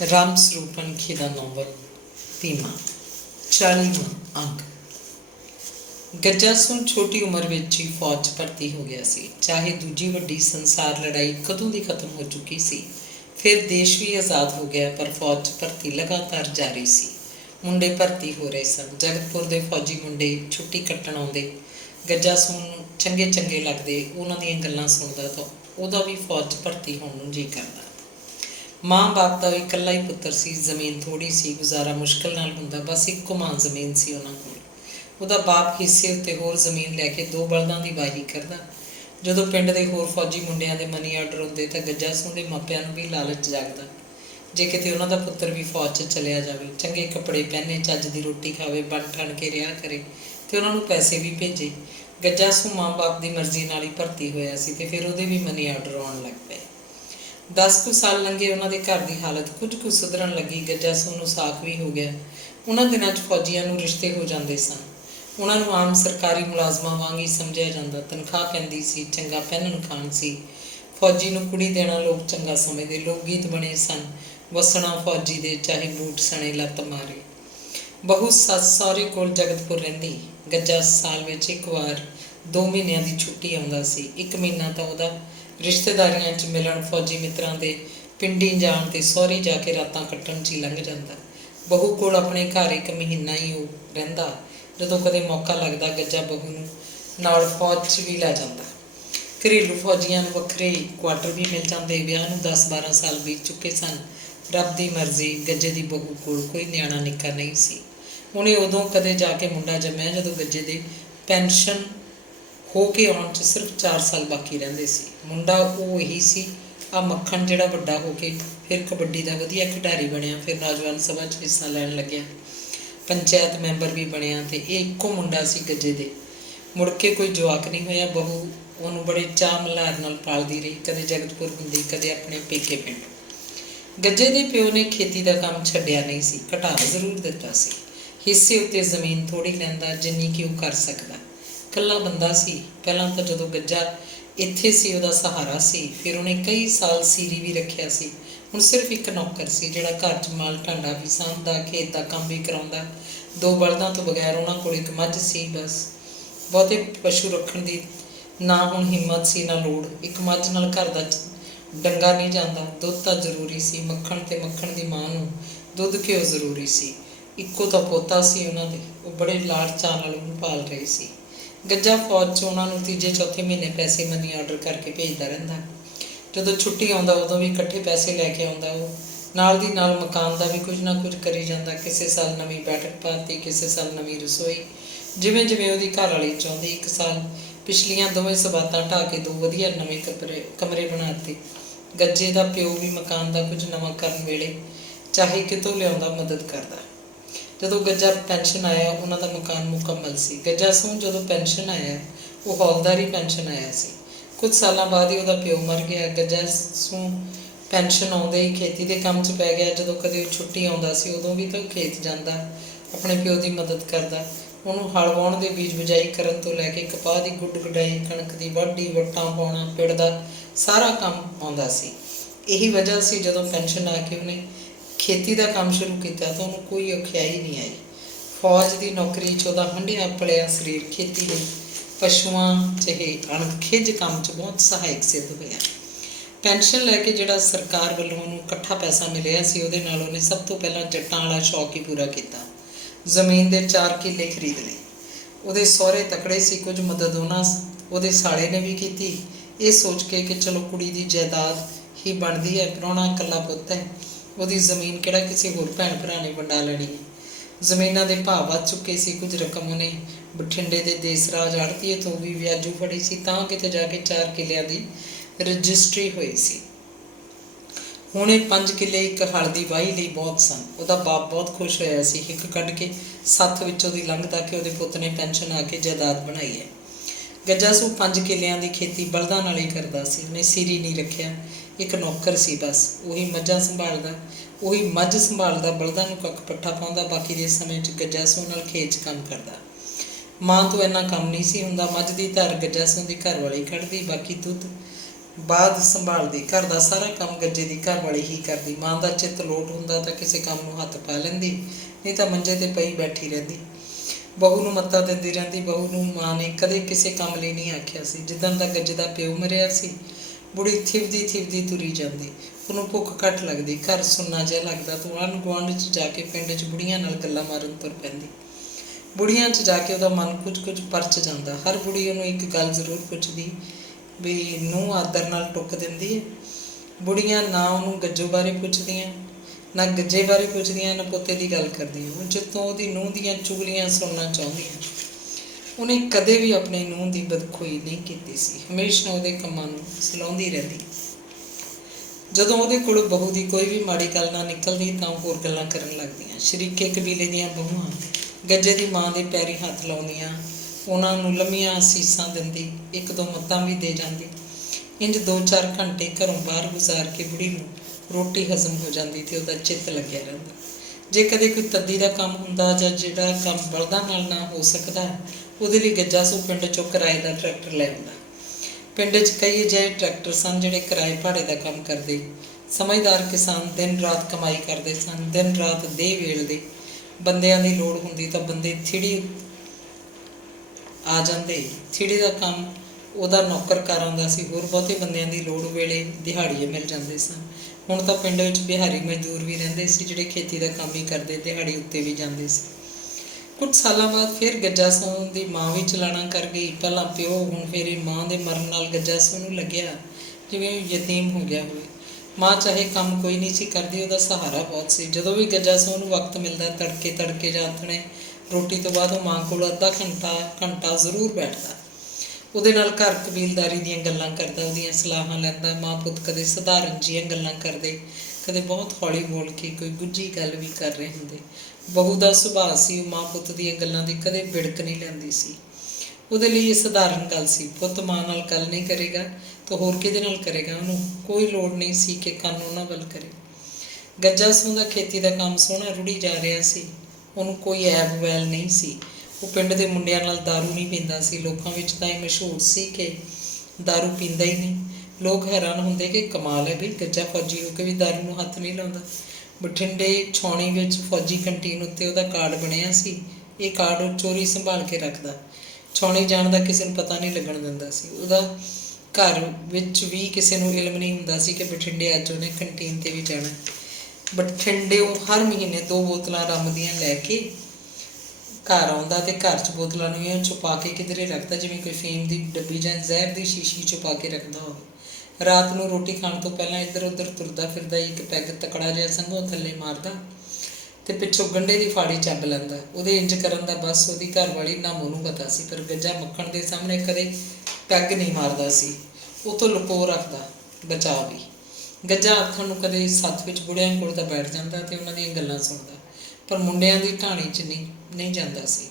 ਰਾਮ ਸਰੂਪ ਅਣਖੀ ਦਾ novel ਧੀਮਾ 40ਵਾਂ ਅੰਕ। ਗੱਜਾ ਸਿੰਘ ਛੋਟੀ ਉਮਰ ਵਿੱਚ ਹੀ ਫੌਜ 'ਚ ਭਰਤੀ ਹੋ ਗਿਆ ਸੀ। ਚਾਹੇ ਦੂਜੀ ਵੱਡੀ ਸੰਸਾਰ ਲੜਾਈ ਕਦੋਂ ਦੀ ਖਤਮ ਹੋ ਚੁੱਕੀ ਸੀ, ਫਿਰ ਦੇਸ਼ ਵੀ ਆਜ਼ਾਦ ਹੋ ਗਿਆ, ਪਰ ਫੌਜ 'ਚ ਭਰਤੀ ਲਗਾਤਾਰ ਜਾਰੀ ਸੀ। ਮੁੰਡੇ ਭਰਤੀ ਹੋ ਰਹੇ ਸਨ। ਜਗਤਪੁਰ ਦੇ ਫੌਜੀ ਮੁੰਡੇ ਛੁੱਟੀ ਕੱਟਣ ਆਉਂਦੇ। ਗੱਜਾ ਸਿੰਘ ਨੂੰ ਚੰਗੇ ਚੰਗੇ ਲੱਗਦੇ। ਉਹਨਾਂ ਦੀਆਂ ਗੱਲਾਂ ਸੁਣਦਾ ਤਾਂ ਉਹਦਾ ਵੀ ਫੌਜ 'ਚ ਭਰਤੀ ਹੋਣ ਨੂੰ ਜੀਅ ਕਰਦਾ। ਮਾਂ ਬਾਪ ਦਾ ਇਕੱਲਾ ਹੀ ਪੁੱਤਰ ਸੀ। ਜ਼ਮੀਨ ਥੋੜ੍ਹੀ ਸੀ, ਗੁਜ਼ਾਰਾ ਮੁਸ਼ਕਿਲ ਨਾਲ ਹੁੰਦਾ। ਬਸ ਇੱਕੋ ਮਾਂ ਜ਼ਮੀਨ ਸੀ ਉਹਨਾਂ ਕੋਲ। ਉਹਦਾ ਬਾਪ ਹਿੱਸੇ ਉੱਤੇ ਹੋਰ ਜ਼ਮੀਨ ਲੈ ਕੇ 2 ਬਲਦਾਂ ਦੀ ਵਾਹੀ ਕਰਦਾ। ਜਦੋਂ ਪਿੰਡ ਦੇ ਹੋਰ ਫੌਜੀ ਮੁੰਡਿਆਂ ਦੇ ਮਨੀ ਆਰਡਰ ਹੁੰਦੇ ਤਾਂ ਗੱਜਾ ਸਿੰਘ ਦੇ ਮਾਪਿਆਂ ਨੂੰ ਵੀ ਲਾਲਚ ਜਾਗਦਾ, ਜੇ ਕਿਤੇ ਉਹਨਾਂ ਦਾ ਪੁੱਤਰ ਵੀ ਫੌਜ 'ਚ ਚਲਿਆ ਜਾਵੇ, ਚੰਗੇ ਕੱਪੜੇ ਪਹਿਨੇ, ਚੱਜ ਦੀ ਰੋਟੀ ਖਾਵੇ, ਬਣ ਠਣ ਕੇ ਰਿਹਾ ਕਰੇ ਅਤੇ ਉਹਨਾਂ ਨੂੰ ਪੈਸੇ ਵੀ ਭੇਜੇ। ਗੱਜਾ ਸਿੰਘ ਮਾਂ ਬਾਪ ਦੀ ਮਰਜ਼ੀ ਨਾਲ ਹੀ ਭਰਤੀ ਹੋਇਆ ਸੀ ਅਤੇ ਫਿਰ ਉਹਦੇ ਵੀ ਮਨੀ ਆਰਡਰ ਆਉਣ ਲੱਗ ਪਏ। 10 ਕੁ ਸਾਲ ਲੰਘੇ। ਉਹਨਾਂ ਦੇ ਘਰ ਦੀ ਹਾਲਤ ਕੁਝ ਕੁ ਸੁਧਰਨ ਲੱਗੀ। ਗੱਜਾ ਸਿੰਘ ਨੂੰ ਸਾਕ ਵੀ ਹੋ ਗਿਆ। ਉਹਨਾਂ ਦਿਨਾਂ 'ਚ ਫੌਜੀਆਂ ਨੂੰ ਰਿਸ਼ਤੇ ਹੋ ਜਾਂਦੇ ਸਨ। ਉਹਨਾਂ ਨੂੰ ਆਮ ਸਰਕਾਰੀ ਮੁਲਾਜ਼ਮਾਂ ਵਾਂਗ ਹੀ ਸਮਝਿਆ ਜਾਂਦਾ। ਤਨਖਾਹ ਪੈਂਦੀ ਸੀ, ਚੰਗਾ ਪਹਿਨਣ ਖਾਣ ਸੀ। ਫੌਜੀ ਨੂੰ ਕੁੜੀ ਦੇਣਾ ਲੋਕ ਚੰਗਾ ਸਮਝਦੇ। ਲੋਕ ਗੀਤ ਬਣੇ ਸਨ, ਵਸਣਾ ਫੌਜੀ ਦੇ, ਚਾਹੇ ਬੂਟ ਸਣੇ ਲੱਤ ਮਾਰੇ। ਬਹੂ ਸੱਸ ਸਹੁਰੇ ਕੋਲ ਜਗਤਪੁਰ ਰਹਿੰਦੀ। ਗੱਜਾ ਸਾਲ ਵਿੱਚ ਇੱਕ ਵਾਰ 2 ਮਹੀਨਿਆਂ ਦੀ ਛੁੱਟੀ ਆਉਂਦਾ ਸੀ। 1 ਮਹੀਨਾ ਤਾਂ ਉਹਦਾ ਰਿਸ਼ਤੇਦਾਰੀਆਂ 'ਚ ਮਿਲਣ, ਫੌਜੀ ਮਿੱਤਰਾਂ ਦੇ ਪਿੰਡੀ ਜਾਣ ਅਤੇ ਸਹੁਰੇ ਜਾ ਕੇ ਰਾਤਾਂ ਕੱਟਣ 'ਚ ਹੀ ਲੰਘ ਜਾਂਦਾ। ਬਹੂ ਕੋਲ ਆਪਣੇ ਘਰ 1 ਮਹੀਨਾ ਹੀ ਉਹ ਰਹਿੰਦਾ। ਜਦੋਂ ਕਦੇ ਮੌਕਾ ਲੱਗਦਾ, ਗੱਜਾ ਬਹੂ ਨੂੰ ਨਾਲ ਫੌਜ 'ਚ ਵੀ ਲੈ ਜਾਂਦਾ। ਘਰੇਲੂ ਫੌਜੀਆਂ ਨੂੰ ਵੱਖਰੇ ਕੁਆਟਰ ਵੀ ਮਿਲ ਜਾਂਦੇ। ਵਿਆਹ ਨੂੰ 10-12 ਸਾਲ ਬੀਤ ਚੁੱਕੇ ਸਨ। ਰੱਬ ਦੀ ਮਰਜ਼ੀ, ਗੱਜੇ ਦੀ ਬਹੂ ਕੋਲ ਕੋਈ ਨਿਆਣਾ ਨਿੱਕਾ ਨਹੀਂ ਸੀ। ਉਹਨੇ ਉਦੋਂ ਕਦੇ ਜਾ ਕੇ ਮੁੰਡਾ ਜੰਮਿਆ ਜਦੋਂ ਗੱਜੇ ਦੇ ਪੈਨਸ਼ਨ ਹੋ ਕੇ ਆਉਣ 'ਚ ਸਿਰਫ 4 ਸਾਲ ਬਾਕੀ ਰਹਿੰਦੇ ਸੀ। ਮੁੰਡਾ ਉਹ ਇਹੀ ਸੀ, ਆ ਮੱਖਣ, ਜਿਹੜਾ ਵੱਡਾ ਹੋ ਕੇ ਫਿਰ ਕਬੱਡੀ ਦਾ ਵਧੀਆ ਖਿਡਾਰੀ ਬਣਿਆ, ਫਿਰ ਨੌਜਵਾਨ ਸਭਾ 'ਚ ਹਿੱਸਾ ਲੈਣ ਲੱਗਿਆ, ਪੰਚਾਇਤ ਮੈਂਬਰ ਵੀ ਬਣਿਆ। ਅਤੇ ਇਹ ਇੱਕੋ ਮੁੰਡਾ ਸੀ ਗੱਜੇ ਦੇ। ਮੁੜ ਕੇ ਕੋਈ ਜਵਾਕ ਨਹੀਂ ਹੋਇਆ। ਬਹੂ ਉਹਨੂੰ ਬੜੇ ਚਾਅ ਮਲ੍ਹਾਰ ਨਾਲ ਪਾਲਦੀ ਰਹੀ। ਕਦੇ ਜਗਤਪੁਰ ਹੁੰਦੀ, ਕਦੇ ਆਪਣੇ ਪੇਕੇ ਪਿੰਡ। ਗੱਜੇ ਦੇ ਪਿਓ ਨੇ ਖੇਤੀ ਦਾ ਕੰਮ ਛੱਡਿਆ ਨਹੀਂ ਸੀ, ਘਟਾ ਜ਼ਰੂਰ ਦਿੱਤਾ ਸੀ। ਹਿੱਸੇ ਉੱਤੇ ਜ਼ਮੀਨ ਥੋੜ੍ਹੀ ਲੈਂਦਾ, ਜਿੰਨੀ ਕਿ ਉਹ ਕਰ ਸਕਦਾ। ਇਕੱਲਾ ਬੰਦਾ ਸੀ। ਪਹਿਲਾਂ ਤਾਂ ਜਦੋਂ ਗੱਜਾ ਇੱਥੇ ਸੀ ਉਹਦਾ ਸਹਾਰਾ ਸੀ। ਫਿਰ ਉਹਨੇ ਕਈ ਸਾਲ ਸੀਰੀ ਵੀ ਰੱਖਿਆ ਸੀ। ਹੁਣ ਸਿਰਫ ਇੱਕ ਨੌਕਰ ਸੀ, ਜਿਹੜਾ ਘਰ 'ਚ ਮਾਲ ਢਾਂਡਾ ਵੀ ਸਾਂਭਦਾ, ਖੇਤ ਦਾ ਕੰਮ ਵੀ ਕਰਾਉਂਦਾ। 2 ਬਲਦਾਂ ਤੋਂ ਬਗੈਰ ਉਹਨਾਂ ਕੋਲ 1 ਮੱਝ ਸੀ ਬਸ। ਬਹੁਤੇ ਪਸ਼ੂ ਰੱਖਣ ਦੀ ਨਾ ਹੁਣ ਹਿੰਮਤ ਸੀ, ਨਾ ਲੋੜ। 1 ਮੱਝ ਨਾਲ ਘਰ ਦਾ ਡੰਗਾ ਨਹੀਂ ਜਾਂਦਾ। ਦੁੱਧ ਤਾਂ ਜ਼ਰੂਰੀ ਸੀ। ਮੱਖਣ ਤੇ ਮੱਖਣ ਦੀ ਮਾਂ ਨੂੰ ਦੁੱਧ ਘਿਓ ਜ਼ਰੂਰੀ ਸੀ। ਇੱਕੋ ਤਾਂ ਪੋਤਾ ਸੀ ਉਹਨਾਂ ਦੇ। ਉਹ ਬੜੇ ਲਾਡ ਚਾਅ ਨਾਲ ਉਹਨੂੰ ਪਾਲ ਰਹੇ ਸੀ। ਗੱਜਾ ਫੌਜ 'ਚ ਉਹਨਾਂ ਨੂੰ 3-4 ਮਹੀਨੇ ਪੈਸੇ ਮਨੀ ਆਰਡਰ ਕਰਕੇ ਭੇਜਦਾ ਰਹਿੰਦਾ। ਜਦੋਂ ਛੁੱਟੀ ਆਉਂਦਾ ਉਦੋਂ ਵੀ ਇਕੱਠੇ ਪੈਸੇ ਲੈ ਕੇ ਆਉਂਦਾ। ਉਹ ਨਾਲ ਦੀ ਨਾਲ ਮਕਾਨ ਦਾ ਵੀ ਕੁਝ ਨਾ ਕੁਝ ਕਰੀ ਜਾਂਦਾ। ਕਿਸੇ ਸਾਲ ਨਵੀਂ ਬੈਠਕ ਪਾਤੀ, ਕਿਸੇ ਸਾਲ ਨਵੀਂ ਰਸੋਈ, ਜਿਵੇਂ ਜਿਵੇਂ ਉਹਦੀ ਘਰ ਵਾਲੀ ਚਾਹੁੰਦੀ। 1 ਸਾਲ ਪਿਛਲੀਆਂ ਦੋਵੇਂ ਸਬਾਤਾਂ ਢਾਹ ਕੇ 2 ਵਧੀਆ ਨਵੇਂ ਕਮਰੇ ਬਣਾ ਦਿੱਤੇ। ਗੱਜੇ ਦਾ ਪਿਓ ਵੀ ਮਕਾਨ ਦਾ ਕੁਝ ਨਵਾਂ ਕਰਨ ਵੇਲੇ ਚਾਹੇ ਕਿਤੋਂ ਲਿਆਉਂਦਾ, ਮਦਦ ਕਰਦਾ। ਜਦੋਂ ਗੱਜਾ ਪੈਨਸ਼ਨ ਆਇਆ, ਉਹਨਾਂ ਦਾ ਮਕਾਨ ਮੁਕੰਮਲ ਸੀ। ਗੱਜਾ ਸਿੰਘ ਜਦੋਂ ਪੈਨਸ਼ਨ ਆਇਆ, ਉਹ ਹੌਲਦਾਰੀ ਪੈਨਸ਼ਨ ਆਇਆ ਸੀ। ਕੁਝ ਸਾਲਾਂ ਬਾਅਦ ਹੀ ਉਹਦਾ ਪਿਓ ਮਰ ਗਿਆ। ਗੱਜਾ ਸਿੰਘ ਪੈਨਸ਼ਨ ਆਉਂਦੇ ਹੀ ਖੇਤੀ ਦੇ ਕੰਮ 'ਚ ਪੈ ਗਿਆ। ਜਦੋਂ ਕਦੇ ਉਹ ਛੁੱਟੀ ਆਉਂਦਾ ਸੀ, ਉਦੋਂ ਵੀ ਤਾਂ ਉਹ ਖੇਤ ਜਾਂਦਾ, ਆਪਣੇ ਪਿਓ ਦੀ ਮਦਦ ਕਰਦਾ। ਉਹਨੂੰ ਹਲ ਵਾਹੁਣ ਦੇ, ਬੀਜ ਬਿਜਾਈ ਕਰਨ ਤੋਂ ਲੈ ਕੇ ਕਪਾਹ ਦੀ ਗੁੱਡ ਗੁਡਾਈ, ਕਣਕ ਦੀ ਵਾਢੀ, ਵੱਟਾਂ ਪਾਉਣਾ, ਪਿੜ ਦਾ ਸਾਰਾ ਕੰਮ ਆਉਂਦਾ ਸੀ। ਇਹੀ ਵਜ੍ਹਾ ਸੀ ਜਦੋਂ ਪੈਨਸ਼ਨ ਆ ਕੇ ਉਹਨੇ ਖੇਤੀ ਦਾ ਕੰਮ ਸ਼ੁਰੂ ਕੀਤਾ ਤਾਂ ਉਹਨੂੰ ਕੋਈ ਔਖਿਆਈ ਨਹੀਂ ਆਈ। ਫੌਜ ਦੀ ਨੌਕਰੀ 'ਚ ਉਹਦਾ ਹੰਢਿਆ ਪਲਿਆ ਸਰੀਰ ਖੇਤੀ ਲਈ, ਪਸ਼ੂਆਂ ਜਿਹੇ ਅਣਖਿੱਝ ਕੰਮ 'ਚ ਬਹੁਤ ਸਹਾਇਕ ਸਿੱਧ ਹੋਇਆ। ਪੈਨਸ਼ਨ ਲੈ ਕੇ ਜਿਹੜਾ ਸਰਕਾਰ ਵੱਲੋਂ ਉਹਨੂੰ ਇਕੱਠਾ ਪੈਸਾ ਮਿਲਿਆ ਸੀ, ਉਹਦੇ ਨਾਲ ਉਹਨੇ ਸਭ ਤੋਂ ਪਹਿਲਾਂ ਜੱਟਾਂ ਵਾਲਾ ਸ਼ੌਕ ਹੀ ਪੂਰਾ ਕੀਤਾ। ਜ਼ਮੀਨ ਦੇ 4 ਕਿੱਲੇ ਖਰੀਦ ਲਏ। ਉਹਦੇ ਸਹੁਰੇ ਤਕੜੇ ਸੀ। ਕੁਝ ਮਦਦ ਉਹਦੇ ਸਾਲੇ ਨੇ ਵੀ ਕੀਤੀ, ਇਹ ਸੋਚ ਕੇ ਕਿ ਚਲੋ ਕੁੜੀ ਦੀ ਜਾਇਦਾਦ ਹੀ ਬਣਦੀ ਹੈ, ਪ੍ਰਾਹੁਣਾ ਇਕੱਲਾ ਪੁੱਤ ਹੈ, ਉਹਦੀ ਜ਼ਮੀਨ ਕਿਹੜਾ ਕਿਸੇ ਹੋਰ ਭੈਣ ਭਰਾ ਨੇ ਵੰਡਾ ਲੈਣੀ ਹੈ। ਜ਼ਮੀਨਾਂ ਦੇ ਭਾਅ ਵੱਧ ਚੁੱਕੇ ਸੀ। ਕੁਝ ਰਕਮ ਉਹਨੇ ਬਠਿੰਡੇ ਦੇ ਦੇਸਰਾਜ ਆੜ੍ਹਤੀਏ ਤੋਂ ਵੀ ਵਿਆਜੂ ਫੜੀ ਸੀ, ਤਾਂ ਕਿਤੇ ਜਾ ਕੇ 4 ਕਿੱਲਿਆਂ ਦੀ ਰਜਿਸਟਰੀ ਹੋਈ ਸੀ। ਹੁਣ ਇਹ 5 ਕਿੱਲੇ ਇੱਕ ਹਲ ਦੀ ਵਾਹੀ ਲਈ ਬਹੁਤ ਸਨ। ਉਹਦਾ ਬਾਪ ਬਹੁਤ ਖੁਸ਼ ਹੋਇਆ ਸੀ। ਹਿੱਕ ਕੱਢ ਕੇ ਸੱਥ ਵਿੱਚੋਂ ਦੀ ਲੰਘਦਾ ਕਿ ਉਹਦੇ ਪੁੱਤ ਨੇ ਪੈਨਸ਼ਨ ਆ ਕੇ ਜਾਇਦਾਦ ਬਣਾਈ ਹੈ। ਗੱਜਾ ਸਿੰਘ 5 ਕਿੱਲਿਆਂ ਦੀ ਖੇਤੀ ਬਲਦਾਂ ਨਾਲ ਹੀ ਕਰਦਾ ਸੀ। ਉਹਨੇ ਸੀਰੀ ਨਹੀਂ ਰੱਖਿਆ। 1 ਨੌਕਰ ਸੀ ਬਸ। ਉਹੀ ਮੱਝ ਸੰਭਾਲਦਾ, ਬਲਦਾਂ ਨੂੰ ਕੱਖ ਪੱਠਾ ਪਾਉਂਦਾ। ਬਾਕੀ ਦੇ ਸਮੇਂ 'ਚ ਗੱਜਾ ਸਿੰਘ ਨਾਲ ਖੇਤ 'ਚ ਕੰਮ ਕਰਦਾ। ਮਾਂ ਤੋਂ ਇੰਨਾ ਕੰਮ ਨਹੀਂ ਸੀ ਹੁੰਦਾ। ਮੱਝ ਦੀ ਧਾਰ ਗੱਜਾ ਸਿੰਘ ਦੀ ਘਰ ਵਾਲੀ ਕੱਢਦੀ, ਬਾਕੀ ਦੁੱਧ ਬਾਅਦ ਸੰਭਾਲਦੀ। ਘਰ ਦਾ ਸਾਰਾ ਕੰਮ ਗੱਜੇ ਦੀ ਘਰ ਵਾਲੀ ਹੀ ਕਰਦੀ। ਮਾਂ ਦਾ ਚਿੱਤ ਲੋਟ ਹੁੰਦਾ ਤਾਂ ਕਿਸੇ ਕੰਮ ਨੂੰ ਹੱਥ ਪਾ ਲੈਂਦੀ, ਨਹੀਂ ਤਾਂ ਮੰਜੇ 'ਤੇ ਪਈ ਬੈਠੀ ਰਹਿੰਦੀ। ਬਹੂ ਨੂੰ ਮੱਤਾਂ ਦਿੰਦੀ ਰਹਿੰਦੀ। ਬਹੂ ਨੂੰ ਮਾਂ ਨੇ ਕਦੇ ਕਿਸੇ ਕੰਮ ਲਈ ਨਹੀਂ ਆਖਿਆ ਸੀ। ਜਿੱਦਣ ਦਾ ਗੱਜੇ ਦਾ ਪਿਓ ਮਰਿਆ ਸੀ, ਬੁੜੀ ਥਿਵਦੀ ਥਿਵਦੀ ਤੁਰੀ ਜਾਂਦੀ। ਉਹਨੂੰ ਭੁੱਖ ਘੱਟ ਲੱਗਦੀ, ਘਰ ਸੁੰਨਾ ਜਿਹਾ ਲੱਗਦਾ। ਤੂੰ ਆਂਢ ਗੁਆਂਢ 'ਚ ਜਾ ਕੇ ਪਿੰਡ 'ਚ ਬੁੜੀਆਂ ਨਾਲ ਗੱਲਾਂ ਮਾਰਨ ਤੁਰ ਪੈਂਦੀ। ਬੁੜੀਆਂ 'ਚ ਜਾ ਕੇ ਉਹਦਾ ਮਨ ਕੁਝ ਪਰਚ ਜਾਂਦਾ। ਹਰ ਬੁੜੀ ਉਹਨੂੰ ਇੱਕ ਗੱਲ ਜ਼ਰੂਰ ਪੁੱਛਦੀ ਵੀ ਨੂੰਹ ਆਦਰ ਨਾਲ ਟੁੱਕ ਦਿੰਦੀ ਹੈ। ਬੁੜੀਆਂ ਨਾ ਉਹਨੂੰ ਗੱਜੋ ਬਾਰੇ ਪੁੱਛਦੀਆਂ, ਨਾ ਗੱਜੇ ਬਾਰੇ ਪੁੱਛਦੀਆਂ, ਨਾ ਪੋਤੇ ਦੀ ਗੱਲ ਕਰਦੀਆਂ। ਉਹ ਜਿੱਤੋਂ ਉਹਦੀ ਨੂੰਹ ਦੀਆਂ ਚੁਗਲੀਆਂ ਸੁਣਨਾ ਚਾਹੁੰਦੀਆਂ। ਉਹਨੇ ਕਦੇ ਵੀ ਆਪਣੀ ਨੂੰਹ ਦੀ ਬਦਖੋਈ ਨਹੀਂ ਕੀਤੀ ਸੀ, ਹਮੇਸ਼ਾ ਉਹਦੇ ਕੰਮਾਂ ਨੂੰ ਸਲਾਹੁੰਦੀ ਰਹਿੰਦੀ। ਜਦੋਂ ਉਹਦੇ ਕੋਲੋਂ ਬਹੂ ਦੀ ਕੋਈ ਵੀ ਮਾੜੀ ਗੱਲ ਨਾ ਨਿਕਲਦੀ ਤਾਂ ਉਹ ਹੋਰ ਗੱਲਾਂ ਕਰਨ ਲੱਗਦੀਆਂ। ਸ਼ਰੀਕੇ ਕਬੀਲੇ ਦੀਆਂ ਬਹੂਆਂ ਗੱਜੇ ਦੀ ਮਾਂ ਦੇ ਪੈਰੀਂ ਹੱਥ ਲਾਉਂਦੀਆਂ, ਉਹਨਾਂ ਨੂੰ ਲੰਮੀਆਂ ਅਸੀਸਾਂ ਦਿੰਦੀ, ਇੱਕ ਦੋ ਮੱਤਾਂ ਵੀ ਦੇ ਜਾਂਦੀ। ਇੰਝ 2-4 ਘੰਟੇ ਘਰੋਂ ਬਾਹਰ ਗੁਜ਼ਾਰ ਕੇ ਬੁੜੀ ਨੂੰ ਰੋਟੀ ਹਜ਼ਮ ਹੋ ਜਾਂਦੀ ਅਤੇ ਉਹਦਾ ਚਿੱਤ ਲੱਗਿਆ ਰਹਿੰਦਾ। ਜੇ ਕਦੇ ਕੋਈ ਤੱਦੀ ਦਾ ਕੰਮ ਹੁੰਦਾ ਜਾਂ ਜਿਹੜਾ ਕੰਮ ਬਲਦਾਂ ਨਾਲ ਨਾ ਹੋ ਸਕਦਾ, ਉਹਦੇ ਲਈ ਗੱਜਾ ਸੂ ਪਿੰਡ 'ਚੋਂ ਕਿਰਾਏ ਦਾ ਟਰੈਕਟਰ ਲੈ ਆਉਂਦਾ। ਪਿੰਡ 'ਚ ਕਈ ਅਜਿਹੇ ਟਰੈਕਟਰ ਸਨ ਜਿਹੜੇ ਕਿਰਾਏ ਭਾੜੇ ਦਾ ਕੰਮ ਕਰਦੇ। ਸਮਝਦਾਰ ਕਿਸਾਨ ਦਿਨ ਰਾਤ ਕਮਾਈ ਕਰਦੇ ਸਨ, ਦਿਨ ਰਾਤ ਦੇਹ ਵੇਲਦੇ। ਬੰਦਿਆਂ ਦੀ ਲੋੜ ਹੁੰਦੀ ਤਾਂ ਬੰਦੇ ਥਿੜੀ ਆ ਜਾਂਦੇ। ਥਿੜੀ ਦਾ ਕੰਮ ਉਹਦਾ ਨੌਕਰਕਾਰਾਂ ਦਾ ਸੀ। ਹੋਰ ਬਹੁਤੇ ਬੰਦਿਆਂ ਦੀ ਲੋੜ ਵੇਲੇ ਦਿਹਾੜੀਏ ਮਿਲ ਜਾਂਦੇ ਸਨ। ਹੁਣ ਤਾਂ ਪਿੰਡ ਵਿੱਚ ਬਿਹਾਰੀ ਮਜ਼ਦੂਰ ਵੀ ਰਹਿੰਦੇ ਸੀ ਜਿਹੜੇ ਖੇਤੀ ਦਾ ਕੰਮ ਹੀ ਕਰਦੇ, ਦਿਹਾੜੀ ਉੱਤੇ ਵੀ ਜਾਂਦੇ ਸੀ। ਕੁਝ ਸਾਲਾਂ ਬਾਅਦ ਫਿਰ ਗੱਜਾ ਸਹੁੰ ਦੀ ਮਾਂ ਵੀ ਚਲਾਣਾ ਕਰ ਗਈ। ਪਹਿਲਾਂ ਪਿਓ, ਹੁਣ ਫਿਰ ਮਾਂ ਦੇ ਮਰਨ ਨਾਲ ਗੱਜਾ ਸਹੁੰ ਨੂੰ ਲੱਗਿਆ ਜਿਵੇਂ ਯਤੀਮ ਹੋ ਗਿਆ ਹੋਵੇ। ਮਾਂ ਚਾਹੇ ਕੰਮ ਕੋਈ ਨਹੀਂ ਸੀ ਕਰਦੀ, ਉਹਦਾ ਸਹਾਰਾ ਬਹੁਤ ਸੀ। ਜਦੋਂ ਵੀ ਗੱਜਾ ਸਹੁੰ ਨੂੰ ਵਕਤ ਮਿਲਦਾ, ਤੜਕੇ ਜਾਂ ਆਥਣੇ ਰੋਟੀ ਤੋਂ ਬਾਅਦ ਉਹ ਮਾਂ ਕੋਲ ਅੱਧਾ ਘੰਟਾ ਜ਼ਰੂਰ ਬੈਠਦਾ। ਉਹਦੇ ਨਾਲ ਘਰ ਕਬੀਲਦਾਰੀ ਦੀਆਂ ਗੱਲਾਂ ਕਰਦਾ, ਉਹਦੀਆਂ ਸਲਾਹਾਂ ਲੈਂਦਾ। ਮਾਂ ਪੁੱਤ ਕਦੇ ਸਧਾਰਨ ਜਿਹੀਆਂ ਗੱਲਾਂ ਕਰਦੇ, ਕਦੇ ਬਹੁਤ ਹੌਲੀ ਬੋਲ ਕੇ ਕੋਈ ਗੁੱਝੀ ਗੱਲ ਵੀ ਕਰ ਰਹੇ ਹੁੰਦੇ। ਬਹੂ ਦਾ ਸੁਭਾਅ ਸੀ, ਉਹ ਮਾਂ ਪੁੱਤ ਦੀਆਂ ਗੱਲਾਂ ਦੀ ਕਦੇ ਵਿੜਕ ਨਹੀਂ ਲੈਂਦੀ ਸੀ। ਉਹਦੇ ਲਈ ਇਹ ਸਧਾਰਨ ਗੱਲ ਸੀ। ਪੁੱਤ ਮਾਂ ਨਾਲ ਗੱਲ ਨਹੀਂ ਕਰੇਗਾ ਤਾਂ ਹੋਰ ਕਿਹਦੇ ਨਾਲ ਕਰੇਗਾ? ਉਹਨੂੰ ਕੋਈ ਲੋੜ ਨਹੀਂ ਸੀ ਕਿ ਕੰਨ ਉਹਨਾਂ ਵੱਲ ਕਰੇ। ਗੱਜਾ ਸਹੁੰ ਦਾ ਖੇਤੀ ਦਾ ਕੰਮ ਸੋਹਣਾ ਰੁੜੀ ਜਾ ਰਿਹਾ ਸੀ। ਉਹਨੂੰ ਕੋਈ ਐਬ ਵੈਲ ਨਹੀਂ ਸੀ। ਉਹ ਪਿੰਡ ਦੇ ਮੁੰਡਿਆਂ ਨਾਲ ਦਾਰੂ ਨਹੀਂ ਪੀਂਦਾ ਸੀ। ਲੋਕਾਂ ਵਿੱਚ ਤਾਂ ਇਹ ਮਸ਼ਹੂਰ ਸੀ ਕਿ ਦਾਰੂ ਪੀਂਦਾ ਹੀ ਨਹੀਂ। ਲੋਕ ਹੈਰਾਨ ਹੁੰਦੇ ਕਿ ਕਮਾਲ ਹੈ ਬਈ, ਗੱਜਾ ਫੌਜੀ ਹੋ ਕੇ ਵੀ ਦਾਰੂ ਨੂੰ ਹੱਥ ਨਹੀਂ ਲਾਉਂਦਾ। ਬਠਿੰਡੇ ਛਾਉਣੀ ਵਿੱਚ ਫੌਜੀ ਕੰਟੀਨ ਉੱਤੇ ਉਹਦਾ ਕਾਰਡ ਬਣਿਆ ਸੀ। ਇਹ ਕਾਰਡ ਉਹ ਚੋਰੀ ਸੰਭਾਲ ਕੇ ਰੱਖਦਾ। ਛਾਉਣੀ ਜਾਣ ਦਾ ਕਿਸੇ ਨੂੰ ਪਤਾ ਨਹੀਂ ਲੱਗਣ ਦਿੰਦਾ ਸੀ। ਉਹਦਾ ਘਰ ਵਿੱਚ ਵੀ ਕਿਸੇ ਨੂੰ ਇਲਮ ਨਹੀਂ ਹੁੰਦਾ ਸੀ ਕਿ ਬਠਿੰਡੇ ਅੱਜ ਉਹਨੇ ਕੰਟੀਨ 'ਤੇ ਵੀ ਜਾਣਾ। ਬਠਿੰਡੇ ਉਹ ਹਰ ਮਹੀਨੇ 2 ਬੋਤਲਾਂ ਰੰਮ ਦੀਆਂ ਲੈ ਕੇ ਘਰ ਆਉਂਦਾ ਅਤੇ ਘਰ 'ਚ ਬੋਤਲਾਂ ਨੂੰ ਇਹ ਛੁਪਾ ਕੇ ਕਿਧਰੇ ਰੱਖਦਾ, ਜਿਵੇਂ ਕੋਈ ਫੀਮ ਦੀ ਡੱਬੀ ਜਾਂ ਜ਼ਹਿਰ ਦੀ ਸ਼ੀਸ਼ੀ ਛੁਪਾ ਕੇ ਰੱਖਦਾ ਹੋਵੇ। ਰਾਤ ਨੂੰ ਰੋਟੀ ਖਾਣ ਤੋਂ ਪਹਿਲਾਂ ਇੱਧਰ ਉੱਧਰ ਤੁਰਦਾ ਫਿਰਦਾ, ਇੱਕ ਪੈਗ ਤਕੜਾ ਜਿਹਾ ਸੰਘੋ ਥੱਲੇ ਮਾਰਦਾ ਅਤੇ ਪਿੱਛੋਂ ਗੰਢੇ ਦੀ ਫਾੜੀ ਚੱਬ ਲੈਂਦਾ। ਉਹਦੇ ਇੰਜ ਕਰਨ ਦਾ ਬਸ ਉਹਦੀ ਘਰ ਵਾਲੀ ਨਾਮੋ ਨੂੰ ਪਤਾ ਸੀ, ਪਰ ਗੱਜਾ ਮੱਖਣ ਦੇ ਸਾਹਮਣੇ ਕਦੇ ਪੈਗ ਨਹੀਂ ਮਾਰਦਾ ਸੀ। ਉਹ ਤੋਂ ਲੁਕੋ ਰੱਖਦਾ ਬਚਾਅ ਵੀ। ਗੱਜਾ ਆਥਣ ਨੂੰ ਕਦੇ ਸੱਥ ਵਿੱਚ ਬੁੜਿਆਂ ਕੋਲ ਤਾਂ ਬੈਠ ਜਾਂਦਾ ਅਤੇ ਉਹਨਾਂ ਦੀਆਂ ਗੱਲਾਂ ਸੁਣਦਾ, ਪਰ ਮੁੰਡਿਆਂ ਦੀ ਢਾਣੀ 'ਚ ਨਹੀਂ ਜਾਂਦਾ ਸੀ।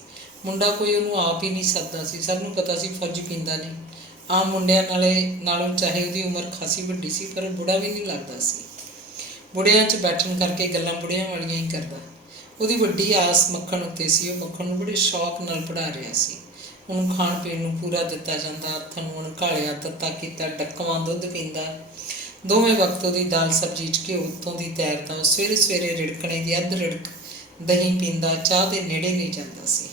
ਮੁੰਡਾ ਕੋਈ ਉਹਨੂੰ ਆਪ ਹੀ ਨਹੀਂ ਸੱਦਦਾ ਸੀ। ਸਭ ਨੂੰ ਪਤਾ ਸੀ ਫੌਜੀ ਪੀਂਦਾ ਨਹੀਂ। ਆਮ ਮੁੰਡਿਆਂ ਨਾਲੋਂ ਚਾਹੇ ਉਹਦੀ ਉਮਰ ਖਾਸੀ ਵੱਡੀ ਸੀ, ਪਰ ਉਹ ਬੁੜਾ ਵੀ ਨਹੀਂ ਲੱਗਦਾ ਸੀ। ਬੁੜਿਆਂ 'ਚ ਬੈਠਣ ਕਰਕੇ ਗੱਲਾਂ ਬੁੜਿਆਂ ਵਾਲੀਆਂ ਹੀ ਕਰਦਾ। ਉਹਦੀ ਵੱਡੀ ਆਸ ਮੱਖਣ ਉੱਤੇ ਸੀ। ਉਹ ਮੱਖਣ ਨੂੰ ਬੜੇ ਸ਼ੌਕ ਨਾਲ ਪੜ੍ਹਾ ਰਿਹਾ ਸੀ। ਉਹਨੂੰ ਖਾਣ ਪੀਣ ਨੂੰ ਪੂਰਾ ਦਿੱਤਾ ਜਾਂਦਾ। ਹੱਥਾਂ ਨੂੰ ਅਣਘਾਲਿਆ ਤੱਤਾ ਕੀਤਾ ਡੱਕਵਾਂ ਦੁੱਧ ਪੀਂਦਾ। ਦੋਵੇਂ ਵਕਤ ਉਹਦੀ ਦਾਲ ਸਬਜ਼ੀ 'ਚ ਘਿਓ ਉੱਤੋਂ ਦੀ ਤੈਰਦਾ। ਉਹ ਸਵੇਰੇ ਰਿੜਕਣੇ ਦੀ ਅੱਧ ਰਿੜਕ ਦਹੀਂ ਪੀਂਦਾ, ਚਾਹ ਦੇ ਨੇੜੇ ਨਹੀਂ ਜਾਂਦਾ ਸੀ।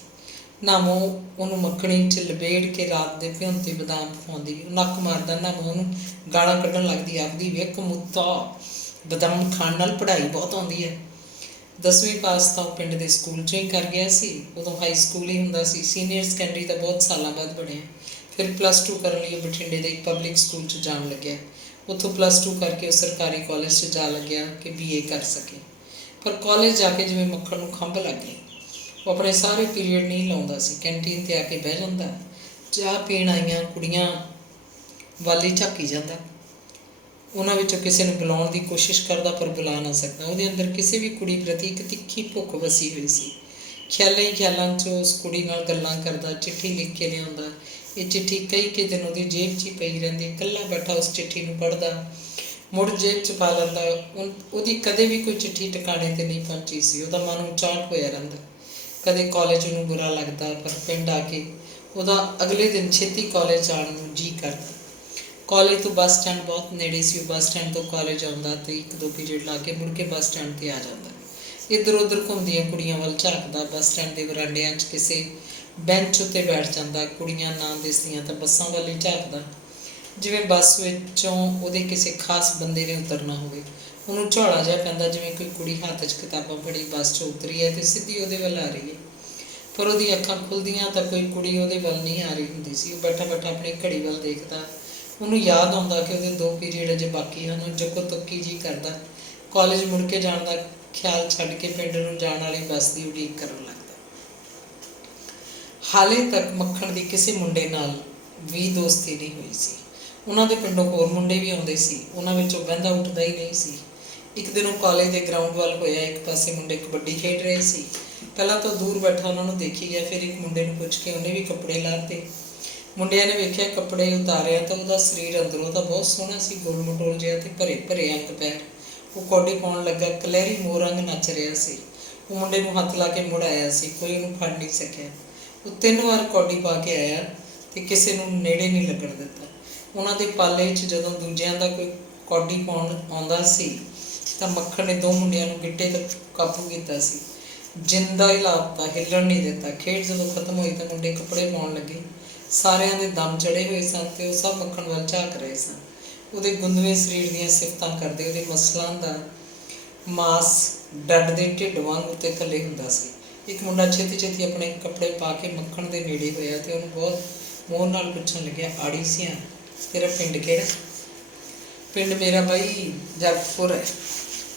ਨਾਮੋ ਉਹਨੂੰ ਮੱਖਣੀ 'ਚ ਲਬੇੜ ਕੇ ਰਾਤ ਦੇ ਭਿਉਂਤੇ ਬਦਾਮ ਖਵਾਉਂਦੀ। ਉਹ ਨੱਕ ਮਾਰਦਾ। ਨਾਮੋ ਉਹਨੂੰ ਗਾਲਾਂ ਕੱਢਣ ਲੱਗਦੀ, ਆਖਦੀ ਵੇਖ ਮੁੱਤਾ, ਬਦਾਮ ਖਾਣ ਨਾਲ ਪੜ੍ਹਾਈ ਬਹੁਤ ਆਉਂਦੀ ਹੈ। 10ਵੀਂ ਪਾਸ ਤਾਂ ਉਹ ਪਿੰਡ ਦੇ ਸਕੂਲ 'ਚੋਂ ਹੀ ਕਰ ਗਿਆ ਸੀ। ਉਦੋਂ ਹਾਈ ਸਕੂਲ ਹੀ ਹੁੰਦਾ ਸੀ। ਸੀਨੀਅਰ ਸੈਕੰਡਰੀ ਤਾਂ ਬਹੁਤ ਸਾਲਾਂ ਬਾਅਦ ਬਣਿਆ। ਫਿਰ +2 ਕਰਨ ਲਈ ਉਹ ਬਠਿੰਡੇ ਦੇ ਇੱਕ ਪਬਲਿਕ ਸਕੂਲ 'ਚ ਜਾਣ ਲੱਗਿਆ। ਉੱਥੋਂ +2 ਕਰਕੇ ਉਹ ਸਰਕਾਰੀ ਕਾਲਜ 'ਚ ਜਾ ਲੱਗਿਆ ਕਿ BA ਕਰ ਸਕੇ। ਪਰ ਕਾਲਜ ਜਾ ਕੇ ਜਿਵੇਂ ਮੱਖਣ ਨੂੰ ਖੰਭ ਲੱਗ ਗਈ। ਉਹ ਆਪਣੇ ਸਾਰੇ ਪੀਰੀਅਡ ਨਹੀਂ ਲਾਉਂਦਾ ਸੀ। ਕੈਂਟੀਨ 'ਤੇ ਆ ਕੇ ਬਹਿ ਜਾਂਦਾ। ਚਾਹ ਪੀਣ ਆਈਆਂ ਕੁੜੀਆਂ ਵੱਲ ਹੀ ਝਾਕੀ ਜਾਂਦਾ। ਉਹਨਾਂ ਵਿੱਚੋਂ ਕਿਸੇ ਨੂੰ ਬੁਲਾਉਣ ਦੀ ਕੋਸ਼ਿਸ਼ ਕਰਦਾ, ਪਰ ਬੁਲਾ ਨਾ ਸਕਦਾ। ਉਹਦੇ ਅੰਦਰ ਕਿਸੇ ਵੀ ਕੁੜੀ ਪ੍ਰਤੀ ਇੱਕ ਤਿੱਖੀ ਭੁੱਖ ਵਸੀ ਹੋਈ ਸੀ। ਖਿਆਲਾਂ 'ਚ ਉਸ ਕੁੜੀ ਨਾਲ ਗੱਲਾਂ ਕਰਦਾ, ਚਿੱਠੀ ਲਿਖ ਕੇ ਲਿਆਉਂਦਾ। ਇਹ ਚਿੱਠੀ ਕਈ ਦਿਨ ਉਹਦੀ ਜੇਬ 'ਚ ਹੀ ਪਈ ਰਹਿੰਦੀ। ਇਕੱਲਾ ਬੈਠਾ ਉਸ ਚਿੱਠੀ ਨੂੰ ਪੜ੍ਹਦਾ, ਮੁੜ ਜੇਬ 'ਚ ਪਾ ਲੈਂਦਾ। ਉਹਦੀ ਕਦੇ ਵੀ ਕੋਈ ਚਿੱਠੀ ਟਿਕਾਣੇ 'ਤੇ ਨਹੀਂ ਪਹੁੰਚੀ ਸੀ। ਉਹਦਾ ਮਨ ਉਚਾਟ ਹੋਇਆ ਰਹਿੰਦਾ। ਕਦੇ ਕਾਲਜ ਉਹਨੂੰ ਬੁਰਾ ਲੱਗਦਾ, ਪਰ ਪਿੰਡ ਆ ਕੇ ਉਹਦਾ ਅਗਲੇ ਦਿਨ ਛੇਤੀ ਕਾਲਜ ਜਾਣ ਨੂੰ ਜੀਅ ਕਰਦਾ। ਕਾਲਜ ਤੋਂ ਬੱਸ ਸਟੈਂਡ ਬਹੁਤ ਨੇੜੇ ਸੀ। ਉਹ ਬੱਸ ਸਟੈਂਡ ਤੋਂ ਕਾਲਜ ਆਉਂਦਾ ਤੇ 1-2 ਪੀਰੀਅਡ ਲਾ ਕੇ ਮੁੜ ਕੇ ਬੱਸ ਸਟੈਂਡ 'ਤੇ ਆ ਜਾਂਦਾ। ਇੱਧਰ ਉੱਧਰ ਘੁੰਮਦੀਆਂ ਕੁੜੀਆਂ ਵੱਲ ਝਾਕਦਾ, ਬੱਸ ਸਟੈਂਡ ਦੇ ਵਰਾਂਡਿਆਂ 'ਚ ਕਿਸੇ ਬੈਂਚ ਉੱਤੇ ਬੈਠ ਜਾਂਦਾ। ਕੁੜੀਆਂ ਨਾ ਦਿਸਦੀਆਂ ਤਾਂ ਬੱਸਾਂ ਵੱਲ ਹੀ ਝਾਕਦਾ, ਜਿਵੇਂ ਬੱਸ ਵਿੱਚੋਂ ਉਹਦੇ ਕਿਸੇ ਖਾਸ ਬੰਦੇ ਨੇ ਉਤਰਨਾ ਹੋਵੇ। ਉਹਨੂੰ ਝੋਲਾ ਜਿਹਾ ਪੈਂਦਾ, ਜਿਵੇਂ ਕੋਈ ਕੁੜੀ ਹੱਥ 'ਚ ਕਿਤਾਬਾਂ ਫੜੀ ਬੱਸ 'ਚੋਂ ਉਤਰੀ ਹੈ ਅਤੇ ਸਿੱਧੀ ਉਹਦੇ ਵੱਲ ਆ ਰਹੀ ਹੈ। ਪਰ ਉਹਦੀਆਂ ਅੱਖਾਂ ਖੁੱਲ੍ਹਦੀਆਂ ਤਾਂ ਕੋਈ ਕੁੜੀ ਉਹਦੇ ਵੱਲ ਨਹੀਂ ਆ ਰਹੀ ਹੁੰਦੀ ਸੀ। ਉਹ ਬੈਠਾ ਬੈਠਾ ਆਪਣੀ ਘੜੀ ਵੱਲ ਦੇਖਦਾ। ਉਹਨੂੰ ਯਾਦ ਆਉਂਦਾ ਕਿ ਉਹਦੇ 2 ਪੀਰੀਅਡ ਅਜੇ ਬਾਕੀ ਹਨ। ਉਹ ਜੱਗੋ ਤੱਕੀ ਜੀ ਕਰਦਾ। ਕਾਲਜ ਮੁੜ ਕੇ ਜਾਣ ਦਾ ਖਿਆਲ ਛੱਡ ਕੇ ਪਿੰਡ ਨੂੰ ਜਾਣ ਵਾਲੀ ਬੱਸ ਦੀ ਉਡੀਕ ਕਰਨ ਲੱਗਦਾ। ਹਾਲੇ ਤੱਕ ਮੱਖਣ ਦੀ ਕਿਸੇ ਮੁੰਡੇ ਨਾਲ ਵੀ ਦੋਸਤੀ ਨਹੀਂ ਹੋਈ ਸੀ। ਉਹਨਾਂ ਦੇ ਪਿੰਡੋਂ ਹੋਰ ਮੁੰਡੇ ਵੀ ਆਉਂਦੇ ਸੀ, ਉਹਨਾਂ ਵਿੱਚੋਂ ਬਹਿੰਦਾ ਉੱਠਦਾ ਹੀ ਨਹੀਂ ਸੀ। ਇੱਕ ਦਿਨ ਉਹ ਕਾਲਜ ਦੇ ਗਰਾਊਂਡ ਵੱਲ ਹੋਇਆ। ਇੱਕ ਪਾਸੇ ਮੁੰਡੇ ਕਬੱਡੀ ਖੇਡ ਰਹੇ ਸੀ। ਪਹਿਲਾਂ ਤਾਂ ਦੂਰ ਬੈਠਾ ਉਹਨਾਂ ਨੂੰ ਦੇਖੀ ਗਿਆ, ਫਿਰ ਇੱਕ ਮੁੰਡੇ ਨੂੰ ਪੁੱਛ ਕੇ ਉਹਨੇ ਵੀ ਕੱਪੜੇ ਲਾਹਤੇ। ਮੁੰਡਿਆਂ ਨੇ ਵੇਖਿਆ, ਕੱਪੜੇ ਉਤਾਰਿਆ ਤਾਂ ਉਹਦਾ ਸਰੀਰ ਅੰਦਰੋਂ ਤਾਂ ਬਹੁਤ ਸੋਹਣਾ ਸੀ, ਗੋਲ ਮਟੋਲ ਜਿਹਾ ਤੇ ਭਰੇ ਭਰੇ ਅੰਗ ਪੈਰ। ਉਹ ਕੌਡੀ ਪਾਉਣ ਲੱਗਾ, ਕਲਹਿਰੀ ਮੋਰ ਰੰਗ ਨੱਚ ਰਿਹਾ ਸੀ। ਉਹ ਮੁੰਡੇ ਨੂੰ ਹੱਥ ਲਾ ਕੇ ਮੁੜ ਆਇਆ ਸੀ, ਕੋਈ ਉਹਨੂੰ ਫੜ ਨਹੀਂ ਸਕਿਆ। ਉਹ 3 ਵਾਰ ਕੌਡੀ ਪਾ ਕੇ ਆਇਆ ਤੇ ਕਿਸੇ ਨੂੰ ਨੇੜੇ ਨਹੀਂ ਲੱਗਣ ਦਿੱਤਾ। ਉਹਨਾਂ ਦੇ ਪਾਲੇ 'ਚ ਜਦੋਂ ਦੂਜਿਆਂ ਦਾ ਕੋਈ ਕੌਡੀ ਪਾਉਣ ਆਉਂਦਾ ਸੀ ਤਾਂ ਮੱਖਣ ਨੇ 2 ਮੁੰਡਿਆਂ ਨੂੰ ਗਿੱਟੇ ਤੋਂ ਕਾਬੂ ਕੀਤਾ ਸੀ, ਜਿੰਦਾ ਹੀ ਲਾਤਾ, ਹਿੱਲਣ ਨਹੀਂ ਦਿੱਤਾ। ਖੇਡ ਜਦੋਂ ਖਤਮ ਹੋਈ ਤਾਂ ਮੁੰਡੇ ਕੱਪੜੇ ਪਾਉਣ ਲੱਗੇ। ਸਾਰਿਆਂ ਦੇ ਦਮ ਚੜ੍ਹੇ ਹੋਏ ਸਨ ਤੇ ਉਹ ਸਭ ਮੱਖਣ ਵੱਲ ਝਾਕ ਰਹੇ ਸਨ। ਉਹਦੇ ਗੁੰਦਵੇਂ ਸਰੀਰ ਦੀਆਂ ਸਿਫਤਾਂ ਕਰਦੇ। ਉਹਦੇ ਮਸਲਾਂ ਦਾ ਮਾਸ ਡੱਡ ਦੇ ਢਿੱਡ ਵਾਂਗ ਉੱਤੇ ਥੱਲੇ ਹੁੰਦਾ ਸੀ। ਇੱਕ ਮੁੰਡਾ ਛੇਤੀ ਛੇਤੀ ਆਪਣੇ ਕੱਪੜੇ ਪਾ ਕੇ ਮੱਖਣ ਦੇ ਨੇੜੇ ਹੋਇਆ ਤੇ ਉਹਨੂੰ ਬਹੁਤ ਮੋਹ ਨਾਲ ਪੁੱਛਣ ਲੱਗਿਆ, ਆੜੀ ਸਿਆਂ, ਤੇਰਾ ਪਿੰਡ ਕਿਹੜਾ? ਪਿੰਡ ਮੇਰਾ ਬਾਈ ਜਗਤਪੁਰ ਹੈ।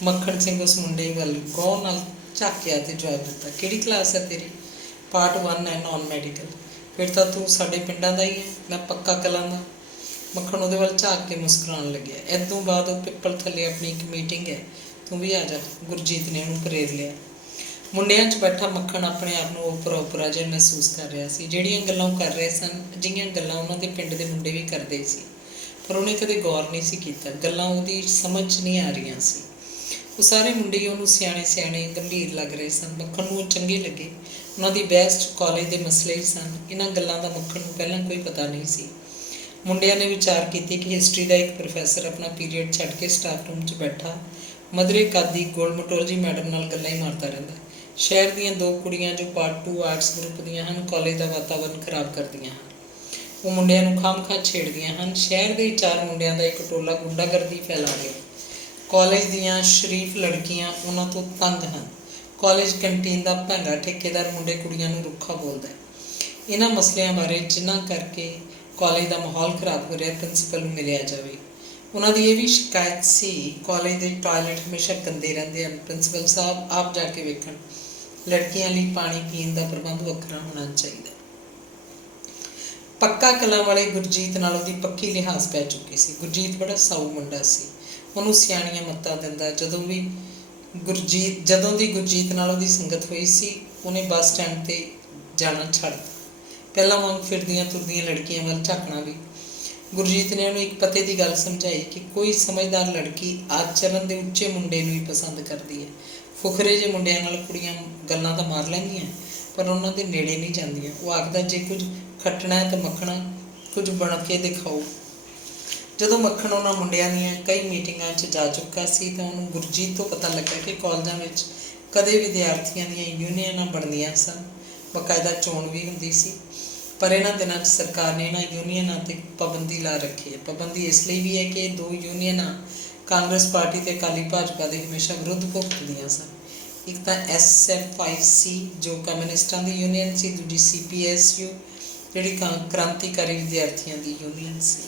ਮੱਖਣ ਸਿੰਘ ਉਸ ਮੁੰਡੇ ਵੱਲ ਗੌਰ ਨਾਲ ਝਾਕਿਆ ਤੇ ਜਵਾਬ ਦਿੱਤਾ, ਕਿਹੜੀ ਕਲਾਸ ਹੈ ਤੇਰੀ? ਪਾਰਟ 1 ਹੈ, ਨਾਨ ਮੈਡੀਕਲ। ਫਿਰ ਤਾਂ ਤੂੰ ਸਾਡੇ ਪਿੰਡਾਂ ਦਾ ਹੀ ਹੈ। ਮੈਂ ਪੱਕਾ ਕਲਾਂ ਦਾ। ਮੱਖਣ ਉਹਦੇ ਵੱਲ ਝਾਕ ਕੇ ਮੁਸਕਰਾਉਣ ਲੱਗਿਆ। ਇੱਦੋਂ ਬਾਅਦ ਉਹ ਪਿੱਪਲ ਥੱਲੇ ਆਪਣੀ ਇੱਕ ਮੀਟਿੰਗ ਹੈ, ਤੂੰ ਵੀ ਆ ਜਾ। ਗੁਰਜੀਤ ਨੇ ਉਹਨੂੰ ਪ੍ਰੇਰ ਲਿਆ। ਮੁੰਡਿਆਂ 'ਚ ਬੈਠਾ ਮੱਖਣ ਆਪਣੇ ਆਪ ਨੂੰ ਓਪਰਾ ਜਿਹਾ ਮਹਿਸੂਸ ਕਰ ਰਿਹਾ ਸੀ। ਜਿਹੜੀਆਂ ਗੱਲਾਂ ਉਹ ਕਰ ਰਹੇ ਸਨ, ਅਜਿਹੀਆਂ ਗੱਲਾਂ ਉਹਨਾਂ ਦੇ ਪਿੰਡ ਦੇ ਮੁੰਡੇ ਵੀ ਕਰਦੇ ਸੀ, ਪਰ ਉਹਨੇ ਕਦੇ ਗੌਰ ਨਹੀਂ ਸੀ ਕੀਤਾ। ਗੱਲਾਂ ਉਹਦੀ ਸਮਝ 'ਚ ਨਹੀਂ ਆ ਰਹੀਆਂ ਸੀ। ਉਹ ਸਾਰੇ ਮੁੰਡੇ ਹੀ ਉਹਨੂੰ ਸਿਆਣੇ ਸਿਆਣੇ ਗੰਭੀਰ ਲੱਗ ਰਹੇ ਸਨ। ਮੱਖਣ ਨੂੰ ਉਹ ਚੰਗੇ ਲੱਗੇ। ਉਹਨਾਂ ਦੀ ਬਹਿਸ 'ਚ ਕਾਲਜ ਦੇ ਮਸਲੇ ਹੀ ਸਨ। ਇਹਨਾਂ ਗੱਲਾਂ ਦਾ ਮੱਖਣ ਨੂੰ ਪਹਿਲਾਂ ਕੋਈ ਪਤਾ ਨਹੀਂ ਸੀ। ਮੁੰਡਿਆਂ ਨੇ ਵਿਚਾਰ ਕੀਤੀ ਕਿ ਹਿਸਟਰੀ ਦਾ ਇੱਕ ਪ੍ਰੋਫੈਸਰ ਆਪਣਾ ਪੀਰੀਅਡ ਛੱਡ ਕੇ ਸਟਾਫ ਰੂਮ 'ਚ ਬੈਠਾ ਮਧਰੇ ਕਾਦੀ ਗੋਲ ਮਟੋਲ ਜੀ ਮੈਡਮ ਨਾਲ ਗੱਲਾਂ ਹੀ ਮਾਰਦਾ ਰਹਿੰਦਾ। ਸ਼ਹਿਰ ਦੀਆਂ 2 ਕੁੜੀਆਂ ਜੋ ਪਾਰਟ 2 ਆਰਟਸ ਗਰੁੱਪ ਦੀਆਂ ਹਨ, ਕਾਲਜ ਦਾ ਵਾਤਾਵਰਨ ਖਰਾਬ ਕਰਦੀਆਂ ਹਨ। ਉਹ ਮੁੰਡਿਆਂ ਨੂੰ ਖਾਮਖਾਹ ਛੇੜਦੀਆਂ ਹਨ। ਸ਼ਹਿਰ ਦੇ 4 ਮੁੰਡਿਆਂ ਦਾ ਇੱਕ ਟੋਲਾ ਗੁੰਡਾਗਰਦੀ ਫੈਲਾ ਗਿਆ। ਕਾਲਜ ਦੀਆਂ ਸ਼ਰੀਫ ਲੜਕੀਆਂ ਉਹਨਾਂ ਤੋਂ ਤੰਗ ਹਨ। ਕਾਲਜ ਕੰਟੀਨ ਦਾ ਭੈਂਗਾ ਠੇਕੇਦਾਰ ਮੁੰਡੇ ਕੁੜੀਆਂ ਨੂੰ ਰੁੱਖਾ ਬੋਲਦਾ ਹੈ। ਇਹਨਾਂ ਮਸਲਿਆਂ ਬਾਰੇ ਜਿਨ੍ਹਾਂ ਕਰਕੇ ਕਾਲਜ ਦਾ ਮਾਹੌਲ ਖਰਾਬ ਹੋ ਰਿਹਾ, ਪ੍ਰਿੰਸੀਪਲ ਨੂੰ ਮਿਲਿਆ ਜਾਵੇ। ਉਹਨਾਂ ਦੀ ਇਹ ਵੀ ਸ਼ਿਕਾਇਤ ਸੀ, ਕਾਲਜ ਦੇ ਟਾਇਲਟ ਹਮੇਸ਼ਾ ਗੰਦੇ ਰਹਿੰਦੇ ਹਨ, ਪ੍ਰਿੰਸੀਪਲ ਸਾਹਿਬ ਆਪ ਜਾ ਕੇ ਵੇਖਣ। ਲੜਕੀਆਂ ਲਈ ਪਾਣੀ ਪੀਣ ਦਾ ਪ੍ਰਬੰਧ ਵੱਖਰਾ ਹੋਣਾ ਚਾਹੀਦਾ। ਪੱਕਾ ਕਲਾਂ ਵਾਲੇ ਗੁਰਜੀਤ ਨਾਲ ਉਹਦੀ ਪੱਕੀ ਲਿਹਾਜ਼ ਪੈ ਚੁੱਕੀ ਸੀ। ਗੁਰਜੀਤ ਬੜਾ ਸਾਊ ਮੁੰਡਾ ਸੀ, ਉਹਨੂੰ ਸਿਆਣੀਆਂ ਮੱਤਾਂ ਦਿੰਦਾ। ਜਦੋਂ ਦੀ ਗੁਰਜੀਤ ਨਾਲ ਉਹਦੀ ਸੰਗਤ ਹੋਈ ਸੀ, ਉਹਨੇ ਬੱਸ ਸਟੈਂਡ 'ਤੇ ਜਾਣਾ ਛੱਡ ਦਿੱਤਾ। ਪਹਿਲਾਂ ਵਾਂਗ ਫਿਰਦੀਆਂ ਤੁਰਦੀਆਂ ਲੜਕੀਆਂ ਵੱਲ ਝਾਕਣਾ ਵੀ। ਗੁਰਜੀਤ ਨੇ ਉਹਨੂੰ ਇੱਕ ਪਤੇ ਦੀ ਗੱਲ ਸਮਝਾਈ ਕਿ ਕੋਈ ਸਮਝਦਾਰ ਲੜਕੀ ਆਚਰਨ ਦੇ ਉੱਚੇ ਮੁੰਡੇ ਨੂੰ ਹੀ ਪਸੰਦ ਕਰਦੀ ਹੈ। ਫੁਕਰੇ ਜਿਹੇ ਮੁੰਡਿਆਂ ਨਾਲ ਕੁੜੀਆਂ ਗੱਲਾਂ ਤਾਂ ਮਾਰ ਲੈਂਦੀਆਂ, ਪਰ ਉਹਨਾਂ ਦੇ ਨੇੜੇ ਨਹੀਂ ਜਾਂਦੀਆਂ। ਉਹ ਆਖਦਾ, ਜੇ ਕੁਝ ਖੱਟਣਾ ਹੈ ਤਾਂ ਮੱਖਣਾ ਕੁਝ ਬਣ ਕੇ ਦਿਖਾਓ। ਜਦੋਂ ਮੱਖਣ ਉਹਨਾਂ ਮੁੰਡਿਆਂ ਦੀਆਂ ਕਈ ਮੀਟਿੰਗਾਂ 'ਚ ਜਾ ਚੁੱਕਾ ਸੀ ਤਾਂ ਉਹਨੂੰ ਗੁਰਜੀਤ ਤੋਂ ਪਤਾ ਲੱਗਾ ਕਿ ਕਾਲਜਾਂ ਵਿੱਚ ਕਦੇ ਵਿਦਿਆਰਥੀਆਂ ਦੀਆਂ ਯੂਨੀਅਨਾਂ ਬਣਦੀਆਂ ਸਨ, ਬਾਕਾਇਦਾ ਚੋਣ ਵੀ ਹੁੰਦੀ ਸੀ। ਪਰ ਇਹਨਾਂ ਦਿਨਾਂ 'ਚ ਸਰਕਾਰ ਨੇ ਇਹਨਾਂ ਯੂਨੀਅਨਾਂ 'ਤੇ ਪਾਬੰਦੀ ਲਾ ਰੱਖੀ ਹੈ। ਪਾਬੰਦੀ ਇਸ ਲਈ ਵੀ ਹੈ ਕਿ ਇਹ 2 ਯੂਨੀਅਨਾਂ ਕਾਂਗਰਸ ਪਾਰਟੀ ਅਤੇ ਅਕਾਲੀ ਭਾਜਪਾ ਦੇ ਹਮੇਸ਼ਾ ਵਿਰੁੱਧ ਭੁਗਤਦੀਆਂ ਸਨ। ਇੱਕ ਤਾਂ SFIC ਜੋ ਕਮਿਊਨਿਸਟਾਂ ਦੀ ਯੂਨੀਅਨ ਸੀ, ਦੂਜੀ CPSU ਜਿਹੜੀ ਕ੍ਰਾਂਤੀਕਾਰੀ ਵਿਦਿਆਰਥੀਆਂ ਦੀ ਯੂਨੀਅਨ ਸੀ।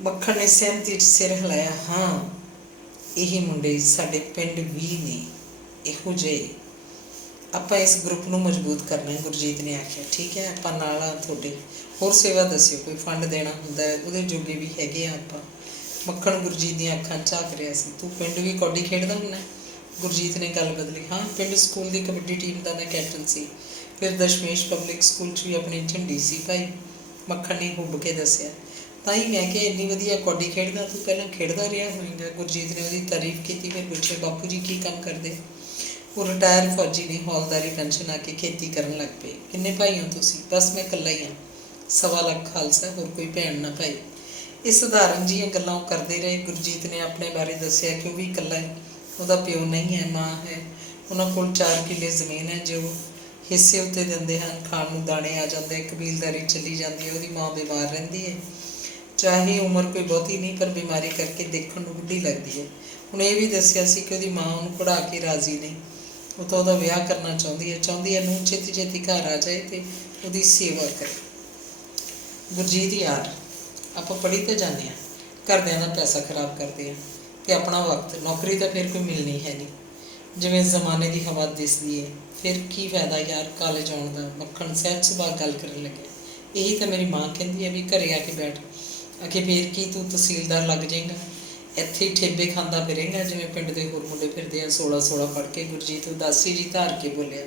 ਮੱਖਣ ਨੇ ਸਹਿਮਤੀ 'ਚ ਸਿਰ ਹਿਲਾਇਆ। ਹਾਂ, ਇਹ ਮੁੰਡੇ ਸਾਡੇ ਪਿੰਡ ਵੀ ਨੇ ਇਹੋ ਜਿਹੇ, ਆਪਾਂ ਇਸ ਗਰੁੱਪ ਨੂੰ ਮਜ਼ਬੂਤ ਕਰਨਾ ਹੈ। ਗੁਰਜੀਤ ਨੇ ਆਖਿਆ, ਠੀਕ ਹੈ, ਆਪਾਂ ਨਾਲ ਆ ਤੁਹਾਡੇ। ਹੋਰ ਸੇਵਾ ਦੱਸਿਓ, ਕੋਈ ਫੰਡ ਦੇਣਾ ਹੁੰਦਾ ਉਹਦੇ ਜੋਗੇ ਵੀ ਹੈਗੇ ਆ ਆਪਾਂ। ਮੱਖਣ ਗੁਰਜੀਤ ਦੀਆਂ ਅੱਖਾਂ ਝਾਕ ਰਿਹਾ ਸੀ। ਤੂੰ ਪਿੰਡ ਵੀ ਕੌਡੀ ਖੇਡਦਾ ਹੁੰਦਾ? ਗੁਰਜੀਤ ਨੇ ਗੱਲ ਬਦਲੀ। ਹਾਂ, ਪਿੰਡ ਸਕੂਲ ਦੀ ਕਬੱਡੀ ਟੀਮ ਦਾ ਮੈਂ ਕੈਪਟਨ ਸੀ। ਫਿਰ ਦਸ਼ਮੇਸ਼ ਪਬਲਿਕ ਸਕੂਲ 'ਚ ਵੀ ਆਪਣੀ ਝੰਡੀ ਸੀ ਭਾਈ, ਮੱਖਣ ਨੇ ਹੁੱਬ ਕੇ ਦੱਸਿਆ। ਤਾਂ ਹੀ ਮੈਂ ਕਿਹਾ, ਇੰਨੀ ਵਧੀਆ ਕੌਡੀ ਖੇਡਦਾ, ਤੂੰ ਪਹਿਲਾਂ ਖੇਡਦਾ ਰਿਹਾ ਹੋਵੇਗਾ। ਗੁਰਜੀਤ ਨੇ ਉਹਦੀ ਤਾਰੀਫ ਕੀਤੀ। ਫਿਰ ਪੁੱਛਿਆ, ਬਾਪੂ ਜੀ ਕੀ ਕੰਮ ਕਰਦੇ? ਉਹ ਰਿਟਾਇਰ ਫੌਜੀ ਨੇ, ਹੌਲਦਾਰੀ ਪੈਨਸ਼ਨ ਆ ਕੇ ਖੇਤੀ ਕਰਨ ਲੱਗ ਪਏ। ਕਿੰਨੇ ਭਾਈ ਹੋ ਤੁਸੀਂ? ਬਸ ਮੈਂ ਇਕੱਲਾ ਹੀ ਹਾਂ। 1.25 ਲੱਖ ਖਾਲਸਾ, ਹੋਰ ਕੋਈ ਭੈਣ ਨਾ ਭਾਈ। ਇਹ ਸਧਾਰਨ ਜਿਹੀਆਂ ਗੱਲਾਂ ਉਹ ਕਰਦੇ ਰਹੇ। ਗੁਰਜੀਤ ਨੇ ਆਪਣੇ ਬਾਰੇ ਦੱਸਿਆ ਕਿ ਉਹ ਵੀ ਇਕੱਲਾ ਹੈ, ਉਹਦਾ ਪਿਓ ਨਹੀਂ ਹੈ, ਮਾਂ ਹੈ। ਉਹਨਾਂ ਕੋਲ 4 ਕਿੱਲੇ ਜ਼ਮੀਨ ਹੈ ਜੋ ਹਿੱਸੇ ਉੱਤੇ ਦਿੰਦੇ ਹਨ। ਖਾਣ ਨੂੰ ਦਾਣੇ ਆ ਜਾਂਦੇ, ਕਬੀਲਦਾਰੀ ਚੱਲੀ ਜਾਂਦੀ ਹੈ। ਉਹਦੀ ਮਾਂ ਬਿਮਾਰ ਰਹਿੰਦੀ ਹੈ, ਚਾਹੇ ਉਮਰ ਕੋਈ ਬਹੁਤੀ ਨਹੀਂ, ਪਰ ਬਿਮਾਰੀ ਕਰਕੇ ਦੇਖਣ ਨੂੰ ਬੁੱਢੀ ਲੱਗਦੀ ਹੈ। ਹੁਣ ਇਹ ਵੀ ਦੱਸਿਆ ਸੀ ਕਿ ਉਹਦੀ ਮਾਂ ਉਹਨੂੰ ਪੜ੍ਹਾ ਕੇ ਰਾਜ਼ੀ ਨਹੀਂ, ਉਹ ਤਾਂ ਉਹਦਾ ਵਿਆਹ ਕਰਨਾ ਚਾਹੁੰਦੀ ਹੈ ਨੂੰ ਛੇਤੀ ਛੇਤੀ ਘਰ ਆ ਜਾਏ ਅਤੇ ਉਹਦੀ ਸੇਵਾ ਕਰੇ। ਗੁਰਜੀਤ ਯਾਰ, ਆਪਾਂ ਪੜ੍ਹੀ ਤਾਂ ਜਾਂਦੇ ਹਾਂ, ਘਰਦਿਆਂ ਦਾ ਪੈਸਾ ਖਰਾਬ ਕਰਦੇ ਹਾਂ ਅਤੇ ਆਪਣਾ ਵਕਤ। ਨੌਕਰੀ ਤਾਂ ਫਿਰ ਕੋਈ ਮਿਲਣੀ ਹੈ ਨਹੀਂ, ਜਿਵੇਂ ਜ਼ਮਾਨੇ ਦੀ ਹਵਾ ਦਿਸਦੀ ਹੈ। ਫਿਰ ਕੀ ਫਾਇਦਾ ਯਾਰ ਕਾਲਜ ਆਉਣ ਦਾ। ਮੱਖਣ ਸਹਿਜ ਸੁਭਾਅ ਗੱਲ ਕਰਨ ਲੱਗਿਆ। ਇਹੀ ਤਾਂ ਮੇਰੀ ਮਾਂ ਕਹਿੰਦੀ ਹੈ ਵੀ ਘਰੇ ਆ ਕੇ ਬੈਠ। ਆਖੇ ਫਿਰ ਕੀ ਤੂੰ ਤਹਿਸੀਲਦਾਰ ਲੱਗ ਜਾਏਗਾ, ਇੱਥੇ ਹੀ ਠੇਬੇ ਖਾਂਦਾ ਫਿਰੇਂਗਾ ਜਿਵੇਂ ਪਿੰਡ ਦੇ ਹੋਰ ਮੁੰਡੇ ਫਿਰਦੇ ਆ 16 ਪੜ੍ਹ ਕੇ। ਗੁਰਜੀਤ ਉਦਾਸੀ ਜੀ ਧਾਰ ਕੇ ਬੋਲਿਆ।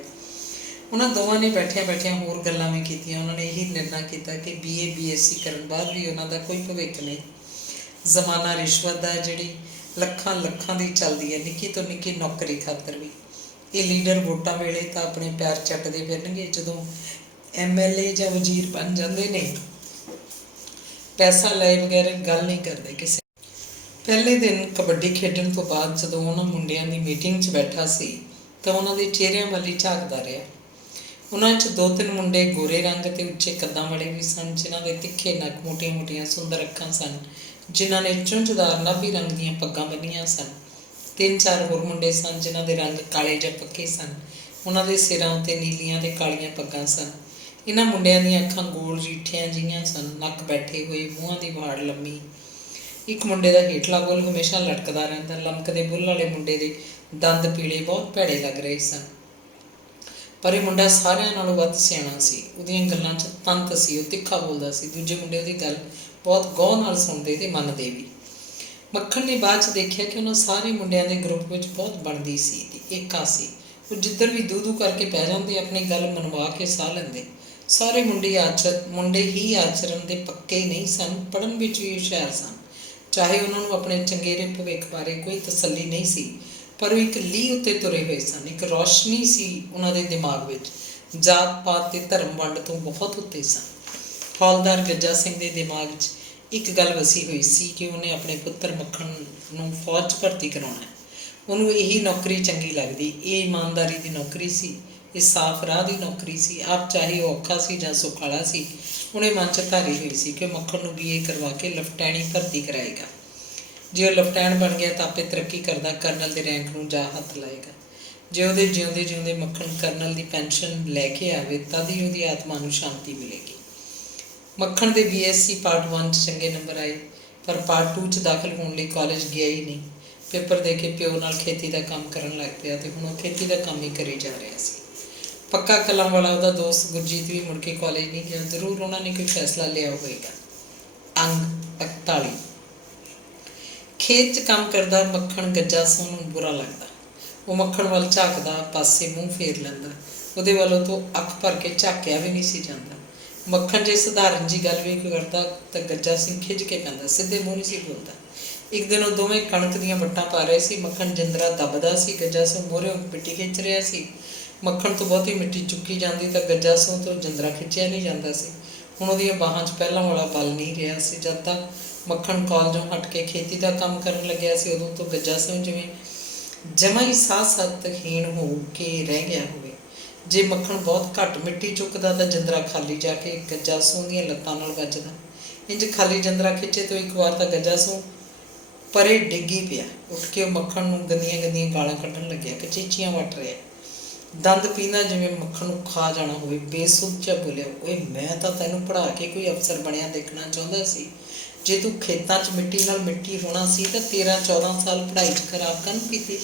ਉਹਨਾਂ ਦੋਵਾਂ ਨੇ ਬੈਠਿਆਂ ਹੋਰ ਗੱਲਾਂ ਵੀ ਕੀਤੀਆਂ। ਉਹਨਾਂ ਨੇ ਇਹੀ ਨਿਰਣਾ ਕੀਤਾ ਕਿ BA BSc ਕਰਨ ਬਾਅਦ ਵੀ ਉਹਨਾਂ ਦਾ ਕੋਈ ਭਵਿੱਖ ਨਹੀਂ। ਜ਼ਮਾਨਾ ਰਿਸ਼ਵਤ ਦਾ, ਜਿਹੜੀ ਲੱਖਾਂ ਦੀ ਚੱਲਦੀ ਹੈ, ਨਿੱਕੀ ਤੋਂ ਨਿੱਕੀ ਨੌਕਰੀ ਖਾਤਰ ਵੀ। ਇਹ ਲੀਡਰ ਵੋਟਾਂ ਵੇਲੇ ਤਾਂ ਆਪਣੇ ਪੈਰ ਚੱਟਦੇ ਫਿਰਨਗੇ, ਜਦੋਂ MLA ਜਾਂ ਵਜ਼ੀਰ ਬਣ ਜਾਂਦੇ ਨੇ ਪੈਸਾ ਲਏ ਬਗੈਰ ਗੱਲ ਨਹੀਂ ਕਰਦੇ ਕਿਸੇ। ਪਹਿਲੇ ਦਿਨ ਕਬੱਡੀ ਖੇਡਣ ਤੋਂ ਬਾਅਦ ਜਦੋਂ ਉਹਨਾਂ ਮੁੰਡਿਆਂ ਦੀ ਮੀਟਿੰਗ 'ਚ ਬੈਠਾ ਸੀ ਤਾਂ ਉਹਨਾਂ ਦੇ ਚਿਹਰਿਆਂ ਵੱਲ ਹੀ ਝਾਕਦਾ ਰਿਹਾ। ਉਹਨਾਂ 'ਚ 2-3 ਮੁੰਡੇ ਗੋਰੇ ਰੰਗ ਅਤੇ ਉੱਚੇ ਕੱਦਾਂ ਵਾਲੇ ਵੀ ਸਨ, ਜਿਨ੍ਹਾਂ ਦੇ ਤਿੱਖੇ ਨੱਕ, ਮੋਟੀਆਂ ਸੁੰਦਰ ਅੱਖਾਂ ਸਨ, ਜਿਨ੍ਹਾਂ ਨੇ ਚੁੰਝਦਾਰ ਨਾਭੀ ਰੰਗ ਦੀਆਂ ਪੱਗਾਂ ਬੰਨ੍ਹੀਆਂ ਸਨ। 3-4 ਹੋਰ ਮੁੰਡੇ ਸਨ ਜਿਨ੍ਹਾਂ ਦੇ ਰੰਗ ਕਾਲੇ ਜਾਂ ਪੱਕੇ ਸਨ। ਉਹਨਾਂ ਦੇ ਸਿਰਾਂ ਉੱਤੇ ਨੀਲੀਆਂ ਅਤੇ ਕਾਲੀਆਂ ਪੱਗਾਂ ਸਨ। ਇਹਨਾਂ ਮੁੰਡਿਆਂ ਦੀਆਂ ਅੱਖਾਂ ਗੋਲ ਰੀਠਿਆਂ ਜਿਹੀਆਂ ਸਨ, ਨੱਕ ਬੈਠੇ ਹੋਏ, ਮੂੰਹਾਂ ਦੀ ਵਾੜ ਲੰਮੀ। ਇੱਕ ਮੁੰਡੇ ਦਾ ਹੇਠਲਾ ਬੁੱਲ ਹਮੇਸ਼ਾ ਲਟਕਦਾ ਰਹਿੰਦਾ। ਲਮਕਦੇ ਬੁੱਲ ਵਾਲੇ ਮੁੰਡੇ ਦੇ ਦੰਦ ਪੀਲੇ ਬਹੁਤ ਭੈੜੇ ਲੱਗ ਰਹੇ ਸਨ, ਪਰ ਇਹ ਮੁੰਡਾ ਸਾਰਿਆਂ ਨਾਲੋਂ ਵੱਧ ਸਿਆਣਾ ਸੀ। ਉਹਦੀਆਂ ਗੱਲਾਂ 'ਚ ਤੰਤ ਸੀ, ਉਹ ਤਿੱਖਾ ਬੋਲਦਾ ਸੀ। ਦੂਜੇ ਮੁੰਡੇ ਉਹਦੀ ਗੱਲ ਬਹੁਤ ਗੌਰ ਨਾਲ ਸੁਣਦੇ ਅਤੇ ਮੰਨਦੇ ਵੀ। ਮੱਖਣ ਨੇ ਬਾਅਦ 'ਚ ਦੇਖਿਆ ਕਿ ਉਹਨਾਂ ਸਾਰੇ ਮੁੰਡਿਆਂ ਦੇ ਗਰੁੱਪ ਵਿੱਚ ਬਹੁਤ ਬਣਦੀ ਸੀ ਅਤੇ ਏਕਾ ਸੀ। ਉਹ ਜਿੱਧਰ ਵੀ ਦੂ ਕਰਕੇ ਪੈ ਜਾਂਦੇ, ਆਪਣੀ ਗੱਲ ਮਨਵਾ ਕੇ ਸਾਹ ਲੈਂਦੇ। ਸਾਰੇ ਮੁੰਡੇ ਹੀ ਆਚਰਨ ਦੇ ਪੱਕੇ ਨਹੀਂ ਸਨ, ਪੜ੍ਹਨ ਵਿੱਚ ਵੀ ਹੁਸ਼ਿਆਰ ਸਨ। ਚਾਹੇ ਉਹਨਾਂ ਨੂੰ ਆਪਣੇ ਚੰਗੇਰੇ ਭਵਿੱਖ ਬਾਰੇ ਕੋਈ ਤਸੱਲੀ ਨਹੀਂ ਸੀ, ਪਰ ਉਹ ਇੱਕ ਲੀਹ ਉੱਤੇ ਤੁਰੇ ਹੋਏ ਸਨ। ਇੱਕ ਰੌਸ਼ਨੀ ਸੀ ਉਹਨਾਂ ਦੇ ਦਿਮਾਗ ਵਿੱਚ, ਜਾਤ ਪਾਤ ਅਤੇ ਧਰਮ ਵੰਡ ਤੋਂ ਬਹੁਤ ਉੱਤੇ ਸਨ। ਹੌਲਦਾਰ ਗੱਜਾ ਸਿੰਘ ਦੇ ਦਿਮਾਗ 'ਚ ਇੱਕ ਗੱਲ ਵਸੀ ਹੋਈ ਸੀ ਕਿ ਉਹਨੇ ਆਪਣੇ ਪੁੱਤਰ ਮੱਖਣ ਨੂੰ ਫੌਜ 'ਚ ਭਰਤੀ ਕਰਾਉਣਾ ਹੈ। ਉਹਨੂੰ ਇਹੀ ਨੌਕਰੀ ਚੰਗੀ ਲੱਗਦੀ। ਇਹ ਇਮਾਨਦਾਰੀ ਦੀ ਨੌਕਰੀ ਸੀ, ਇਹ ਸਾਫ਼ ਰਾਹ ਦੀ ਨੌਕਰੀ ਸੀ। ਆਪ ਚਾਹੇ ਉਹ ਔਖਾ ਸੀ ਜਾਂ ਸੁਖਾਲਾ ਸੀ, ਉਹਨੇ ਮਨ 'ਚ ਧਾਰੀ ਹੋਈ ਸੀ ਕਿ ਮੱਖਣ ਨੂੰ BA ਕਰਵਾ ਕੇ ਲੈਫਟੈਂਟ ਭਰਤੀ ਕਰਾਏਗਾ। ਜੇ ਉਹ ਲੈਫਟੈਂਟ ਬਣ ਗਿਆ ਤਾਂ ਆਪੇ ਤਰੱਕੀ ਕਰਦਾ ਕਰਨਲ ਦੇ ਰੈਂਕ ਨੂੰ ਜਾ ਹੱਥ ਲਾਏਗਾ। ਜੇ ਉਹਦੇ ਜਿਉਂਦੇ ਮੱਖਣ ਕਰਨਲ ਦੀ ਪੈਨਸ਼ਨ ਲੈ ਕੇ ਆਵੇ ਤਦ ਹੀ ਉਹਦੀ ਆਤਮਾ ਨੂੰ ਸ਼ਾਂਤੀ ਮਿਲੇਗੀ। ਮੱਖਣ ਦੇ BSc ਪਾਰਟ 1 'ਚ ਚੰਗੇ ਨੰਬਰ ਆਏ, ਪਰ ਪਾਰਟ 2 'ਚ ਦਾਖਲ ਹੋਣ ਲਈ ਕਾਲਜ ਗਿਆ ਹੀ ਨਹੀਂ। ਪੇਪਰ ਦੇ ਕੇ ਪਿਓ ਨਾਲ ਖੇਤੀ ਦਾ ਕੰਮ ਕਰਨ ਲੱਗ ਪਿਆ ਅਤੇ ਹੁਣ ਉਹ ਖੇਤੀ ਦਾ ਕੰਮ ਹੀ ਕਰੀ ਜਾ ਰਿਹਾ ਸੀ। ਪੱਕਾ ਕਲਾਂ ਵਾਲਾ ਉਹਦਾ ਦੋਸਤ ਗੁਰਜੀਤ ਵੀ ਮੁੜ ਕੇ ਕਾਲਜ ਨਹੀਂ ਗਿਆ। ਜ਼ਰੂਰ ਉਹਨਾਂ ਨੇ ਕੋਈ ਫੈਸਲਾ ਲਿਆ ਹੋਵੇਗਾ। ਅੰਗ 41। ਖੇਤ 'ਚ ਕੰਮ ਕਰਦਾ ਮੱਖਣ ਗੱਜਾ ਸਿੰਘ ਨੂੰ ਬੁਰਾ ਲੱਗਦਾ। ਉਹ ਮੱਖਣ ਵੱਲ ਝਾਕਦਾ, ਪਾਸੇ ਮੂੰਹ ਫੇਰ ਲੈਂਦਾ। ਉਹਦੇ ਵੱਲੋਂ ਤੋਂ ਅੱਖ ਭਰ ਕੇ ਝਾਕਿਆ ਵੀ ਨਹੀਂ ਸੀ ਜਾਂਦਾ। ਮੱਖਣ ਜੇ ਸਧਾਰਨ ਜੀ ਗੱਲ ਵੀ ਕਰਦਾ ਤਾਂ ਗੱਜਾ ਸਿੰਘ ਖਿਝ ਕੇ ਪੈਂਦਾ, ਸਿੱਧੇ ਮੂੰਹ ਨਹੀਂ ਸੀ ਬੋਲਦਾ। ਇੱਕ ਦਿਨ ਉਹ ਦੋਵੇਂ ਕਣਕ ਦੀਆਂ ਵੱਟਾਂ ਪਾ ਰਹੇ ਸੀ। ਮੱਖਣ ਜਿੰਦਰਾ ਦੱਬਦਾ ਸੀ, ਗੱਜਾ ਸਿੰਘ ਮੋਹਰਿਓਂ ਮਿੱਟੀ ਖਿੱਚ ਰਿਹਾ ਸੀ। ਮੱਖਣ ਤੋਂ ਬਹੁਤੀ ਮਿੱਟੀ ਚੁੱਕੀ ਜਾਂਦੀ ਤਾਂ ਗੱਜਾ ਸਿੰਘ ਤੋਂ ਜਿੰਦਰਾ ਖਿੱਚਿਆ ਨਹੀਂ ਜਾਂਦਾ ਸੀ। ਹੁਣ ਉਹਦੀਆਂ ਬਾਹਾਂ 'ਚ ਪਹਿਲਾਂ ਵਾਲਾ ਬਲ ਨਹੀਂ ਰਿਹਾ ਸੀ। ਜਦ ਤੱਕ ਮੱਖਣ ਕਾਲਜੋਂ ਹਟ ਕੇ ਖੇਤੀ ਦਾ ਕੰਮ ਕਰਨ ਲੱਗਿਆ ਸੀ, ਉਦੋਂ ਤੋਂ ਗੱਜਾ ਸਿੰਘ ਜਿਵੇਂ ਜਮਾ ਹੀ ਸਾਹ-ਸਤਹੀਣ ਹੋ ਕੇ ਰਹਿ ਗਿਆ ਹੋਵੇ। ਜੇ ਮੱਖਣ ਬਹੁਤ ਘੱਟ ਮਿੱਟੀ ਚੁੱਕਦਾ ਤਾਂ ਜਿੰਦਰਾ ਖਾਲੀ ਜਾ ਕੇ ਗੱਜਾ ਸਿੰਘ ਦੀਆਂ ਲੱਤਾਂ ਨਾਲ ਵੱਜਦਾ। ਇੰਝ ਖਾਲੀ ਜਿੰਦਰਾ ਖਿੱਚੇ ਤੋਂ ਇੱਕ ਵਾਰ ਤਾਂ ਗੱਜਾ ਸਿੰਘ ਪਰੇ ਡਿੱਗੀ ਪਿਆ। ਉੱਠ ਕੇ ਉਹ ਮੱਖਣ ਨੂੰ ਗੰਦੀਆਂ ਗਾਲਾਂ ਕੱਢਣ ਲੱਗਿਆ, ਕਚੀਚੀਆਂ ਵੱਟ ਰਿਹਾ, ਦੰਦ ਪੀਂਦਾ ਜਿਵੇਂ ਮੱਖਣ ਨੂੰ ਖਾ ਜਾਣਾ ਹੋਵੇ। ਬੇਸੁੱਧ ਜਿਹਾ ਬੋਲਿਆ, ਓਏ ਮੈਂ ਤਾਂ ਤੈਨੂੰ ਪੜ੍ਹਾ ਕੇ ਕੋਈ ਅਫਸਰ ਬਣਿਆ ਦੇਖਣਾ ਚਾਹੁੰਦਾ ਸੀ। ਜੇ ਤੂੰ ਖੇਤਾਂ 'ਚ ਮਿੱਟੀ ਨਾਲ ਮਿੱਟੀ ਹੋਣਾ ਸੀ ਤਾਂ 13-14 ਸਾਲ ਪੜ੍ਹਾਈ 'ਚ ਖਰਾਬ ਕਰਨ ਕੀਤੀ।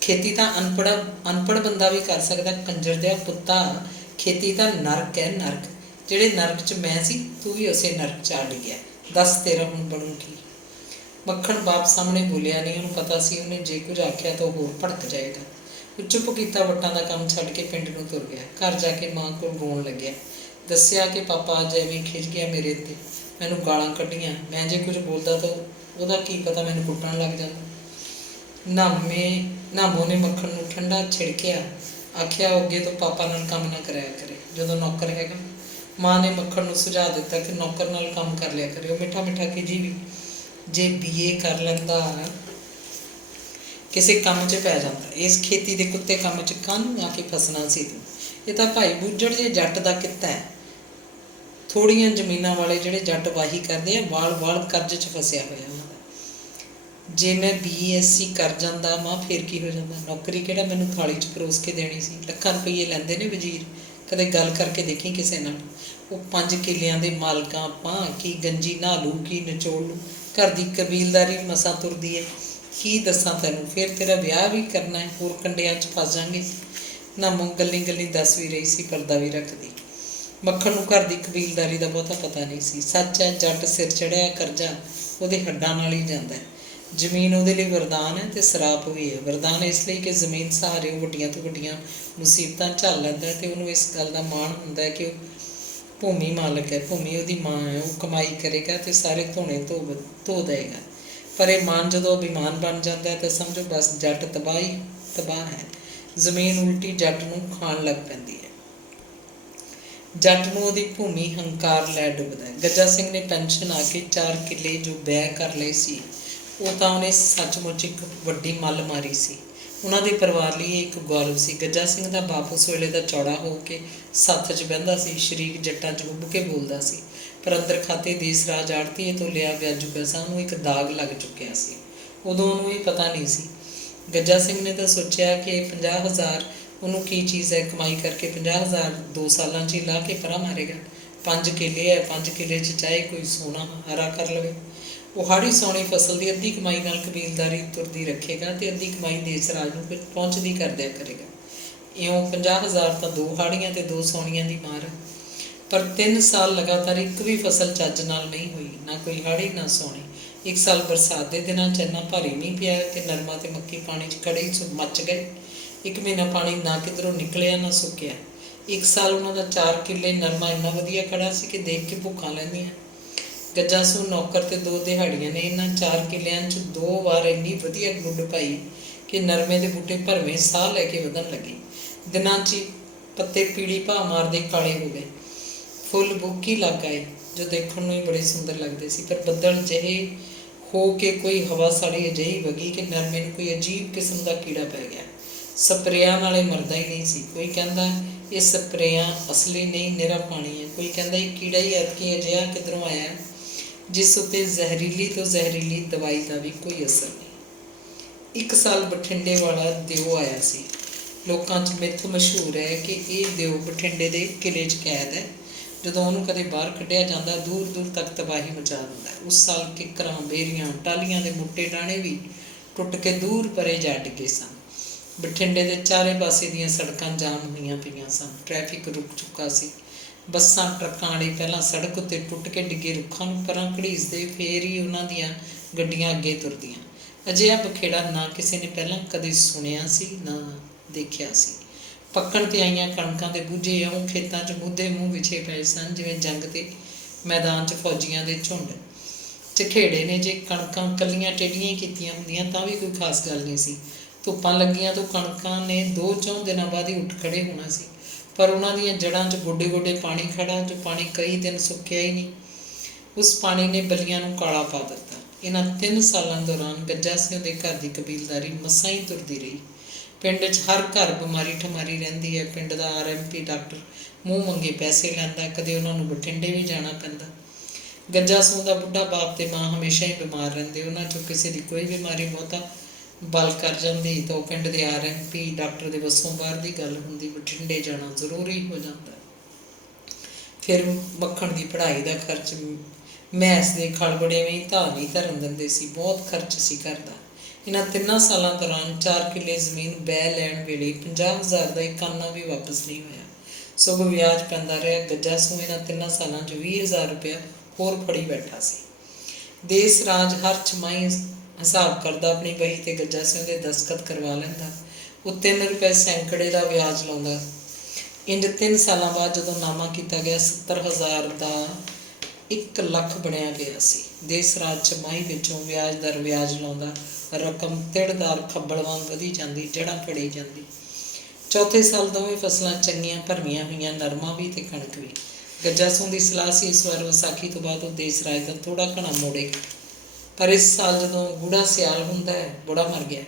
ਖੇਤੀ ਤਾਂ ਅਨਪੜ੍ਹ ਬੰਦਾ ਵੀ ਕਰ ਸਕਦਾ। ਕੰਜਰ ਦਿਆ ਪੁੱਤਾ, ਖੇਤੀ ਤਾਂ ਨਰਕ ਹੈ, ਨਰਕ। ਜਿਹੜੇ ਨਰਕ 'ਚ ਮੈਂ ਸੀ, ਤੂੰ ਵੀ ਉਸੇ ਨਰਕ 'ਚ ਆ ਡਿੱਗਿਆ। ਦੱਸ ਤੇਰਾ ਹੁਣ ਬਣੂ ਕੀ? ਮੱਖਣ ਬਾਪ ਸਾਹਮਣੇ ਬੋਲਿਆ ਨਹੀਂ। ਉਹਨੂੰ ਪਤਾ ਸੀ ਉਹਨੇ ਜੇ ਕੁਝ ਆਖਿਆ ਤਾਂ ਉਹ ਹੋਰ ਭੜਕ ਜਾਏਗਾ। ਉਹ ਚੁੱਪ ਕੀਤਾ, ਵੱਟਾਂ ਦਾ ਕੰਮ ਛੱਡ ਕੇ ਪਿੰਡ ਨੂੰ ਤੁਰ ਗਿਆ। ਘਰ ਜਾ ਕੇ ਮਾਂ ਕੋਲ ਰੋਣ ਲੱਗਿਆ। ਦੱਸਿਆ ਕਿ ਪਾਪਾ ਅੱਜ ਐਵੇਂ ਖਿੱਚ ਗਿਆ ਮੇਰੇ 'ਤੇ, ਮੈਨੂੰ ਗਾਲਾਂ ਕੱਢੀਆਂ। ਮੈਂ ਜੇ ਕੁਝ ਬੋਲਦਾ ਤਾਂ ਉਹਦਾ ਕੀ ਪਤਾ ਮੈਨੂੰ ਕੁੱਟਣ ਲੱਗ ਜਾਂਦਾ। ਨਾਮੋ ਨੇ ਮੱਖਣ ਨੂੰ ਠੰਡਾ ਛਿੜਕਿਆ। ਆਖਿਆ ਉਹ ਅੱਗੇ ਤੋਂ ਪਾਪਾ ਨਾਲ ਕੰਮ ਨਾ ਕਰਾਇਆ ਕਰੇ। ਜਦੋਂ ਨੌਕਰ ਹੈਗਾ ਮਾਂ ਨੇ ਮੱਖਣ ਨੂੰ ਸੁਝਾਅ ਦਿੱਤਾ ਕਿ ਨੌਕਰ ਨਾਲ ਕੰਮ ਕਰ ਲਿਆ ਕਰੇ। ਉਹ ਮਿੱਠਾ ਮਿੱਠਾ ਖਿਜੀ ਵੀ, ਜੇ BA ਕਰ ਲੈਂਦਾ ਕਿਸੇ ਕੰਮ 'ਚ ਪੈ ਜਾਂਦਾ। ਇਸ ਖੇਤੀ ਦੇ ਕੁੱਤੇ ਕੰਮ 'ਚ ਕੰਨ ਆ ਕੇ ਫਸਣਾ ਸੀ ਤੂੰ। ਇਹ ਤਾਂ ਭਾਈ ਬੁੱਝੜ ਜੇ ਜੱਟ ਦਾ ਕਿੱਤਾ ਹੈ। ਥੋੜ੍ਹੀਆਂ ਜ਼ਮੀਨਾਂ ਵਾਲੇ ਜਿਹੜੇ ਜੱਟ ਵਾਹੀ ਕਰਦੇ ਆ, ਵਾਲ ਵਾਲ ਕਰਜ਼ 'ਚ ਫਸਿਆ ਹੋਇਆ ਉਹਨਾਂ ਦਾ। ਜੇ ਮੈਂ BSc ਕਰ ਜਾਂਦਾ ਮਾਂ, ਫਿਰ ਕੀ ਹੋ ਜਾਂਦਾ? ਨੌਕਰੀ ਕਿਹੜਾ ਮੈਨੂੰ ਥਾਲੀ 'ਚ ਪਰੋਸ ਕੇ ਦੇਣੀ ਸੀ? ਲੱਖਾਂ ਰੁਪਈਏ ਲੈਂਦੇ ਨੇ ਵਜ਼ੀਰ, ਕਦੇ ਗੱਲ ਕਰਕੇ ਦੇਖੀ ਕਿਸੇ ਨਾਲ? ਉਹ 5 ਕਿੱਲਿਆਂ ਦੇ ਮਾਲਕਾਂ ਆਪਾਂ, ਕੀ ਗੰਜੀ ਨਹਾ ਲੂ, ਕੀ ਨਿਚੋੜ ਲੂ? ਘਰ ਦੀ ਕਬੀਲਦਾਰੀ ਮਸਾਂ ਤੁਰਦੀ ਹੈ। ਕੀ ਦੱਸਾਂ ਤੈਨੂੰ? ਫਿਰ ਤੇਰਾ ਵਿਆਹ ਵੀ ਕਰਨਾ ਹੈ, ਹੋਰ ਕੰਡਿਆਂ 'ਚ ਫਸ ਜਾਵਾਂਗੇ। ਨਾ ਮੂੰਹ ਗੱਲੀ ਗੱਲੀ ਦੱਸ ਵੀ ਰਹੀ ਸੀ, ਪਰਦਾ ਵੀ ਰੱਖਦੀ। ਮੱਖਣ ਨੂੰ ਘਰ ਦੀ ਕਬੀਲਦਾਰੀ ਦਾ ਬਹੁਤਾ ਪਤਾ ਨਹੀਂ ਸੀ। ਸੱਚ ਹੈ, ਜੱਟ ਸਿਰ ਚੜ੍ਹਿਆ ਕਰਜ਼ਾ ਉਹਦੇ ਹੱਡਾਂ ਨਾਲ ਹੀ ਜਾਂਦਾ ਹੈ। ਜ਼ਮੀਨ ਉਹਦੇ ਲਈ ਵਰਦਾਨ ਹੈ ਅਤੇ ਸਰਾਪ ਵੀ ਹੈ। ਵਰਦਾਨ ਇਸ ਲਈ ਕਿ ਜ਼ਮੀਨ ਸਹਾਰੇ ਉਹ ਵੱਡੀਆਂ ਤੋਂ ਵੱਡੀਆਂ ਮੁਸੀਬਤਾਂ ਝੱਲ ਲੈਂਦਾ ਅਤੇ ਉਹਨੂੰ ਇਸ ਗੱਲ ਦਾ ਮਾਣ ਹੁੰਦਾ ਹੈ ਕਿ ਉਹ ਭੂਮੀ ਮਾਲਕ ਹੈ, ਭੂਮੀ ਉਹਦੀ ਮਾਂ ਹੈ। ਉਹ ਕਮਾਈ ਕਰੇਗਾ ਅਤੇ ਸਾਰੇ ਧੋਣੇ ਧੋ ਦੇਵੇਗਾ। ਪਰ ਇਹ ਮਾਨ ਜਦੋਂ ਅਭਿਮਾਨ ਬਣ ਜਾਂਦਾ ਹੈ ਤਾਂ ਸਮਝੋ ਬਸ ਜੱਟ ਤਬਾਹ ਹੈ। ਜ਼ਮੀਨ ਉਲਟੀ ਜੱਟ ਨੂੰ ਖਾਣ ਲੱਗ ਪੈਂਦੀ ਹੈ। ਜੱਟ ਨੂੰ ਉਹਦੀ ਭੂਮੀ ਹੰਕਾਰ ਲੈ ਡੁੱਬਦਾ ਹੈ। ਗੱਜਾ ਸਿੰਘ ਨੇ ਪੈਨਸ਼ਨ ਆ ਕੇ 4 ਕਿੱਲੇ ਜੋ ਬੈਅ ਕਰ ਲਏ ਸੀ, ਉਹ ਤਾਂ ਉਹਨੇ ਸੱਚਮੁੱਚ ਇੱਕ ਵੱਡੀ ਮੱਲ ਮਾਰੀ ਸੀ। ਉਹਨਾਂ ਦੇ ਪਰਿਵਾਰ ਲਈ ਇਹ ਇੱਕ ਗੌਰਵ ਸੀ। ਗੱਜਾ ਸਿੰਘ ਦਾ ਬਾਪ ਉਸ ਵੇਲੇ ਦਾ ਚੌੜਾ ਹੋ ਕੇ ਸੱਥ 'ਚ ਬਹਿੰਦਾ ਸੀ, ਸ਼ਰੀਕ ਜੱਟਾਂ 'ਚ ਉੱਭ ਕੇ ਬੋਲਦਾ ਸੀ। ਪਰ ਅੰਦਰ ਖਾਤੇ ਦੇਸ ਰਾਜ ਆੜ੍ਹਤੀਏ ਤੋਂ ਲਿਆ ਵਿਆਜੂ ਪੈਸਾ ਉਹਨੂੰ ਇੱਕ ਦਾਗ ਲੱਗ ਚੁੱਕਿਆ ਸੀ। ਉਦੋਂ ਉਹਨੂੰ ਇਹ ਪਤਾ ਨਹੀਂ ਸੀ। ਗੱਜਾ ਸਿੰਘ ਨੇ ਤਾਂ ਸੋਚਿਆ ਕਿ 50,000 ਉਹਨੂੰ ਕੀ ਚੀਜ਼ ਹੈ, ਕਮਾਈ ਕਰਕੇ 50,000 2 ਸਾਲਾਂ 'ਚ ਹੀ ਲਾ ਕੇ ਪਰਾਂ ਮਾਰੇਗਾ। 5 ਕਿੱਲੇ ਹੈ, 5 ਕਿੱਲੇ 'ਚ ਚਾਹੇ ਕੋਈ ਸੋਨਾ ਹਰਾ ਕਰ ਲਵੇ। ਉਹ ਹਾੜੀ ਸੋਹਣੀ ਫਸਲ ਦੀ ਅੱਧੀ ਕਮਾਈ ਨਾਲ ਕਬੀਲਦਾਰੀ ਤੁਰਦੀ ਰੱਖੇਗਾ ਅਤੇ ਅੱਧੀ ਕਮਾਈ ਦੇਸ ਰਾਜ ਨੂੰ ਫਿਰ ਪਹੁੰਚਦੀ ਕਰ ਦਿਆ ਕਰੇਗਾ। ਇਉਂ 50,000 ਤਾਂ 2 ਹਾੜੀਆਂ ਅਤੇ 2 ਸੌਣੀਆਂ ਦੀ ਮਾਰ। ਪਰ 3 ਸਾਲ ਲਗਾਤਾਰ ਇੱਕ ਵੀ ਫਸਲ ਚੱਜ ਨਾਲ ਨਹੀਂ ਹੋਈ, ਨਾ ਕੋਈ ਹਾੜੀ ਨਾ ਸੌਣੀ। ਇੱਕ ਸਾਲ ਬਰਸਾਤ ਦੇ ਦਿਨਾਂ 'ਚ ਇੰਨਾ ਭਾਰੀ ਮੀਂਹ ਪਿਆ ਕਿ ਨਰਮਾ ਅਤੇ ਮੱਕੀ ਪਾਣੀ 'ਚ ਕੜੇ ਮੱਚ ਗਏ। 1 ਮਹੀਨਾ ਪਾਣੀ ਨਾ ਕਿਧਰੋਂ ਨਿਕਲਿਆ ਨਾ ਸੁੱਕਿਆ। ਇੱਕ ਸਾਲ ਉਹਨਾਂ ਦਾ 4 ਕਿੱਲੇ ਨਰਮਾ ਇੰਨਾ ਵਧੀਆ ਖੜਾ ਸੀ ਕਿ ਦੇਖ ਕੇ ਭੁੱਖਾਂ ਲੈਂਦੀਆਂ। ਗੱਜਾ ਸੂ ਨੌਕਰ ਅਤੇ 2 ਦਿਹਾੜੀਆਂ ਨੇ ਇਹਨਾਂ 4 ਕਿੱਲਿਆਂ 'ਚ 2 ਵਾਰ ਇੰਨੀ ਵਧੀਆ ਗੁੱਡ ਪਾਈ ਕਿ ਨਰਮੇ ਦੇ ਬੂਟੇ ਭਰਵੇਂ ਸਾਹ ਲੈ ਕੇ ਵਧਣ ਲੱਗੇ। ਦਿਨਾਂ 'ਚ ਪੱਤੇ ਪੀਲੀ ਭਾਅ ਮਾਰਦੇ ਕਾਲੇ ਹੋ ਗਏ। ਫੁੱਲ ਬੂਕੀ ਲੱਗ ਆਏ ਜੋ ਦੇਖਣ ਨੂੰ ਹੀ ਬੜੇ ਸੁੰਦਰ ਲੱਗਦੇ ਸੀ। ਪਰ ਬੱਦਲ ਜਿਹੇ ਹੋ ਕੇ ਕੋਈ ਹਵਾ ਸਾੜੀ ਅਜਿਹੀ ਵਗੀ ਕਿ ਨਰਮੇ ਨੂੰ ਕੋਈ ਅਜੀਬ ਕਿਸਮ ਦਾ ਕੀੜਾ ਪੈ ਗਿਆ। ਸਪਰੇਆਂ ਨਾਲੇ ਮਰਦਾ ਹੀ ਨਹੀਂ ਸੀ। ਕੋਈ ਕਹਿੰਦਾ ਇਹ ਸਪਰੇਆਂ ਅਸਲੀ ਨਹੀਂ, ਨਿਰਾ ਪਾਣੀ ਹੈ। ਕੋਈ ਕਹਿੰਦਾ ਇਹ ਕੀੜਾ ਹੀ ਐਤਕੀ ਅਜਿਹਾ ਕਿੱਧਰੋਂ ਆਇਆ ਜਿਸ ਉੱਤੇ ਜ਼ਹਿਰੀਲੀ ਤੋਂ ਜ਼ਹਿਰੀਲੀ ਦਵਾਈ ਦਾ ਵੀ ਕੋਈ ਅਸਰ ਨਹੀਂ। ਇੱਕ ਸਾਲ ਬਠਿੰਡੇ ਵਾਲਾ ਦਿਓ ਆਇਆ ਸੀ। ਲੋਕਾਂ 'ਚ ਮਿੱਥ ਮਸ਼ਹੂਰ ਹੈ ਕਿ ਇਹ ਦਿਓ ਬਠਿੰਡੇ ਦੇ ਕਿਲ੍ਹੇ 'ਚ ਕੈਦ ਹੈ। ਜਦੋਂ ਉਹਨੂੰ ਕਦੇ ਬਾਹਰ ਕੱਢਿਆ ਜਾਂਦਾ ਦੂਰ ਦੂਰ ਤੱਕ ਤਬਾਹੀ ਮਚਾ ਦਿੰਦਾ। ਉਸ ਸਾਲ ਕਿੱਕਰਾਂ, ਬੇਰੀਆਂ, ਟਾਹਲੀਆਂ ਦੇ ਮੁੱਟੇ ਡਾਣੇ ਵੀ ਟੁੱਟ ਕੇ ਦੂਰ ਪਰੇ ਜਾ ਡਿੱਗੇ ਸਨ। ਬਠਿੰਡੇ ਦੇ ਚਾਰੇ ਪਾਸੇ ਦੀਆਂ ਸੜਕਾਂ ਜਾਮ ਹੋਈਆਂ ਪਈਆਂ ਸਨ। ਟ੍ਰੈਫਿਕ ਰੁਕ ਚੁੱਕਾ ਸੀ। ਬੱਸਾਂ ਟਰੱਕਾਂ ਵਾਲੇ ਪਹਿਲਾਂ ਸੜਕ ਉੱਤੇ ਟੁੱਟ ਕੇ ਡਿੱਗੇ ਰੁੱਖਾਂ ਨੂੰ ਪਰਾਂ ਘੜੀਸਦੇ, ਫੇਰ ਹੀ ਉਹਨਾਂ ਦੀਆਂ ਗੱਡੀਆਂ ਅੱਗੇ ਤੁਰਦੀਆਂ। ਅਜਿਹਾ ਬਖੇੜਾ ਨਾ ਕਿਸੇ ਨੇ ਪਹਿਲਾਂ ਕਦੇ ਸੁਣਿਆ ਸੀ ਨਾ ਦੇਖਿਆ ਸੀ। ਪੱਕਣ 'ਤੇ ਆਈਆਂ ਕਣਕਾਂ ਦੇ ਬੂਝੇ ਇਉਂ ਖੇਤਾਂ 'ਚ ਮੁੱਧੇ ਮੂੰਹ ਵਿਛੇ ਪਏ ਸਨ ਜਿਵੇਂ ਜੰਗ ਦੇ ਮੈਦਾਨ 'ਚ ਫੌਜੀਆਂ ਦੇ ਝੁੰਡ। ਝਖੇੜੇ ਨੇ ਜੇ ਕਣਕਾਂ ਇਕੱਲੀਆਂ ਟੇਢੀਆਂ ਹੀ ਕੀਤੀਆਂ ਹੁੰਦੀਆਂ ਤਾਂ ਵੀ ਕੋਈ ਖਾਸ ਗੱਲ ਨਹੀਂ ਸੀ। ਧੁੱਪਾਂ ਲੱਗੀਆਂ ਤੋਂ ਕਣਕਾਂ ਨੇ 2-4 ਦਿਨਾਂ ਬਾਅਦ ਹੀ ਉੱਠ ਖੜ੍ਹੇ ਹੋਣਾ ਸੀ। ਪਰ ਉਹਨਾਂ ਦੀਆਂ ਜੜ੍ਹਾਂ 'ਚ ਗੋਡੇ ਗੋਡੇ ਪਾਣੀ ਖੜਾ, ਜੋ ਪਾਣੀ ਕਈ ਦਿਨ ਸੁੱਕਿਆ ਹੀ ਨਹੀਂ। ਉਸ ਪਾਣੀ ਨੇ ਬਲੀਆਂ ਨੂੰ ਕਾਲਾ ਪਾ ਦਿੱਤਾ। ਇਹਨਾਂ 3 ਸਾਲਾਂ ਦੌਰਾਨ ਗੱਜਾ ਸਿੰਘ ਦੇ ਘਰ ਦੀ ਕਬੀਲਦਾਰੀ ਮਸਾਂ ਹੀ ਤੁਰਦੀ ਰਹੀ। ਪਿੰਡ 'ਚ ਹਰ ਘਰ ਬਿਮਾਰੀ ਠਮਾਰੀ ਰਹਿੰਦੀ ਹੈ। ਪਿੰਡ ਦਾ RMP ਡਾਕਟਰ ਮੂੰਹ ਮੰਗੇ ਪੈਸੇ ਲੈਂਦਾ। ਕਦੇ ਉਹਨਾਂ ਨੂੰ ਬਠਿੰਡੇ ਵੀ ਜਾਣਾ ਪੈਂਦਾ। ਗੱਜਾ ਸਿੰਘ ਦਾ ਬੁੱਢਾ ਬਾਪ ਅਤੇ ਮਾਂ ਹਮੇਸ਼ਾ ਹੀ ਬਿਮਾਰ ਰਹਿੰਦੇ। ਉਹਨਾਂ 'ਚੋਂ ਕਿਸੇ ਦੀ ਕੋਈ ਬਿਮਾਰੀ ਬਹੁਤਾ ਬਲ ਕਰ ਜਾਂਦੀ ਤਾਂ ਉਹ ਪਿੰਡ ਦੇ RMP ਡਾਕਟਰ ਦੇ ਵੱਸੋਂ ਬਾਹਰ ਦੀ ਗੱਲ ਹੁੰਦੀ। ਬਠਿੰਡੇ ਜਾਣਾ ਜ਼ਰੂਰੀ ਹੋ ਜਾਂਦਾ। ਫਿਰ ਮੱਖਣ ਦੀ ਪੜ੍ਹਾਈ ਦਾ ਖਰਚ, ਮੈਸ ਦੇ ਖਲਬੜੇਵੇਂ ਧਾਰ ਨਹੀਂ ਧਰਨ ਦਿੰਦੇ ਸੀ। ਬਹੁਤ ਖਰਚ ਸੀ ਘਰ ਦਾ। ਇਹਨਾਂ 3 ਸਾਲਾਂ ਦੌਰਾਨ 4 ਕਿੱਲੇ ਜ਼ਮੀਨ ਬਹਿ ਲੈਣ ਵੇਲੇ 50,000 ਦਾ ਇੱਕ ਆਨਾ ਵੀ ਵਾਪਸ ਨਹੀਂ ਹੋਇਆ, ਸਗੋਂ ਵਿਆਜ ਪੈਂਦਾ ਰਿਹਾ। ਗੱਜਾ ਸਿੰਘ ਇਹਨਾਂ 3 ਸਾਲਾਂ 'ਚ 20,000 ਰੁਪਇਆ ਹੋਰ ਫੜੀ ਬੈਠਾ ਸੀ। ਦੇਸ ਰਾਜ ਹਰ ਛਮਾਈ ਹਿਸਾਬ ਕਰਦਾ, ਆਪਣੀ ਬਹੀ 'ਤੇ ਗੱਜਾ ਸਿੰਘ ਦੇ ਦਸਤਖਤ ਕਰਵਾ ਲੈਂਦਾ। ਉਹ 3 ਰੁਪਏ ਸੈਂਕੜੇ ਦਾ ਵਿਆਜ ਲਾਉਂਦਾ। ਇੰਝ 3 ਸਾਲਾਂ ਬਾਅਦ ਜਦੋਂ ਨਾਮਾ ਕੀਤਾ ਗਿਆ 70,000 ਦਾ 1 ਲੱਖ ਬਣਿਆ ਪਿਆ ਸੀ। ਦੇਸ ਰਾਜ ਛਮਾਈ ਵਿੱਚੋਂ ਵਿਆਜ ਦਰ ਵਿਆਜ ਲਾਉਂਦਾ, ਰਕਮ ਤਿੜਦਾਰ ਖੱਬਲ ਵਾਂਗ ਵਧੀ ਜਾਂਦੀ, ਜੜ੍ਹਾਂ ਫੜੀ ਜਾਂਦੀ। ਚੌਥੇ ਸਾਲ ਦੋਵੇਂ ਫਸਲਾਂ ਚੰਗੀਆਂ ਭਰਵੀਆਂ ਹੋਈਆਂ, ਨਰਮਾ ਵੀ ਅਤੇ ਕਣਕ ਵੀ। ਗੱਜਾ ਸਿੰਘ ਦੀ ਸਲਾਹ ਸੀ ਇਸ ਵਾਰ ਵਿਸਾਖੀ ਤੋਂ ਬਾਅਦ ਉਹ ਦੇਸ ਰਾਜ ਦਾ ਥੋੜ੍ਹਾ ਘਣਾ ਮੋੜੇਗਾ। ਪਰ ਇਸ ਸਾਲ ਜਦੋਂ ਬੁੜਾ ਸਿਆਲ ਹੁੰਦਾ ਹੈ, ਬੁੜਾ ਮਰ ਗਿਆ।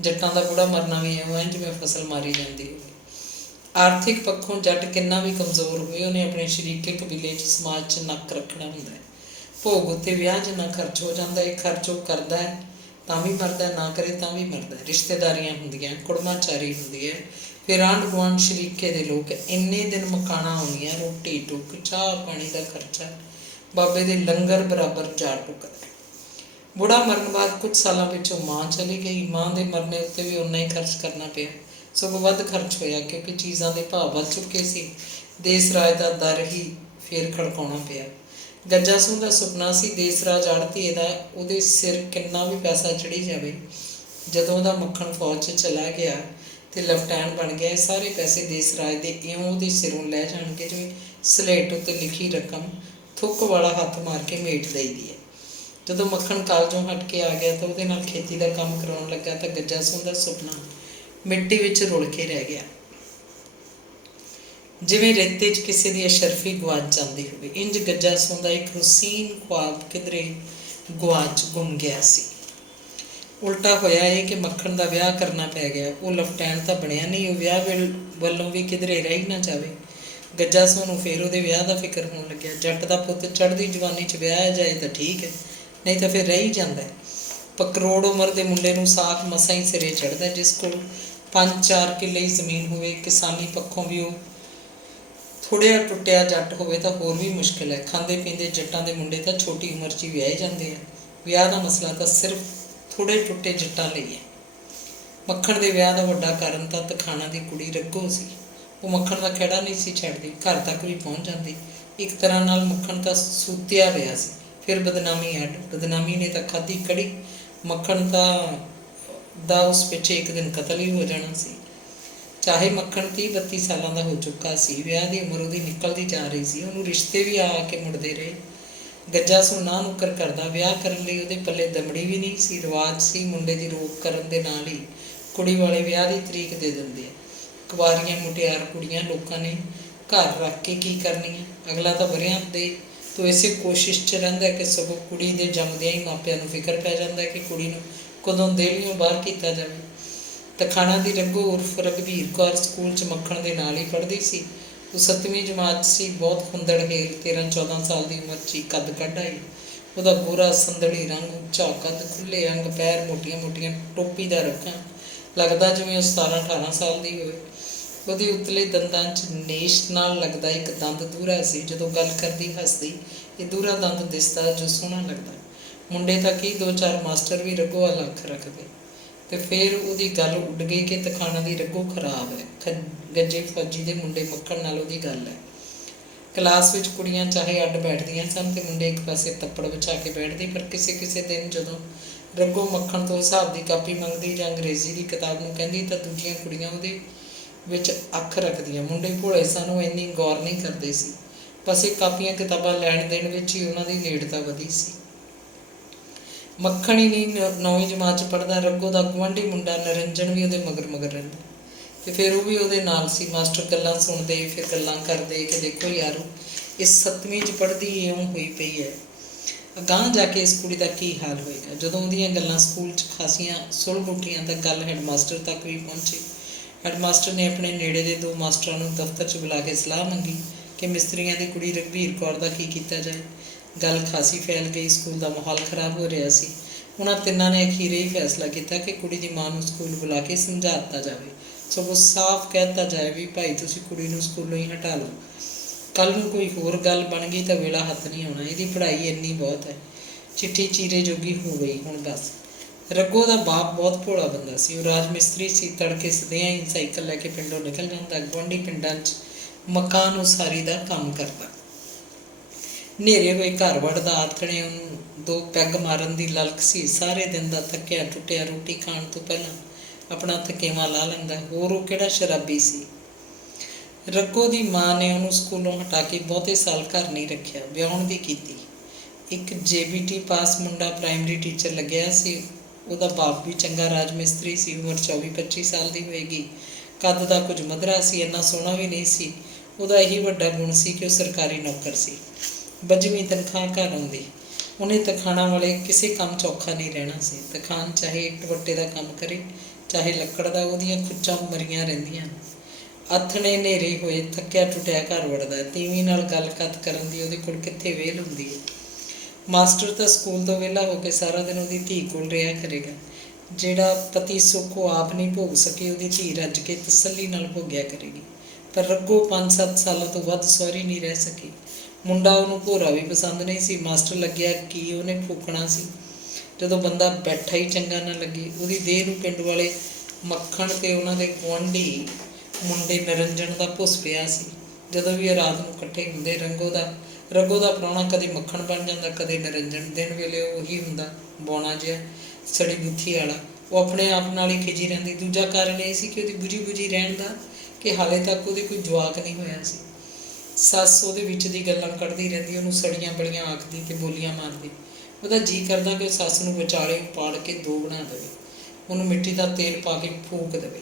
ਜੱਟਾਂ ਦਾ ਬੁੜਾ ਮਰਨਾ ਵੀ ਇਉਂ ਹੈ ਜਿਵੇਂ ਫਸਲ ਮਾਰੀ ਜਾਂਦੀ ਹੋਵੇ। ਆਰਥਿਕ ਪੱਖੋਂ ਜੱਟ ਕਿੰਨਾ ਵੀ ਕਮਜ਼ੋਰ ਹੋਵੇ, ਉਹਨੇ ਆਪਣੇ ਸ਼ਰੀਕੇ ਕਬੀਲੇ 'ਚ ਸਮਾਜ 'ਚ ਨੱਕ ਰੱਖਣਾ ਹੁੰਦਾ ਹੈ। ਭੋਗ ਉੱਤੇ ਵਿਆਹ ਜਿੰਨਾ ਖਰਚ ਹੋ ਜਾਂਦਾ, ਇਹ ਖਰਚ ਉਹ ਕਰਦਾ ਹੈ ਤਾਂ ਵੀ ਮਰਦਾ, ਨਾ ਕਰੇ ਤਾਂ ਵੀ ਮਰਦਾ। ਰਿਸ਼ਤੇਦਾਰੀਆਂ ਹੁੰਦੀਆਂ, ਕੁੜਮਾਚਾਰੀ ਹੁੰਦੀ ਹੈ, ਫਿਰ ਆਂਢ ਗੁਆਂਢ ਸ਼ਰੀਕੇ ਦੇ ਲੋਕ। ਇੰਨੇ ਦਿਨ ਮਕਾਣਾ ਆਉਂਦੀਆਂ, ਰੋਟੀ ਟੁੱਕ, ਚਾਹ ਪਾਣੀ ਦਾ ਖਰਚਾ ਬਾਬੇ ਦੇ ਲੰਗਰ ਬਰਾਬਰ ਜਾ ਟੁੱਕਦਾ। ਬੁੜਾ ਮਰਨ ਬਾਅਦ ਕੁਝ ਸਾਲਾਂ ਪਿੱਛੋਂ ਮਾਂ ਚਲੀ ਗਈ। ਮਾਂ ਦੇ ਮਰਨੇ ਉੱਤੇ ਵੀ ਓਨਾ ਹੀ ਖਰਚ ਕਰਨਾ ਪਿਆ, ਸਗੋਂ ਵੱਧ ਖਰਚ ਹੋਇਆ, ਕਿਉਂਕਿ ਚੀਜ਼ਾਂ ਦੇ ਭਾਅ ਵੱਧ ਚੁੱਕੇ ਸੀ। ਦੇਸ ਰਾਜ ਦਾ ਦਰ ਹੀ ਫੇਰ ਖੜਕਾਉਣਾ ਪਿਆ। ਗੱਜਾ ਸਿੰਘ ਦਾ ਸੁਪਨਾ ਸੀ ਦੇਸ ਰਾਜ ਆੜ੍ਹਤੀਏ ਦਾ, ਉਹਦੇ ਸਿਰ ਕਿੰਨਾ ਵੀ ਪੈਸਾ ਚੜ੍ਹੀ ਜਾਵੇ। ਜਦੋਂ ਉਹਦਾ ਮੱਖਣ ਫੌਜ 'ਚ ਚਲਾ ਗਿਆ ਅਤੇ ਲੈਫਟੈਨੈਂਟ ਬਣ ਗਿਆ, ਇਹ ਸਾਰੇ ਪੈਸੇ ਦੇਸ ਰਾਜ ਦੇ ਇਉਂ ਉਹਦੇ ਸਿਰੋਂ ਲੈ ਜਾਣਗੇ ਜਿਵੇਂ ਸਲੇਟ ਉੱਤੇ ਲਿਖੀ ਰਕਮ ਥੁੱਕ ਵਾਲਾ ਹੱਥ ਮਾਰ ਕੇ ਮੇਟ ਦੇਈਦੀ ਹੈ। ਜਦੋਂ ਮੱਖਣ ਕਾਲਜੋਂ ਹਟ ਕੇ ਆ ਗਿਆ ਤਾਂ ਉਹਦੇ ਨਾਲ ਖੇਤੀ ਦਾ ਕੰਮ ਕਰਾਉਣ ਲੱਗਾ ਤਾਂ ਗੱਜਾ ਸਿੰਘ ਦਾ ਸੁਪਨਾ ਮਿੱਟੀ ਵਿੱਚ ਰੁਲ ਕੇ ਰਹਿ ਗਿਆ। ਜਿਵੇਂ ਰੇਤੇ 'ਚ ਕਿਸੇ ਦੀ ਅਸ਼ਰਫੀ ਗੁਆਚ ਜਾਂਦੀ ਹੋਵੇ, ਇੰਝ ਗੱਜਾ ਸਿੰਘ ਦਾ ਇੱਕ ਹੁਸੀਨ ਖ਼ੁਆਬ ਕਿਧਰੇ ਗੁਆਚ ਗੁੰਮ ਗਿਆ ਸੀ। ਉਲਟਾ ਹੋਇਆ ਇਹ ਕਿ ਮੱਖਣ ਦਾ ਵਿਆਹ ਕਰਨਾ ਪੈ ਗਿਆ। ਉਹ ਲੈਫਟੈਨੈਂਟ ਤਾਂ ਬਣਿਆ ਨਹੀਂ, ਉਹ ਵਿਆਹ ਵੱਲੋਂ ਵੀ ਕਿਧਰੇ ਰਹਿ ਹੀ ਨਾ ਜਾਵੇ। ਗੱਜਾ ਸਿੰਘ ਨੂੰ ਫਿਰ ਉਹਦੇ ਵਿਆਹ ਦਾ ਫਿਕਰ ਹੋਣ ਲੱਗਿਆ। ਜੱਟ ਦਾ ਪੁੱਤ ਚੜ੍ਹਦੀ ਜਵਾਨੀ 'ਚ ਵਿਆਹਿਆ ਜਾਏ ਤਾਂ ਠੀਕ ਹੈ, ਨਹੀਂ ਤਾਂ ਫਿਰ ਰਹਿ ਹੀ ਜਾਂਦਾ। ਪਰ ਕਰੋੜ ਉਮਰ ਦੇ ਮੁੰਡੇ ਨੂੰ ਸਾਕ ਮਸਾਂ ਹੀ ਸਿਰੇ ਚੜ੍ਹਦਾ। ਜਿਸ ਕੋਲ 5-4 ਕਿੱਲੇ ਹੀ ਜ਼ਮੀਨ ਹੋਵੇ, ਕਿਸਾਨੀ ਪੱਖੋਂ ਵੀ ਉਹ ਥੋੜ੍ਹਾ ਟੁੱਟਿਆ ਜੱਟ ਹੋਵੇ ਤਾਂ ਹੋਰ ਵੀ ਮੁਸ਼ਕਿਲ ਹੈ। ਖਾਂਦੇ ਪੀਂਦੇ ਜੱਟਾਂ ਦੇ ਮੁੰਡੇ ਤਾਂ ਛੋਟੀ ਉਮਰ 'ਚ ਹੀ ਵਿਆਹੇ ਜਾਂਦੇ ਆ। ਵਿਆਹ ਦਾ ਮਸਲਾ ਤਾਂ ਸਿਰਫ ਥੋੜ੍ਹੇ ਟੁੱਟੇ ਜੱਟਾਂ ਲਈ ਹੈ। ਮੱਖਣ ਦੇ ਵਿਆਹ ਦਾ ਵੱਡਾ ਕਾਰਨ ਤਾਂ ਤਖਾਣਾ ਦੀ ਕੁੜੀ ਰੱਗੋ ਸੀ। ਉਹ ਮੱਖਣ ਦਾ ਖਹਿੜਾ ਨਹੀਂ ਸੀ ਛੱਡਦੀ, ਘਰ ਤੱਕ ਵੀ ਪਹੁੰਚ ਜਾਂਦੀ। ਇੱਕ ਤਰ੍ਹਾਂ ਨਾਲ ਮੱਖਣ ਤਾਂ ਸੂਤਿਆ ਪਿਆ ਸੀ। ਫਿਰ ਬਦਨਾਮੀ ਅੱਡ। ਬਦਨਾਮੀ ਨੇ ਤਾਂ ਖਾਧੀ ਕੜੀ। ਮੱਖਣ ਦਾ ਉਸ ਪਿੱਛੇ ਇੱਕ ਦਿਨ ਕਤਲ ਹੀ ਹੋ ਜਾਣਾ ਸੀ। ਚਾਹੇ ਮੱਖਣ 30-32 ਸਾਲਾਂ ਦਾ ਹੋ ਚੁੱਕਾ ਸੀ, ਵਿਆਹ ਦੀ ਉਮਰ ਉਹਦੀ ਨਿਕਲਦੀ ਜਾ ਰਹੀ ਸੀ, ਉਹਨੂੰ ਰਿਸ਼ਤੇ ਵੀ ਆ ਕੇ ਮੁੜਦੇ ਰਹੇ। ਗੱਜਾ ਸਿੰਘ ਨਾ ਨੁੱਕਰ ਕਰਦਾ। ਵਿਆਹ ਕਰਨ ਲਈ ਉਹਦੇ ਪੱਲੇ ਦਮੜੀ ਵੀ ਨਹੀਂ ਸੀ। ਰਿਵਾਜ਼ ਸੀ ਮੁੰਡੇ ਦੀ ਰੋਕ ਕਰਨ ਦੇ ਨਾਲ ਹੀ ਕੁੜੀ ਵਾਲੇ ਵਿਆਹ ਦੀ ਤਰੀਕ ਦੇ ਦਿੰਦੇ ਆ। ਕੁਆਰੀਆਂ ਮੁਟਿਆਰ ਕੁੜੀਆਂ ਲੋਕਾਂ ਨੇ ਘਰ ਰੱਖ ਕੇ ਕੀ ਕਰਨੀਆਂ। ਅਗਲਾ ਤਾਂ ਵਰਿਆਂ ਦੇ ਤੋਂ ਇਸੇ ਕੋਸ਼ਿਸ਼ 'ਚ ਰਹਿੰਦਾ ਕਿ ਸਗੋਂ ਕੁੜੀ ਦੇ ਜੰਮਦਿਆਂ ਹੀ ਮਾਪਿਆਂ ਨੂੰ ਫਿਕਰ ਪੈ ਜਾਂਦਾ ਕਿ ਕੁੜੀ ਨੂੰ ਕਦੋਂ ਦੇਹਲੀਓਂ ਬਾਹਰ ਕੀਤਾ ਜਾਵੇ। ਤਖਾਣਾ ਦੀ ਰੱਗੋ ਉਰਫ ਰਘਬੀਰ ਕੌਰ ਸਕੂਲ 'ਚ ਮੱਖਣ ਦੇ ਨਾਲ ਹੀ ਪੜ੍ਹਦੀ ਸੀ। ਉਹ 7ਵੀਂ ਜਮਾਤ ਸੀ। ਬਹੁਤ ਖੁੰਦੜ ਹੇਲ, 13-14 ਸਾਲ ਦੀ ਉਮਰ 'ਚ ਹੀ ਕੱਦ ਕੱਢ ਆਈ। ਉਹਦਾ ਗੋਰਾ ਸੰਦਲੀ ਰੰਗ, ਉੱਚਾ ਕੱਦ, ਖੁੱਲ੍ਹੇ ਅੰਗ ਪੈਰ, ਮੋਟੀਆਂ ਟੋਪੀ ਦਾ ਰੱਖਾਂ, ਲੱਗਦਾ ਜਿਵੇਂ ਉਹ 17-18 ਸਾਲ ਦੀ ਹੋਵੇ। ਉਹਦੇ ਉਤਲੇ ਦੰਦਾਂ 'ਚ ਨੇਸ਼ ਨਾਲ ਲੱਗਦਾ ਇੱਕ ਦੰਦ ਦੂਹਰਾ ਸੀ। ਜਦੋਂ ਗੱਲ ਕਰਦੀ ਹੱਸਦੀ, ਇਹ ਦੂਹਰਾ ਦੰਦ ਦਿਸਦਾ ਜੋ ਸੋਹਣਾ ਲੱਗਦਾ। ਮੁੰਡੇ ਤਾਂ ਕੀ 2-4 ਮਾਸਟਰ ਵੀ ਰੱਗੋ ਵੱਲ ਅੱਖ ਰੱਖਦੇ। ਅਤੇ ਫਿਰ ਉਹਦੀ ਗੱਲ ਉੱਡ ਗਈ ਕਿ ਤਖਾਣਾ ਦੀ ਰੱਗੋ ਖਰਾਬ ਹੈ। ਗੱਜੇ ਫੌਜੀ ਦੇ ਮੁੰਡੇ ਮੱਖਣ ਨਾਲ ਉਹਦੀ ਗੱਲ ਹੈ। ਕਲਾਸ ਵਿੱਚ ਕੁੜੀਆਂ ਚਾਹੇ ਅੱਡ ਬੈਠਦੀਆਂ ਸਨ ਅਤੇ ਮੁੰਡੇ ਇੱਕ ਪਾਸੇ ਤੱਪੜ ਵਿਛਾ ਕੇ ਬੈਠਦੇ। ਪਰ ਕਿਸੇ ਦਿਨ ਜਦੋਂ ਰੱਗੋ ਮੱਖਣ ਤੋਂ ਹਿਸਾਬ ਦੀ ਕਾਪੀ ਮੰਗਦੀ ਜਾਂ ਅੰਗਰੇਜ਼ੀ ਦੀ ਕਿਤਾਬ ਨੂੰ ਕਹਿੰਦੀ ਤਾਂ ਦੂਜੀਆਂ ਕੁੜੀਆਂ ਉਹਦੇ ਵਿੱਚ ਅੱਖ ਰੱਖਦੀਆਂ। ਮੁੰਡੇ ਭੋਲੇ ਸਨ, ਉਹ ਇੰਨੀ ਗੌਰ ਨਹੀਂ ਕਰਦੇ ਸੀ। ਬਸ ਇਹ ਕਾਪੀਆਂ ਕਿਤਾਬਾਂ ਲੈਣ ਦੇਣ ਵਿੱਚ ਹੀ ਉਹਨਾਂ ਦੀ ਨੇੜਤਾ ਵਧੀ ਸੀ। ਮੱਖਣ ਹੀ ਨਹੀਂ 9ਵੀਂ ਜਮਾਤ 'ਚ ਪੜ੍ਹਦਾ। ਰੱਗੋ ਦਾ ਗੁਆਂਢੀ ਮੁੰਡਾ ਨਰਿੰਜਨ ਵੀ ਉਹਦੇ ਮਗਰ ਰਹਿੰਦਾ ਅਤੇ ਫਿਰ ਉਹ ਵੀ ਉਹਦੇ ਨਾਲ ਸੀ। ਮਾਸਟਰ ਗੱਲਾਂ ਸੁਣਦੇ, ਫਿਰ ਗੱਲਾਂ ਕਰਦੇ ਕਿ ਦੇਖੋ ਯਾਰੋ, ਇਸ 7ਵੀਂ 'ਚ ਪੜ੍ਹਦੀ ਇਉਂ ਹੋਈ ਪਈ ਹੈ, ਅਗਾਂਹ ਜਾ ਕੇ ਇਸ ਕੁੜੀ ਦਾ ਕੀ ਹਾਲ ਹੋਏਗਾ। ਜਦੋਂ ਉਹਦੀਆਂ ਗੱਲਾਂ ਸਕੂਲ 'ਚ ਖਾਸੀਆਂ ਸੁਲਗ ਉੱਠੀਆਂ ਤਾਂ ਗੱਲ ਹੈਡਮਾਸਟਰ ਤੱਕ ਵੀ ਪਹੁੰਚੀ। ਹੈਡਮਾਸਟਰ ਨੇ ਆਪਣੇ ਨੇੜੇ ਦੇ 2 ਮਾਸਟਰਾਂ ਨੂੰ ਦਫ਼ਤਰ 'ਚ ਬੁਲਾ ਕੇ ਸਲਾਹ ਮੰਗੀ ਕਿ ਮਿਸਤਰੀਆਂ ਦੀ ਕੁੜੀ ਰਘਬੀਰ ਕੌਰ ਦਾ ਕੀ ਕੀਤਾ ਜਾਏ। ਗੱਲ ਖਾਸੀ ਫੈਲ ਗਈ। ਸਕੂਲ ਦਾ ਮਾਹੌਲ ਖਰਾਬ ਹੋ ਰਿਹਾ ਸੀ। ਉਹਨਾਂ ਤਿੰਨਾਂ ਨੇ ਅਖੀਰੇ ਹੀ ਫੈਸਲਾ ਕੀਤਾ ਕਿ ਕੁੜੀ ਦੀ ਮਾਂ ਨੂੰ ਸਕੂਲ ਬੁਲਾ ਕੇ ਸਮਝਾ ਦਿੱਤਾ ਜਾਵੇ। ਸਗੋਂ ਸਾਫ਼ ਕਹਿ ਦਿੱਤਾ ਜਾਏ ਵੀ ਭਾਈ ਤੁਸੀਂ ਕੁੜੀ ਨੂੰ ਸਕੂਲੋਂ ਹੀ ਹਟਾ ਲਓ। ਕੱਲ੍ਹ ਨੂੰ ਕੋਈ ਹੋਰ ਗੱਲ ਬਣ ਗਈ ਤਾਂ ਵੇਲਾ ਹੱਥ ਨਹੀਂ ਆਉਣਾ। ਇਹਦੀ ਪੜ੍ਹਾਈ ਇੰਨੀ ਬਹੁਤ ਹੈ। ਚਿੱਠੀ ਚੀਰੇ ਜੋਗੀ ਹੋ ਗਈ ਹੁਣ ਬਸ। ਰੱਗੋ ਦਾ ਬਾਪ ਬਹੁਤ ਭੋਲਾ ਬੰਦਾ ਸੀ। ਉਹ ਰਾਜ ਮਿਸਤਰੀ ਸੀ। ਤੜਕੇ ਸਦਿਆਂ ਹੀ ਸਾਈਕਲ ਲੈ ਕੇ ਪਿੰਡੋਂ ਨਿਕਲ ਜਾਂਦਾ। ਗੁਆਂਢੀ ਪਿੰਡਾਂ 'ਚ ਮਕਾਨ ਉਸਾਰੀ ਦਾ ਕੰਮ ਕਰਦਾ। ਹਨੇਰੇ ਹੋਏ ਘਰ ਵੜਦਾ। ਆਥਣੇ ਉਹਨੂੰ 2 ਪੈਗ ਮਾਰਨ ਦੀ ਲਲਕ ਸੀ। ਸਾਰੇ ਦਿਨ ਦਾ ਥੱਕਿਆ ਟੁੱਟਿਆ ਰੋਟੀ ਖਾਣ ਤੋਂ ਪਹਿਲਾਂ ਆਪਣਾ ਥਕੇਵਾਂ ਲਾ ਲੈਂਦਾ। ਹੋਰ ਉਹ ਕਿਹੜਾ ਸ਼ਰਾਬੀ ਸੀ। ਰੱਗੋ ਦੀ ਮਾਂ ਨੇ ਉਹਨੂੰ ਸਕੂਲੋਂ ਹਟਾ ਕੇ ਬਹੁਤੇ ਸਾਲ ਘਰ ਨਹੀਂ ਰੱਖਿਆ, ਵਿਆਹੁਣ ਦੀ ਕੀਤੀ। ਇੱਕ JBT ਪਾਸ ਮੁੰਡਾ ਪ੍ਰਾਇਮਰੀ ਟੀਚਰ ਲੱਗਿਆ ਸੀ। ਉਹਦਾ ਬਾਪ ਵੀ ਚੰਗਾ ਰਾਜ ਮਿਸਤਰੀ ਸੀ। ਉਮਰ 24-25 ਸਾਲ ਦੀ ਹੋਏਗੀ। ਕੱਦ ਦਾ ਕੁਝ ਮਧਰਾ ਸੀ, ਇੰਨਾ ਸੋਹਣਾ ਵੀ ਨਹੀਂ ਸੀ। ਉਹਦਾ ਇਹੀ ਵੱਡਾ ਗੁਣ ਸੀ ਕਿ ਉਹ ਸਰਕਾਰੀ ਨੌਕਰ ਸੀ। 22ਵੀਂ ਤਨਖਾਹ ਘਰ ਆਉਂਦੀ। ਉਹਨੇ ਤਖਾਣਾ ਵਾਲੇ ਕਿਸੇ ਕੰਮ 'ਚ ਔਖਾ ਨਹੀਂ ਰਹਿਣਾ ਸੀ। ਤਖਾਣ ਚਾਹੇ ਇੱਟ ਵੱਟੇ ਦਾ ਕੰਮ ਕਰੇ, ਚਾਹੇ ਲੱਕੜ ਦਾ, ਉਹਦੀਆਂ ਖੁੱਚਾਂ ਮਰੀਆਂ ਰਹਿੰਦੀਆਂ। ਆਥਣੇ ਹਨੇਰੇ ਹੋਏ ਥੱਕਿਆ ਟੁੱਟਿਆ ਘਰ ਵੜਦਾ। ਤੀਵੀਂ ਨਾਲ ਗੱਲਬਾਤ ਕਰਨ ਦੀ ਉਹਦੇ ਕੋਲ ਕਿੱਥੇ ਵਿਹਲ ਹੁੰਦੀ ਹੈ। ਮਾਸਟਰ ਤਾਂ ਸਕੂਲ ਤੋਂ ਵਿਹਲਾ ਹੋ ਕੇ ਸਾਰਾ ਦਿਨ ਉਹਦੀ ਧੀ ਕੋਲ ਰਿਹਾ ਕਰੇਗਾ। ਜਿਹੜਾ ਪਤੀ ਸੁੱਖ ਉਹ ਆਪ ਨਹੀਂ ਭੋਗ ਸਕੀ, ਉਹਦੀ ਧੀ ਰੱਜ ਕੇ ਤਸੱਲੀ ਨਾਲ ਭੋਗਿਆ ਕਰੇਗੀ। ਪਰ ਰੱਗੋ 5-7 ਸਾਲਾਂ ਤੋਂ ਵੱਧ ਸਹੁਰੀ ਨਹੀਂ ਰਹਿ ਸਕੀ। ਮੁੰਡਾ ਉਹਨੂੰ ਭੋਰਾ ਵੀ ਪਸੰਦ ਨਹੀਂ ਸੀ। ਮਾਸਟਰ ਲੱਗਿਆ ਕੀ ਉਹਨੇ ਫੂਕਣਾ ਸੀ। ਜਦੋਂ ਬੰਦਾ ਬੈਠਾ ਹੀ ਚੰਗਾ ਨਾ ਲੱਗੇ। ਉਹਦੀ ਦੇਹ ਨੂੰ ਪਿੰਡ ਵਾਲੇ ਮੱਖਣ ਤੇ ਉਹਨਾਂ ਦੇ ਗੁਆਂਢੀ ਮੁੰਡੇ ਨਿਰੰਜਨ ਦਾ ਭੁੱਸ ਪਿਆ ਸੀ। ਜਦੋਂ ਵੀ ਇਹ ਰਾਤ ਨੂੰ ਇਕੱਠੇ ਹੁੰਦੇ, ਰੰਗੋ ਦਾ ਪ੍ਰਾਹੁਣਾ ਕਦੇ ਮੱਖਣ ਬਣ ਜਾਂਦਾ, ਕਦੇ ਨਿਰੰਜਨ। ਦਿਨ ਵੇਲੇ ਉਹੀ ਹੁੰਦਾ, ਬੌਣਾ ਜਿਹਾ, ਸੜੀ ਬੁੱਥੀ ਵਾਲਾ। ਉਹ ਆਪਣੇ ਆਪ ਨਾਲ ਹੀ ਖਿਜੀ ਰਹਿੰਦੀ। ਦੂਜਾ ਕਾਰਨ ਇਹ ਸੀ ਕਿ ਉਹਦੀ ਬੁਝੀ ਰਹਿਣ ਦਾ ਕਿ ਹਾਲੇ ਤੱਕ ਉਹਦੇ ਕੋਈ ਜਵਾਕ ਨਹੀਂ ਹੋਇਆ ਸੀ। ਸੱਸ ਉਹਦੇ ਵਿੱਚ ਦੀ ਗੱਲਾਂ ਕੱਢਦੀ ਰਹਿੰਦੀ, ਉਹਨੂੰ ਸੜੀਆਂ ਬੜੀਆਂ ਆਖਦੀ ਤੇ ਬੋਲੀਆਂ ਮਾਰਦੀ। ਉਹਦਾ ਜੀਅ ਕਰਦਾ ਕਿ ਉਹ ਸੱਸ ਨੂੰ ਵਿਚਾਲੇ ਪਾੜ ਕੇ ਦੋ ਬਣਾ ਦੇਵੇ, ਉਹਨੂੰ ਮਿੱਟੀ ਦਾ ਤੇਲ ਪਾ ਕੇ ਫੂਕ ਦੇਵੇ।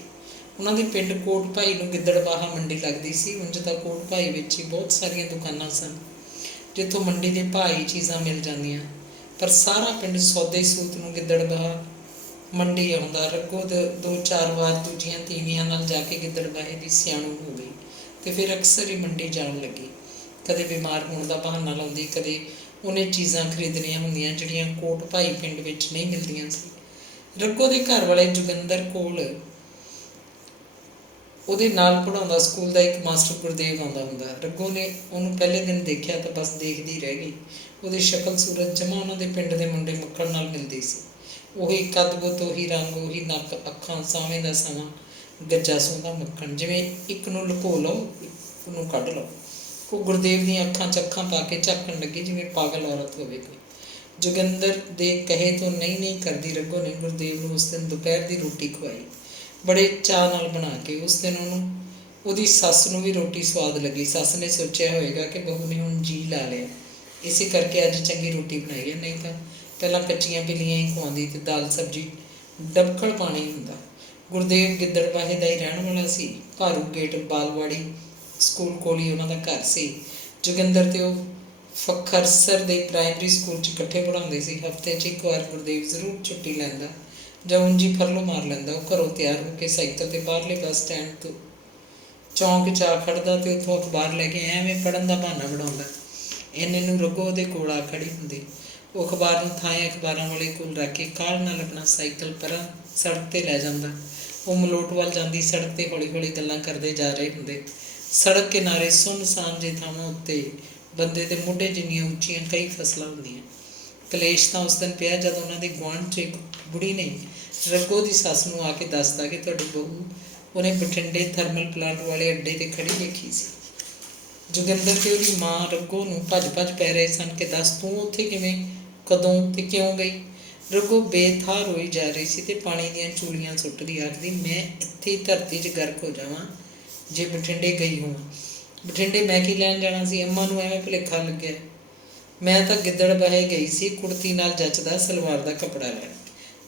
ਉਹਨਾਂ ਦੇ ਪਿੰਡ ਕੋਟ ਭਾਈ ਨੂੰ ਗਿੱਦੜਬਾਹਾ ਮੰਡੀ ਲੱਗਦੀ ਸੀ। ਉਂਝ ਤਾਂ ਕੋਟ ਭਾਈ ਵਿੱਚ ਹੀ ਬਹੁਤ ਸਾਰੀਆਂ ਦੁਕਾਨਾਂ ਸਨ ਜਿੱਥੋਂ ਮੰਡੀ ਦੇ ਭਾਈ ਚੀਜ਼ਾਂ ਮਿਲ ਜਾਂਦੀਆਂ, ਪਰ ਸਾਰਾ ਪਿੰਡ ਸੌਦੇ ਸੂਤ ਨੂੰ ਗਿੱਦੜਬਾਹਾ ਮੰਡੀ ਆਉਂਦਾ। ਰੱਗੋ 2-4 ਵਾਰ ਦੂਜੀਆਂ ਤੀਵੀਆਂ ਨਾਲ ਜਾ ਕੇ ਗਿੱਦੜਬਾਹੇ ਦੀ ਸਿਆਣੂ ਹੋ ਗਈ ਤੇ ਫਿਰ ਅਕਸਰ ਹੀ ਮੰਡੀ ਜਾਣ ਲੱਗੀ। ਕਦੇ ਬਿਮਾਰ ਹੋਣ ਦਾ ਬਹਾਨਾ ਲਾਉਂਦੀ, ਕਦੇ ਉਹਨੇ ਚੀਜ਼ਾਂ ਖਰੀਦਣੀਆਂ ਹੁੰਦੀਆਂ ਜਿਹੜੀਆਂ ਕੋਟ ਭਾਈ ਪਿੰਡ ਵਿੱਚ ਨਹੀਂ ਮਿਲਦੀਆਂ ਸੀ। ਰੱਗੋ ਦੇ ਘਰ ਵਾਲੇ ਜੋਗਿੰਦਰ ਕੋਲ ਉਹਦੇ ਨਾਲ ਪੜ੍ਹਾਉਂਦਾ ਸਕੂਲ ਦਾ ਇੱਕ ਮਾਸਟਰ ਗੁਰਦੇਵ ਆਉਂਦਾ ਹੁੰਦਾ। ਰੱਗੋ ਨੇ ਉਹਨੂੰ ਪਹਿਲੇ ਦਿਨ ਦੇਖਿਆ ਤਾਂ ਬਸ ਦੇਖਦੀ ਰਹਿ ਗਈ। ਉਹਦੀ ਸ਼ਕਲ ਸੂਰਤ ਜਮਾ ਉਹਨਾਂ ਦੇ ਪਿੰਡ ਦੇ ਮੁੰਡੇ ਮੱਖਣ ਨਾਲ ਮਿਲਦੀ ਸੀ। ਉਹੀ ਕੱਦ-ਬੁੱਤ, ਉਹੀ ਰੰਗ, ਉਹੀ ਨੱਕ, ਅੱਖਾਂ, ਸਾਵੇਂ ਦਾ ਸਮਾਂ, ਗੱਜਾ ਸੌਂਦਾ ਮੱਖਣ। ਜਿਵੇਂ ਇੱਕ ਨੂੰ ਲੁਕੋ ਲਓ, ਉਹਨੂੰ ਕੱਢ ਲਓ। ਉਹ ਗੁਰਦੇਵ ਦੀਆਂ ਅੱਖਾਂ 'ਚ ਅੱਖਾਂ ਪਾ ਕੇ ਝਾਕਣ ਲੱਗੀ ਜਿਵੇਂ ਪਾਗਲ ਔਰਤ ਹੋਵੇ ਕੋਈ। ਜੋਗਿੰਦਰ ਦੇ ਕਹੇ ਤੋਂ ਨਹੀਂ ਕਰਦੀ ਰੱਗੋ ਨੇ ਗੁਰਦੇਵ ਨੂੰ ਉਸ ਦਿਨ ਦੁਪਹਿਰ ਦੀ ਰੋਟੀ ਖਵਾਈ, ਬੜੇ ਚਾਅ ਨਾਲ ਬਣਾ ਕੇ। ਉਸ ਦਿਨ ਉਹਦੀ ਸੱਸ ਨੂੰ ਵੀ ਰੋਟੀ ਸਵਾਦ ਲੱਗੀ। ਸੱਸ ਨੇ ਸੋਚਿਆ ਹੋਵੇਗਾ ਕਿ ਬਹੂ ਨੇ ਹੁਣ ਜੀਅ ਲਾ ਲਿਆ, ਇਸੇ ਕਰਕੇ ਅੱਜ ਚੰਗੀ ਰੋਟੀ ਬਣਾਈ ਹੈ, ਨਹੀਂ ਤਾਂ ਪਹਿਲਾਂ ਕੱਚੀਆਂ ਬਿੱਲੀਆਂ ਹੀ ਖਵਾਉਂਦੀ ਤੇ ਦਾਲ ਸਬਜ਼ੀ ਡਬਖਲ ਪਾਣੀ ਹੁੰਦਾ। ਗੁਰਦੇਵ ਗਿੱਦੜਬਾਹੇ ਦਾ ਹੀ ਰਹਿਣ ਵਾਲਾ ਸੀ। ਭਾਰੂ ਗੇਟ ਬਾਲਵਾੜੀ ਸਕੂਲ ਕੋਲ ਹੀ ਉਹਨਾਂ ਦਾ ਘਰ ਸੀ। ਜੋਗਿੰਦਰ ਤੇ ਉਹ ਫਖਰਸਰ ਦੇ ਪ੍ਰਾਇਮਰੀ ਸਕੂਲ 'ਚ ਇਕੱਠੇ ਪੜ੍ਹਾਉਂਦੇ ਸੀ। ਹਫ਼ਤੇ 'ਚ ਇੱਕ ਵਾਰ ਗੁਰਦੇਵ ਜ਼ਰੂਰ ਛੁੱਟੀ ਲੈਂਦਾ ਜਾਂ ਉਂਝ ਫਰਲੋ ਮਾਰ ਲੈਂਦਾ। ਉਹ ਘਰੋਂ ਤਿਆਰ ਹੋ ਕੇ ਸਾਈਕਲ 'ਤੇ ਬਾਹਰਲੇ ਬੱਸ ਸਟੈਂਡ ਤੋਂ ਚੌਂਕ 'ਚ ਆ ਖੜ੍ਹਦਾ ਤੇ ਉੱਥੋਂ ਅਖਬਾਰ ਲੈ ਕੇ ਐਵੇਂ ਪੜ੍ਹਨ ਦਾ ਬਹਾਨਾ ਬਣਾਉਂਦਾ। ਇੰਨੇ ਨੂੰ ਰੱਗੋ ਉਹਦੇ ਕੋਲ ਆ ਖੜ੍ਹੀ ਹੁੰਦੀ। ਉਹ ਅਖਬਾਰ ਨੂੰ ਥਾਂ ਅਖਬਾਰਾਂ ਵਾਲੇ ਕੋਲ ਰੱਖ ਕੇ ਕਾਹਲ ਨਾਲ ਆਪਣਾ ਸਾਈਕਲ ਪਰਾਂ ਸੜਕ 'ਤੇ ਲੈ ਜਾਂਦਾ। ਉਹ ਮਲੋਟ ਵੱਲ ਜਾਂਦੀ ਸੜਕ 'ਤੇ ਹੌਲੀ ਗੱਲਾਂ ਕਰਦੇ ਜਾ ਰਹੇ ਹੁੰਦੇ। ਸੜਕ ਕਿਨਾਰੇ ਸੁੰਨਸਾਨ ਜਿਹੇ ਥਾਵਾਂ ਉੱਤੇ ਬੰਦੇ ਦੇ ਮੋਢੇ ਜਿੰਨੀਆਂ ਉੱਚੀਆਂ ਕਈ ਫਸਲਾਂ ਹੁੰਦੀਆਂ। ਕਲੇਸ਼ ਤਾਂ ਉਸ ਦਿਨ ਪਿਆ ਜਦ ਉਹਨਾਂ ਦੇ ਗੁਆਂਢ 'ਚ ਇੱਕ ਬੁੜੀ ਨੇ ਰੱਗੋ ਦੀ ਸੱਸ ਨੂੰ ਆ ਕੇ ਦੱਸਦਾ ਕਿ ਤੁਹਾਡੀ ਬਹੂ ਉਹਨੇ ਬਠਿੰਡੇ ਥਰਮਲ ਪਲਾਂਟ ਵਾਲੇ ਅੱਡੇ 'ਤੇ ਖੜ੍ਹੀ ਦੇਖੀ ਸੀ। ਜੋਗਿੰਦਰ ਤੇ ਉਹਦੀ ਮਾਂ ਰੱਗੋ ਨੂੰ ਭੱਜ ਪੈ ਰਹੇ ਸਨ ਕਿ ਦੱਸ ਤੂੰ ਉੱਥੇ ਕਿਵੇਂ, ਕਦੋਂ ਤੇ ਕਿਉਂ ਗਈ। ਰੱਗੋ ਬੇਥਾਰ ਹੋਈ ਜਾ ਰਹੀ ਸੀ ਤੇ ਪਾਣੀ ਦੀਆਂ ਚੂੜੀਆਂ ਸੁੱਟਦੀ ਆਖਦੀ, ਮੈਂ ਇੱਥੇ ਧਰਤੀ 'ਚ ਗਰਕ ਹੋ ਜਾਵਾਂ ਜੇ ਬਠਿੰਡੇ ਗਈ ਹੋਵਾਂ। ਬਠਿੰਡੇ ਮੈਂ ਕੀ ਲੈਣ ਜਾਣਾ ਸੀ, ਅੰਮਾ ਨੂੰ ਐਵੇਂ ਭੁਲੇਖਾ ਲੱਗਿਆ। ਮੈਂ ਤਾਂ ਗਿੱਦੜਬਾਹੇ ਗਈ ਸੀ ਕੁੜਤੀ ਨਾਲ ਜੱਚਦਾ ਸਲਵਾਰ ਦਾ ਕੱਪੜਾ ਲੈਣ।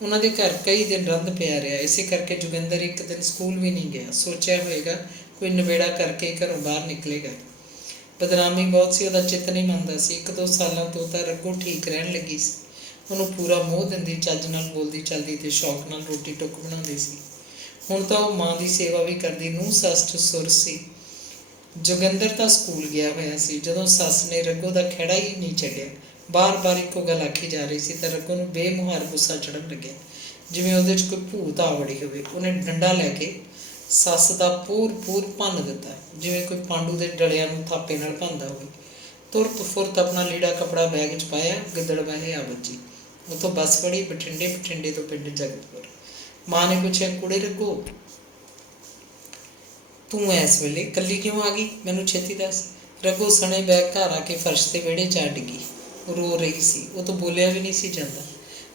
ਉਹਨਾਂ ਦੇ ਘਰ ਕਈ ਦਿਨ ਰੰਦ ਪਿਆ ਰਿਹਾ, ਇਸੇ ਕਰਕੇ ਜੋਗਿੰਦਰ ਇੱਕ ਦਿਨ ਸਕੂਲ ਵੀ ਨਹੀਂ ਗਿਆ। ਸੋਚਿਆ ਹੋਏਗਾ ਕੋਈ ਨਵੇੜਾ ਕਰਕੇ ਘਰੋਂ ਬਾਹਰ ਨਿਕਲੇਗਾ। ਬਦਨਾਮੀ ਬਹੁਤ ਸੀ, ਉਹਦਾ ਚਿੱਤ ਨਹੀਂ ਮੰਨਦਾ ਸੀ। 1-2 ਸਾਲਾਂ ਤੋਂ ਤਾਂ ਰੱਗੋ ਠੀਕ ਰਹਿਣ ਲੱਗੀ ਸੀ। ਉਹਨੂੰ ਪੂਰਾ ਮੋਹ ਦਿੰਦੀ, ਚੱਜ ਨਾਲ ਬੋਲਦੀ ਚੱਲਦੀ ਤੇ ਸ਼ੌਕ ਨਾਲ ਰੋਟੀ ਟੁੱਕ ਬਣਾਉਂਦੀ ਸੀ। ਹੁਣ ਤਾਂ ਉਹ ਮਾਂ ਦੀ ਸੇਵਾ ਵੀ ਕਰਦੀ, ਨੂੰਹ ਸੱਸ 'ਚ ਸੁਰ ਸੀ। ਜੋਗਿੰਦਰ ਤਾਂ ਸਕੂਲ ਗਿਆ ਹੋਇਆ ਸੀ। ਜਦੋਂ ਸੱਸ ਨੇ ਰੱਗੋ ਦਾ ਖਹਿੜਾ ਹੀ ਨਹੀਂ ਛੱਡਿਆ, ਬਾਰ ਇੱਕੋ ਗੱਲ ਆਖੀ ਜਾ ਰਹੀ ਸੀ ਤਾਂ ਰੱਗੋ ਨੂੰ ਬੇਮੁਹਾਰ ਗੁੱਸਾ ਚੜ੍ਹਨ ਲੱਗਿਆ, ਜਿਵੇਂ ਉਹਦੇ 'ਚ ਕੋਈ ਭੂਤ ਆ ਵੜੀ ਹੋਵੇ। ਉਹਨੇ ਡੰਡਾ ਲੈ ਕੇ ਸੱਸ ਦਾ ਪੂਰ ਭੰਨ ਦਿੱਤਾ, ਜਿਵੇਂ ਕੋਈ ਪਾਂਡੂ ਦੇ ਡਲਿਆਂ ਨੂੰ ਥਾਪੇ ਨਾਲ ਭੰਨਦਾ ਹੋਵੇ। ਤੁਰਤ ਫੁਰਤ ਆਪਣਾ ਲੀੜਾ ਕੱਪੜਾ ਬੈਗ 'ਚ ਪਾਇਆ, ਗਿੱਦੜਬਾਹੇ ਆ ਵੱਜੀ। ਉੱਥੋਂ ਬੱਸ ਫੜੀ ਬਠਿੰਡੇ ਤੋਂ ਪਿੰਡ ਜਗਤਪੁਰ। ਮਾਂ ਨੇ ਪੁੱਛਿਆ, ਕੁੜੇ ਰੱਗੋ ਤੂੰ ਇਸ ਵੇਲੇ ਇਕੱਲੀ ਕਿਉਂ ਆ ਗਈ, ਮੈਨੂੰ ਛੇਤੀ ਦੱਸ। ਰੱਗੋ ਸਣੇ ਬੈਗ ਘਰ ਆ ਕੇ ਫਰਸ਼ 'ਤੇ ਵਿਹੜੇ 'ਚ ਆ ਡਿੱਗੀ। ਰੋ ਰਹੀ ਸੀ, ਉਹ ਤੋਂ ਬੋਲਿਆ ਵੀ ਨਹੀਂ ਸੀ ਜਾਂਦਾ।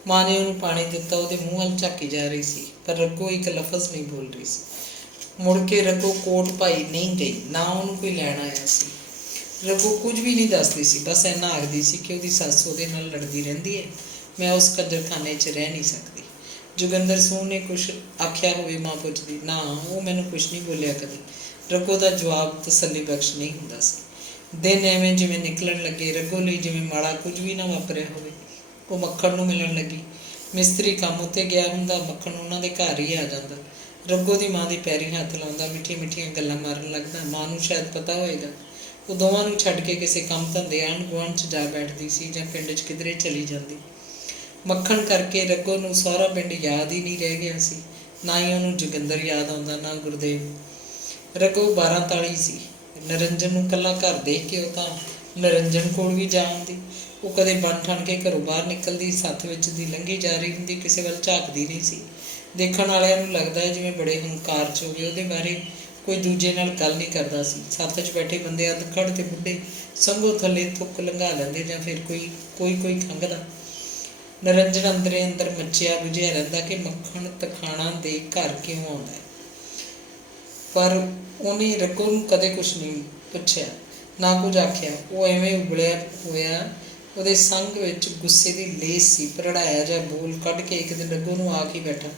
ਮਾਂ ਨੇ ਉਹਨੂੰ ਪਾਣੀ ਦਿੱਤਾ, ਉਹਦੇ ਮੂੰਹ ਵੱਲ ਝਾਕੀ ਜਾ ਰਹੀ ਸੀ, ਪਰ ਰੱਗੋ ਇੱਕ ਲਫ਼ਜ਼ ਨਹੀਂ ਬੋਲ ਰਹੀ ਸੀ। ਮੁੜ ਕੇ ਰੱਗੋ ਕੋਟ ਭਾਈ ਨਹੀਂ ਗਈ, ਨਾ ਉਹਨੂੰ ਕੋਈ ਲੈਣ ਆਇਆ ਸੀ। ਰੱਗੋ ਕੁਝ ਵੀ ਨਹੀਂ ਦੱਸਦੀ ਸੀ, ਬਸ ਇੰਨਾ ਆਖਦੀ ਸੀ ਕਿ ਉਹਦੀ ਸੱਸ ਉਹਦੇ ਨਾਲ ਲੜਦੀ ਰਹਿੰਦੀ ਹੈ, ਮੈਂ ਉਸ ਕੰਜਰਖਾਨੇ 'ਚ ਰਹਿ ਨਹੀਂ ਸਕਦੀ। ਜੋਗਿੰਦਰ ਸਿੰਘ ਨੇ ਕੁਛ ਆਖਿਆ ਹੋਵੇ, ਮਾਂ ਪੁੱਛਦੀ, ਨਾ ਉਹ ਮੈਨੂੰ ਕੁਛ ਨਹੀਂ ਬੋਲਿਆ ਕਦੇ। रघो का जवाब तसली बख्श नहीं हुंदा सी। दिन एवें जिवें निकलन लगे, रघो लई जिवें माड़ा कुछ भी ना वापरिया होवे। वो मक्खण नूं मिलण लगी। मिस्त्री काम उत्ते गया हुंदा, मक्खण उन्हां दे घर ही आ जांदा। रघो दी माँ दी पैरी हत्थ लाउंदा, मिठियां मिठियां गल्लां मारन लगदा। माँ नूं शायद पता होएगा वो दोवां नूं छड्ड के किसी काम धंधे आंढ गुआंढ च जा बैठदी सी जां पिंड च किधरे चली जांदी। मक्खण करके रघो नूं सारा पिंड याद ही नहीं रह गया सी। ना ही उहनूं जोगिंदर याद आउंदा, ना गुरदेव। रघो 12 ताली सी। निरंजन नूं कल्ला घर देख के वो तां निरंजन कोल भी जा आउंदी। वो कदे बन ठण के घरों बाहर निकलदी, सत्थ विच दी लंघी जा रही हुंदी, किसी वल झाकदी नहीं सी। देखण वालिਆਂ नूं लगदा है जिवें बड़े हंकार च होवे ਉਹਦੇ बारे कोई दूजे नाल गल नहीं करदा सी। सत्थ 'च बैठे बंदे अधखड़ ते बुढ़े संघो थल्ले थुक लंघा लैंदे जां फिर कोई खंघदा। निरंजन अंदरे अंदर मचिया बुझिया रहिंदा कि मक्खण तखाणा दे घर क्यों आउंदा है। पर ਉਹਨੇ रघो नूं कदे कुछ नहीं पुछया, ना कुछ आखिया। वो एवें उबलिया होया ਉਹਦੇ संग विच गुस्से की लेस सी। भरड़ाया जा बोल कढ़ के एक दिन रघो नूं आ के बैठा,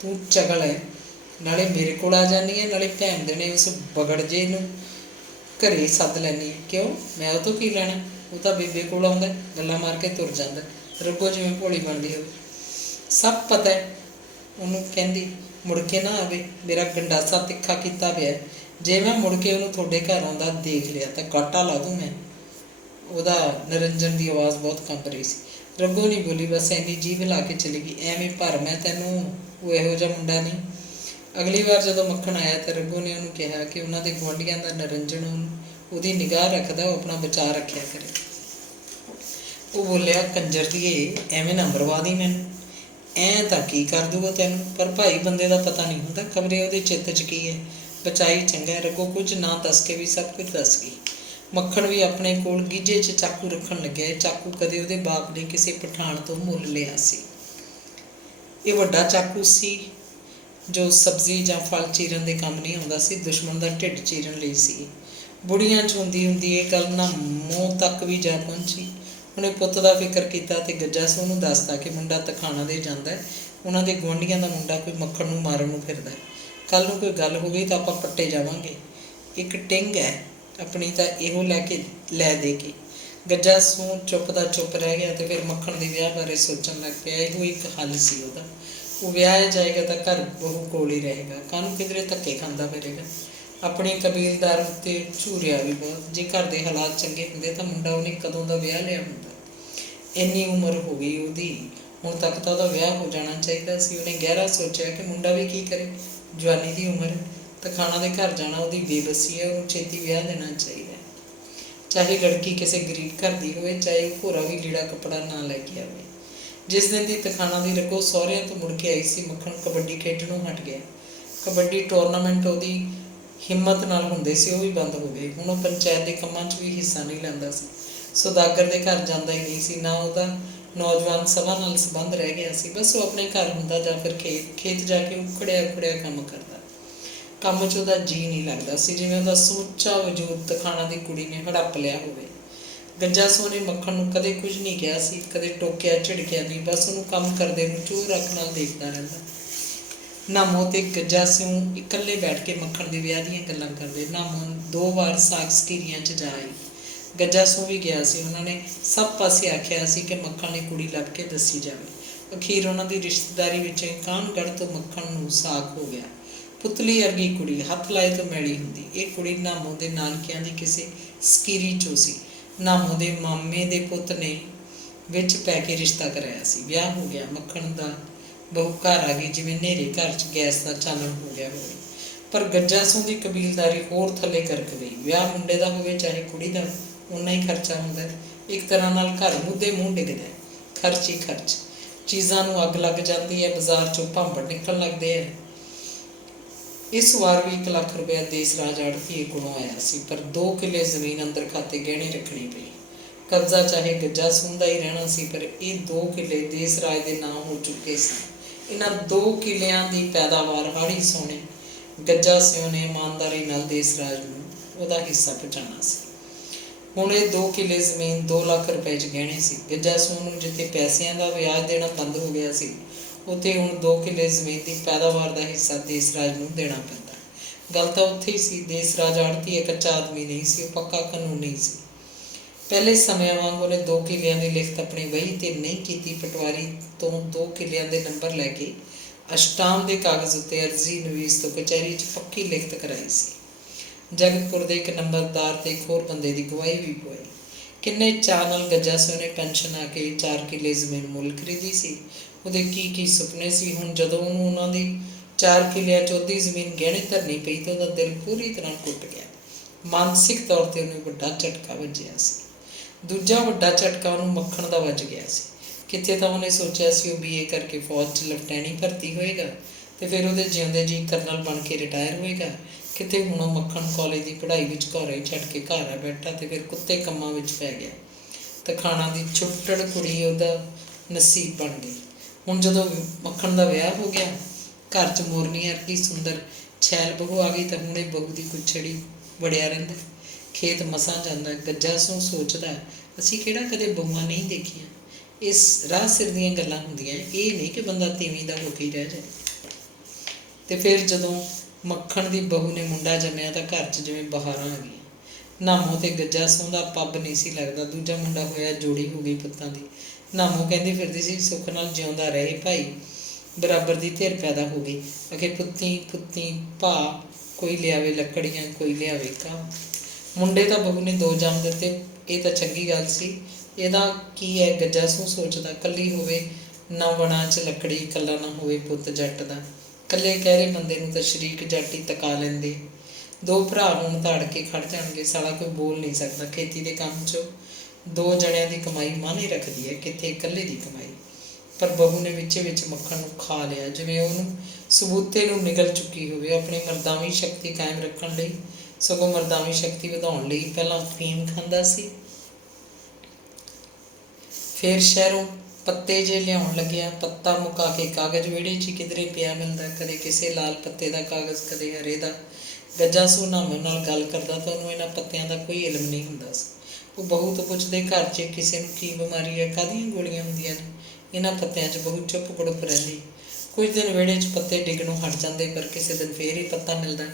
तू चगल है, नाले मेरे कोल आ जानी है, नाले भैन देने उस बगड़ जे नूं घरे सद लैनी है। क्यों, मैं वो तो की लैना, वो तो बेबे कोल आउंदा गल्लां मार के तुर जांदा। रघो जिवें भोली बनदी होवे, सब पता है ਉਹਨੂੰ ਕਹਿੰਦੀ मुड़ के ना आवे, मेरा गंडासा तिखा किया पिया, जे मैं मुड़ के ਉਹਨੂੰ ਤੁਹਾਡੇ घर आउंदा देख लिया तो काटा ला दूँ मैं। ਉਹਦਾ निरंजन की आवाज़ बहुत कंब रही सी। रघो नहीं बोली, बस इन्नी जीभ ला के चली गई, एवें भर मैं तैनूं वो इहो जिहा मुंडा नहीं। अगली बार जदों मक्खण आया तो रघो ने उन्होंने कहा कि उन्होंने गुआढ़ियां का निरंजन उसकी निगाह रखता, वो अपना बचा रखा करे। वो बोलिया, कंजर दीए एवें ना मरवा दी मैनूं, ऐ तां की कर दूगा तैनूं। पर भाई बंदे का पता नहीं हुंदा, खबरे ਉਹਦੇ चित्त च की है। बचाई चंगा है। रघो कुछ ना दस के भी सब कुछ दस गई। मक्खण भी अपने कोल गीजे च चाकू रखण लग्या। चाकू कदे ਉਹਦੇ बाप ने किसी पठान तो मुल लिया सी। ये वड्डा चाकू सी जो सब्जी जां फल चीरन के काम नहीं आउंदा सी, दुश्मन का ढिड चीरन लई सी। बुढ़ियां च हुंदी हुंदी ये गल ना मूँह तक भी जा पहुंची। उन्हें पुत्त का फिक्र किया तो गज्जा सो नूं दसदा कि मुंडा तखाणा दे जांदा है, उन्होंने गुआढ़ियां का मुंडा कोई मक्खण नूं मारन नूं फिरदा है, कल नूं कोई गल हो गई तो आपां पट्टे जावांगे। एक टिंग है अपनी तो इहो लैके लै दे के। गज्जा सो चुप दा चुप रह गया तो फिर मक्खण के विआह बारे सोचण लग पिया। इहो एक हल सी उहदा, वो विआह जाएगा तो घर बहू कोल ही रहेगा, काहनूं किधरे धक्के खांदा फिरेगा। अपनी कबीलदार उत्ते झूरिया भी बहुत। जे घर के हालात चंगे होंदे तो मुंडा उन्हें कदों का विआह लिया हुंदा। इन्नी उम्र हो गई उसकी, हुण तक तो उसका विआह हो जाना चाहिए सी। उन्हें गहरा सोचा कि मुंडा भी की करे, जवानी की उम्र है, तखाणा दे घर जाना उसकी बेबसी है, उन्होंने छेती विआह देना चाहिए। चाहे लड़की किसी गरीब घर की होवे, चाहे भोरा भी लीड़ा कपड़ा ना लैके आवे। जिस दिन की तखाणा की रघो सहुरिਆਂ तो मुड़ के आई सी, मक्खण कबड्डी खेडणों हट गया। कबड्डी टूरनामेंट उसकी हिम्मत नाल हुंदे सी, वो भी बंद हो गए। हुण वो पंचायत के कामां 'च भी हिस्सा नहीं लैंदा सी, सौदागर के घर जाता ही नहीं सी, ना उसका नौजवान सभा नाल संबंध रह गया सी। बस वो अपने घर हुंदा जां फिर खेत जाके उखड़िया उखड़िया काम करता। काम 'ਚ ਉਹਦਾ जी नहीं लगता सी, जिवें ਉਹਦਾ समूचा वजूद तखाणा की कुड़ी ने हड़प लिया होवे। गज्जा सो ने मक्खण नूं कदे कुछ नहीं कहा सी, कदे टोकिया झिड़किया नहीं, बस ਉਹਨੂੰ काम करदे नूं चूर अख नाल देखदा रहिंदा। नामो ते गज्जा सिंह इकल्ले बैठ के मक्खण के विआह दीयां गल्लां करदे। नामो 2 बार साग सकीरियां च जा आई, गज्जा सिंह भी गया सी। उन्होंने सब पासे आख्या सी कि मक्खण ने कुड़ी लभ के दसी जाए। अखीर उन्हों की रिश्तेदारी विच कानगढ़ तो मक्खण नूं साक हो गया। पुतली अर्गी कुड़ी, हथ लाए तो मैली हुंदी। ये कुड़ी नामो के नानकियां दी किसी ਸਕੀਰੀ चो सी। नामो के मामे के पुत ने विच पै के रिश्ता कराया सी। विआह हो गया। मक्खण दा बहू घर आ गई, जिवें नेरे घर च गैस का चालन हो गया हो। पर गज्जा सिंह की कबीलदारी होर थले करक गई। विआह मुंडे का होवे चाहे कुड़ी का, उन्ना ही खर्चा हुंदा है। एक तरह नाल घर मुद्दे मूँह डिगदा है, खर्च ही खर्च। चीज़ां नूं अग लग जाती है, बाजार चों भांबड़ निकल लगदे है। इस वार भी 1 लाख रुपया देस राज आड़तीए कोलों आया सी, पर 2 किले जमीन अंदर खाते गहने रखनी पई। कब्जा चाहे गज्जा सिंह दा ही रहना सी, पर ये 2 किले देस राज के नाम हो चुके सन। इन्हां 2 किलियां दी पैदावार हाड़ी सोने गज्जा सिंह ने ईमानदारी नाल देस राज नूं उहदा हिस्सा पहुँचाना सी। हुण ये 2 किले जमीन 2 लाख रुपए च गहने सी। गज्जा सिंह नूं जिथे पैसिਆਂ का विआज देना बंद हो गया सी, उत्थे हुण 2 किले जमीन की पैदावार का हिस्सा देस राज नूं देना पैंदा। ਗੱਲ ਤਾਂ ਉੱਥੇ ਹੀ ਸੀ। ਦੇਸ ਰਾਜ ਆੜਤੀ ਇੱਕ ਕੱਚਾ ਆਦਮੀ ਨਹੀਂ ਸੀ, ਉਹ ਪੱਕਾ ਕਾਨੂੰਨੀ ਸੀ। ਪਹਿਲੇ ਸਮਿਆਂ ਵਾਂਗ ਉਹਨੇ 2 ਕਿੱਲਿਆਂ ਦੀ ਲਿਖਤ ਆਪਣੀ ਵਹੀ 'ਤੇ ਨਹੀਂ ਕੀਤੀ। ਪਟਵਾਰੀ ਤੋਂ 2 ਕਿੱਲਿਆਂ ਦੇ ਨੰਬਰ ਲੈ ਕੇ ਅਸ਼ਟਾਮ ਦੇ ਕਾਗਜ਼ ਉੱਤੇ ਅਰਜ਼ੀ ਨਵੀਸ ਤੋਂ ਕਚਹਿਰੀ 'ਚ ਪੱਕੀ ਲਿਖਤ ਕਰਾਈ ਸੀ। ਜਗਤਪੁਰ ਦੇ ਇੱਕ ਨੰਬਰਦਾਰ ਤੇ ਇੱਕ ਹੋਰ ਬੰਦੇ ਦੀ ਗਵਾਹੀ ਵੀ ਪਵਾਈ। ਕਿੰਨੇ ਚਾਅ ਨਾਲ ਗੱਜਾ ਸਿੰਘ ਨੇ ਪੈਨਸ਼ਨ ਆ ਕੇ 4 ਕਿੱਲੇ ਜ਼ਮੀਨ ਮੁੱਲ ਖਰੀਦੀ ਸੀ। ਉਹਦੇ ਕੀ ਕੀ ਸੁਪਨੇ ਸੀ। ਹੁਣ ਜਦੋਂ ਉਹਨੂੰ ਉਹਨਾਂ ਦੀ 4 ਕਿੱਲਿਆਂ 'ਚ ਉਹਦੀ ਜ਼ਮੀਨ ਗਹਿਣੇ ਧਰਨੀ ਪਈ ਤਾਂ ਉਹਦਾ ਦਿਲ ਪੂਰੀ ਤਰ੍ਹਾਂ ਟੁੱਟ ਗਿਆ। ਮਾਨਸਿਕ ਤੌਰ 'ਤੇ ਉਹਨੂੰ ਵੱਡਾ ਝਟਕਾ ਵੱਜਿਆ ਸੀ। ਦੂਜਾ ਵੱਡਾ ਝਟਕਾ ਉਹਨੂੰ ਮੱਖਣ ਦਾ ਵੱਜ ਗਿਆ ਸੀ। ਕਿਤੇ ਤਾਂ ਉਹਨੇ ਸੋਚਿਆ ਸੀ ਉਹ BA ਕਰਕੇ ਫੌਜ 'ਚ ਲੈਫਟੈਨੈਂਟ ਭਰਤੀ ਹੋਏਗਾ ਅਤੇ ਫਿਰ ਉਹਦੇ ਜਿਉਂਦੇ ਜੀ ਕਰਨਲ ਬਣ ਕੇ ਰਿਟਾਇਰ ਹੋਏਗਾ। ਕਿਤੇ ਹੁਣ ਉਹ ਮੱਖਣ ਕਾਲਜ ਦੀ ਪੜ੍ਹਾਈ ਵਿੱਚ ਘਰ ਛੱਡ ਕੇ ਘਰ ਆ ਬੈਠਾ ਅਤੇ ਫਿਰ ਕੁੱਤੇ ਕੰਮਾਂ ਵਿੱਚ ਪੈ ਗਿਆ। ਤਖਾਣਾ ਦੀ ਛੁੱਟੜ ਕੁੜੀ ਉਹਦਾ ਨਸੀਬ ਬਣ ਗਈ। ਹੁਣ ਜਦੋਂ ਮੱਖਣ ਦਾ ਵਿਆਹ ਹੋ ਗਿਆ, ਘਰ 'ਚ ਮੋਰਨੀ ਵਰਗੀ ਸੁੰਦਰ ਛੈਲ ਬਹੂ ਆ ਗਈ ਤਾਂ ਹੁਣ ਇਹ ਬਹੂ ਦੀ ਕੁੱਛੜੀ ਵੜਿਆ ਰਹਿੰਦਾ। ਖੇਤ ਮਸਾਂ ਜਾਂਦਾ। ਗੱਜਾ ਸਿੰਘ ਸੋਚਦਾ, ਅਸੀਂ ਕਿਹੜਾ ਕਦੇ ਬਹੂਆਂ ਨਹੀਂ ਦੇਖੀਆਂ। ਇਸ ਰਾਹ ਸਿਰ ਦੀਆਂ ਗੱਲਾਂ ਹੁੰਦੀਆਂ, ਇਹ ਨਹੀਂ ਕਿ ਬੰਦਾ ਤੀਵੀਂ ਦਾ ਹੋ ਕੇ ਰਹਿ ਜਾਏ। ਅਤੇ ਫਿਰ ਜਦੋਂ ਮੱਖਣ ਦੀ ਬਹੂ ਨੇ ਮੁੰਡਾ ਜੰਮਿਆ ਤਾਂ ਘਰ 'ਚ ਜਿਵੇਂ ਬਹਾਰਾਂ ਆ ਗਈਆਂ। ਨਾਮੋ ਅਤੇ ਗੱਜਾ ਸਿੰਘ ਦਾ ਪੱਬ ਨਹੀਂ ਸੀ ਲੱਗਦਾ। ਦੂਜਾ ਮੁੰਡਾ ਹੋਇਆ, ਜੋੜੀ ਹੋ ਗਈ ਪੁੱਤਾਂ ਦੀ। ਨਾਮੋ ਕਹਿੰਦੀ ਫਿਰਦੀ ਸੀ, ਸੁੱਖ ਨਾਲ ਜਿਉਂਦਾ ਰਹੇ ਭਾਈ, ਬਰਾਬਰ ਦੀ ਧਿਰ ਪੈਦਾ ਹੋ ਗਈ। ਅਖੇ ਪੁੱਤੀ ਪੁੱਤੀ ਭਾ, ਕੋਈ ਲਿਆਵੇ ਲੱਕੜੀਆਂ, ਕੋਈ ਲਿਆਵੇ ਘਾਹ। ਮੁੰਡੇ ਤਾਂ ਬਹੂ ਨੇ 2 ਜੰਮ ਦਿੱਤੇ, ਇਹ ਤਾਂ ਚੰਗੀ ਗੱਲ ਸੀ। ਇਹਦਾ ਕੀ ਹੈ, ਗੱਜਾ ਸਿੰਘ ਸੋਚਦਾ। ਇਕੱਲੀ ਹੋਵੇ ਨਾ ਵਣਾਂ 'ਚ ਲੱਕੜੀ, ਇਕੱਲਾ ਨਾ ਹੋਵੇ ਪੁੱਤ ਜੱਟ ਦਾ। ਇਕੱਲੇ ਕਹਿਰੇ ਬੰਦੇ ਨੂੰ ਤਾਂ ਸ਼ਰੀਕ ਜੱਟ ਹੀ ਤਕਾ ਲੈਂਦੇ। 2 ਭਰਾ ਹੋਣ ਤਾਂ ਅੜ ਕੇ ਖੜ ਜਾਣਗੇ। ਸਾਲਾ ਕੋਈ ਬੋਲ ਨਹੀਂ ਸਕਦਾ। ਖੇਤੀ ਦੇ ਕੰਮ 'ਚ 2 ਜਣਿਆਂ ਦੀ ਕਮਾਈ ਮਾਅਨੇ ਰੱਖਦੀ ਹੈ, ਕਿੱਥੇ ਇਕੱਲੇ ਦੀ ਕਮਾਈ। ਪਰ ਬਹੂ ਨੇ ਵਿੱਚੇ ਵਿੱਚ ਮੱਖਣ ਨੂੰ ਖਾ ਲਿਆ, ਜਿਵੇਂ ਉਹਨੂੰ ਸਬੂਤੇ ਨੂੰ ਨਿਗਲ ਚੁੱਕੀ ਹੋਵੇ। ਆਪਣੀ ਮਰਦਾਵੀ ਸ਼ਕਤੀ ਕਾਇਮ ਰੱਖਣ ਲਈ, ਸਗੋਂ ਮਰਦਾਵੀ ਸ਼ਕਤੀ ਵਧਾਉਣ ਲਈ ਪਹਿਲਾਂ ਅਫੀਮ ਖਾਂਦਾ ਸੀ, ਫਿਰ ਸ਼ਹਿਰੋਂ ਪੱਤੇ ਜੇ ਲਿਆਉਣ ਲੱਗਿਆ। ਪੱਤਾ ਮੁਕਾ ਕੇ ਕਾਗਜ਼ ਵਿਹੜੇ 'ਚ ਕਿਧਰੇ ਪਿਆ ਮਿਲਦਾ, ਕਦੇ ਕਿਸੇ ਲਾਲ ਪੱਤੇ ਦਾ ਕਾਗਜ਼, ਕਦੇ ਹਰੇ ਦਾ। ਗੱਜਾ ਸਿੰਘ ਨਾਮੇ ਨਾਲ ਗੱਲ ਕਰਦਾ ਤਾਂ ਉਹਨੂੰ ਇਹਨਾਂ ਪੱਤਿਆਂ ਦਾ ਕੋਈ ਇਲਮ ਨਹੀਂ ਹੁੰਦਾ ਸੀ। ਉਹ ਬਹੂ ਤੋਂ ਪੁੱਛਦੇ, ਘਰ 'ਚ ਕਿਸੇ ਨੂੰ ਕੀ ਬਿਮਾਰੀ ਹੈ, ਕਾਹਦੀਆਂ ਗੋਲੀਆਂ ਹੁੰਦੀਆਂ ਨੇ। ਇਹਨਾਂ ਪੱਤਿਆਂ 'ਚ ਬਹੂ ਚੁੱਪ ਗੁੜਪ ਰਹਿੰਦੀ। ਕੁਝ ਦਿਨ ਵਿਹੜੇ 'ਚ ਪੱਤੇ ਡਿੱਗਣੋਂ ਹਟ ਜਾਂਦੇ, ਪਰ ਕਿਸੇ ਦਿਨ ਫੇਰ ਹੀ ਪੱਤਾ ਮਿਲਦਾ।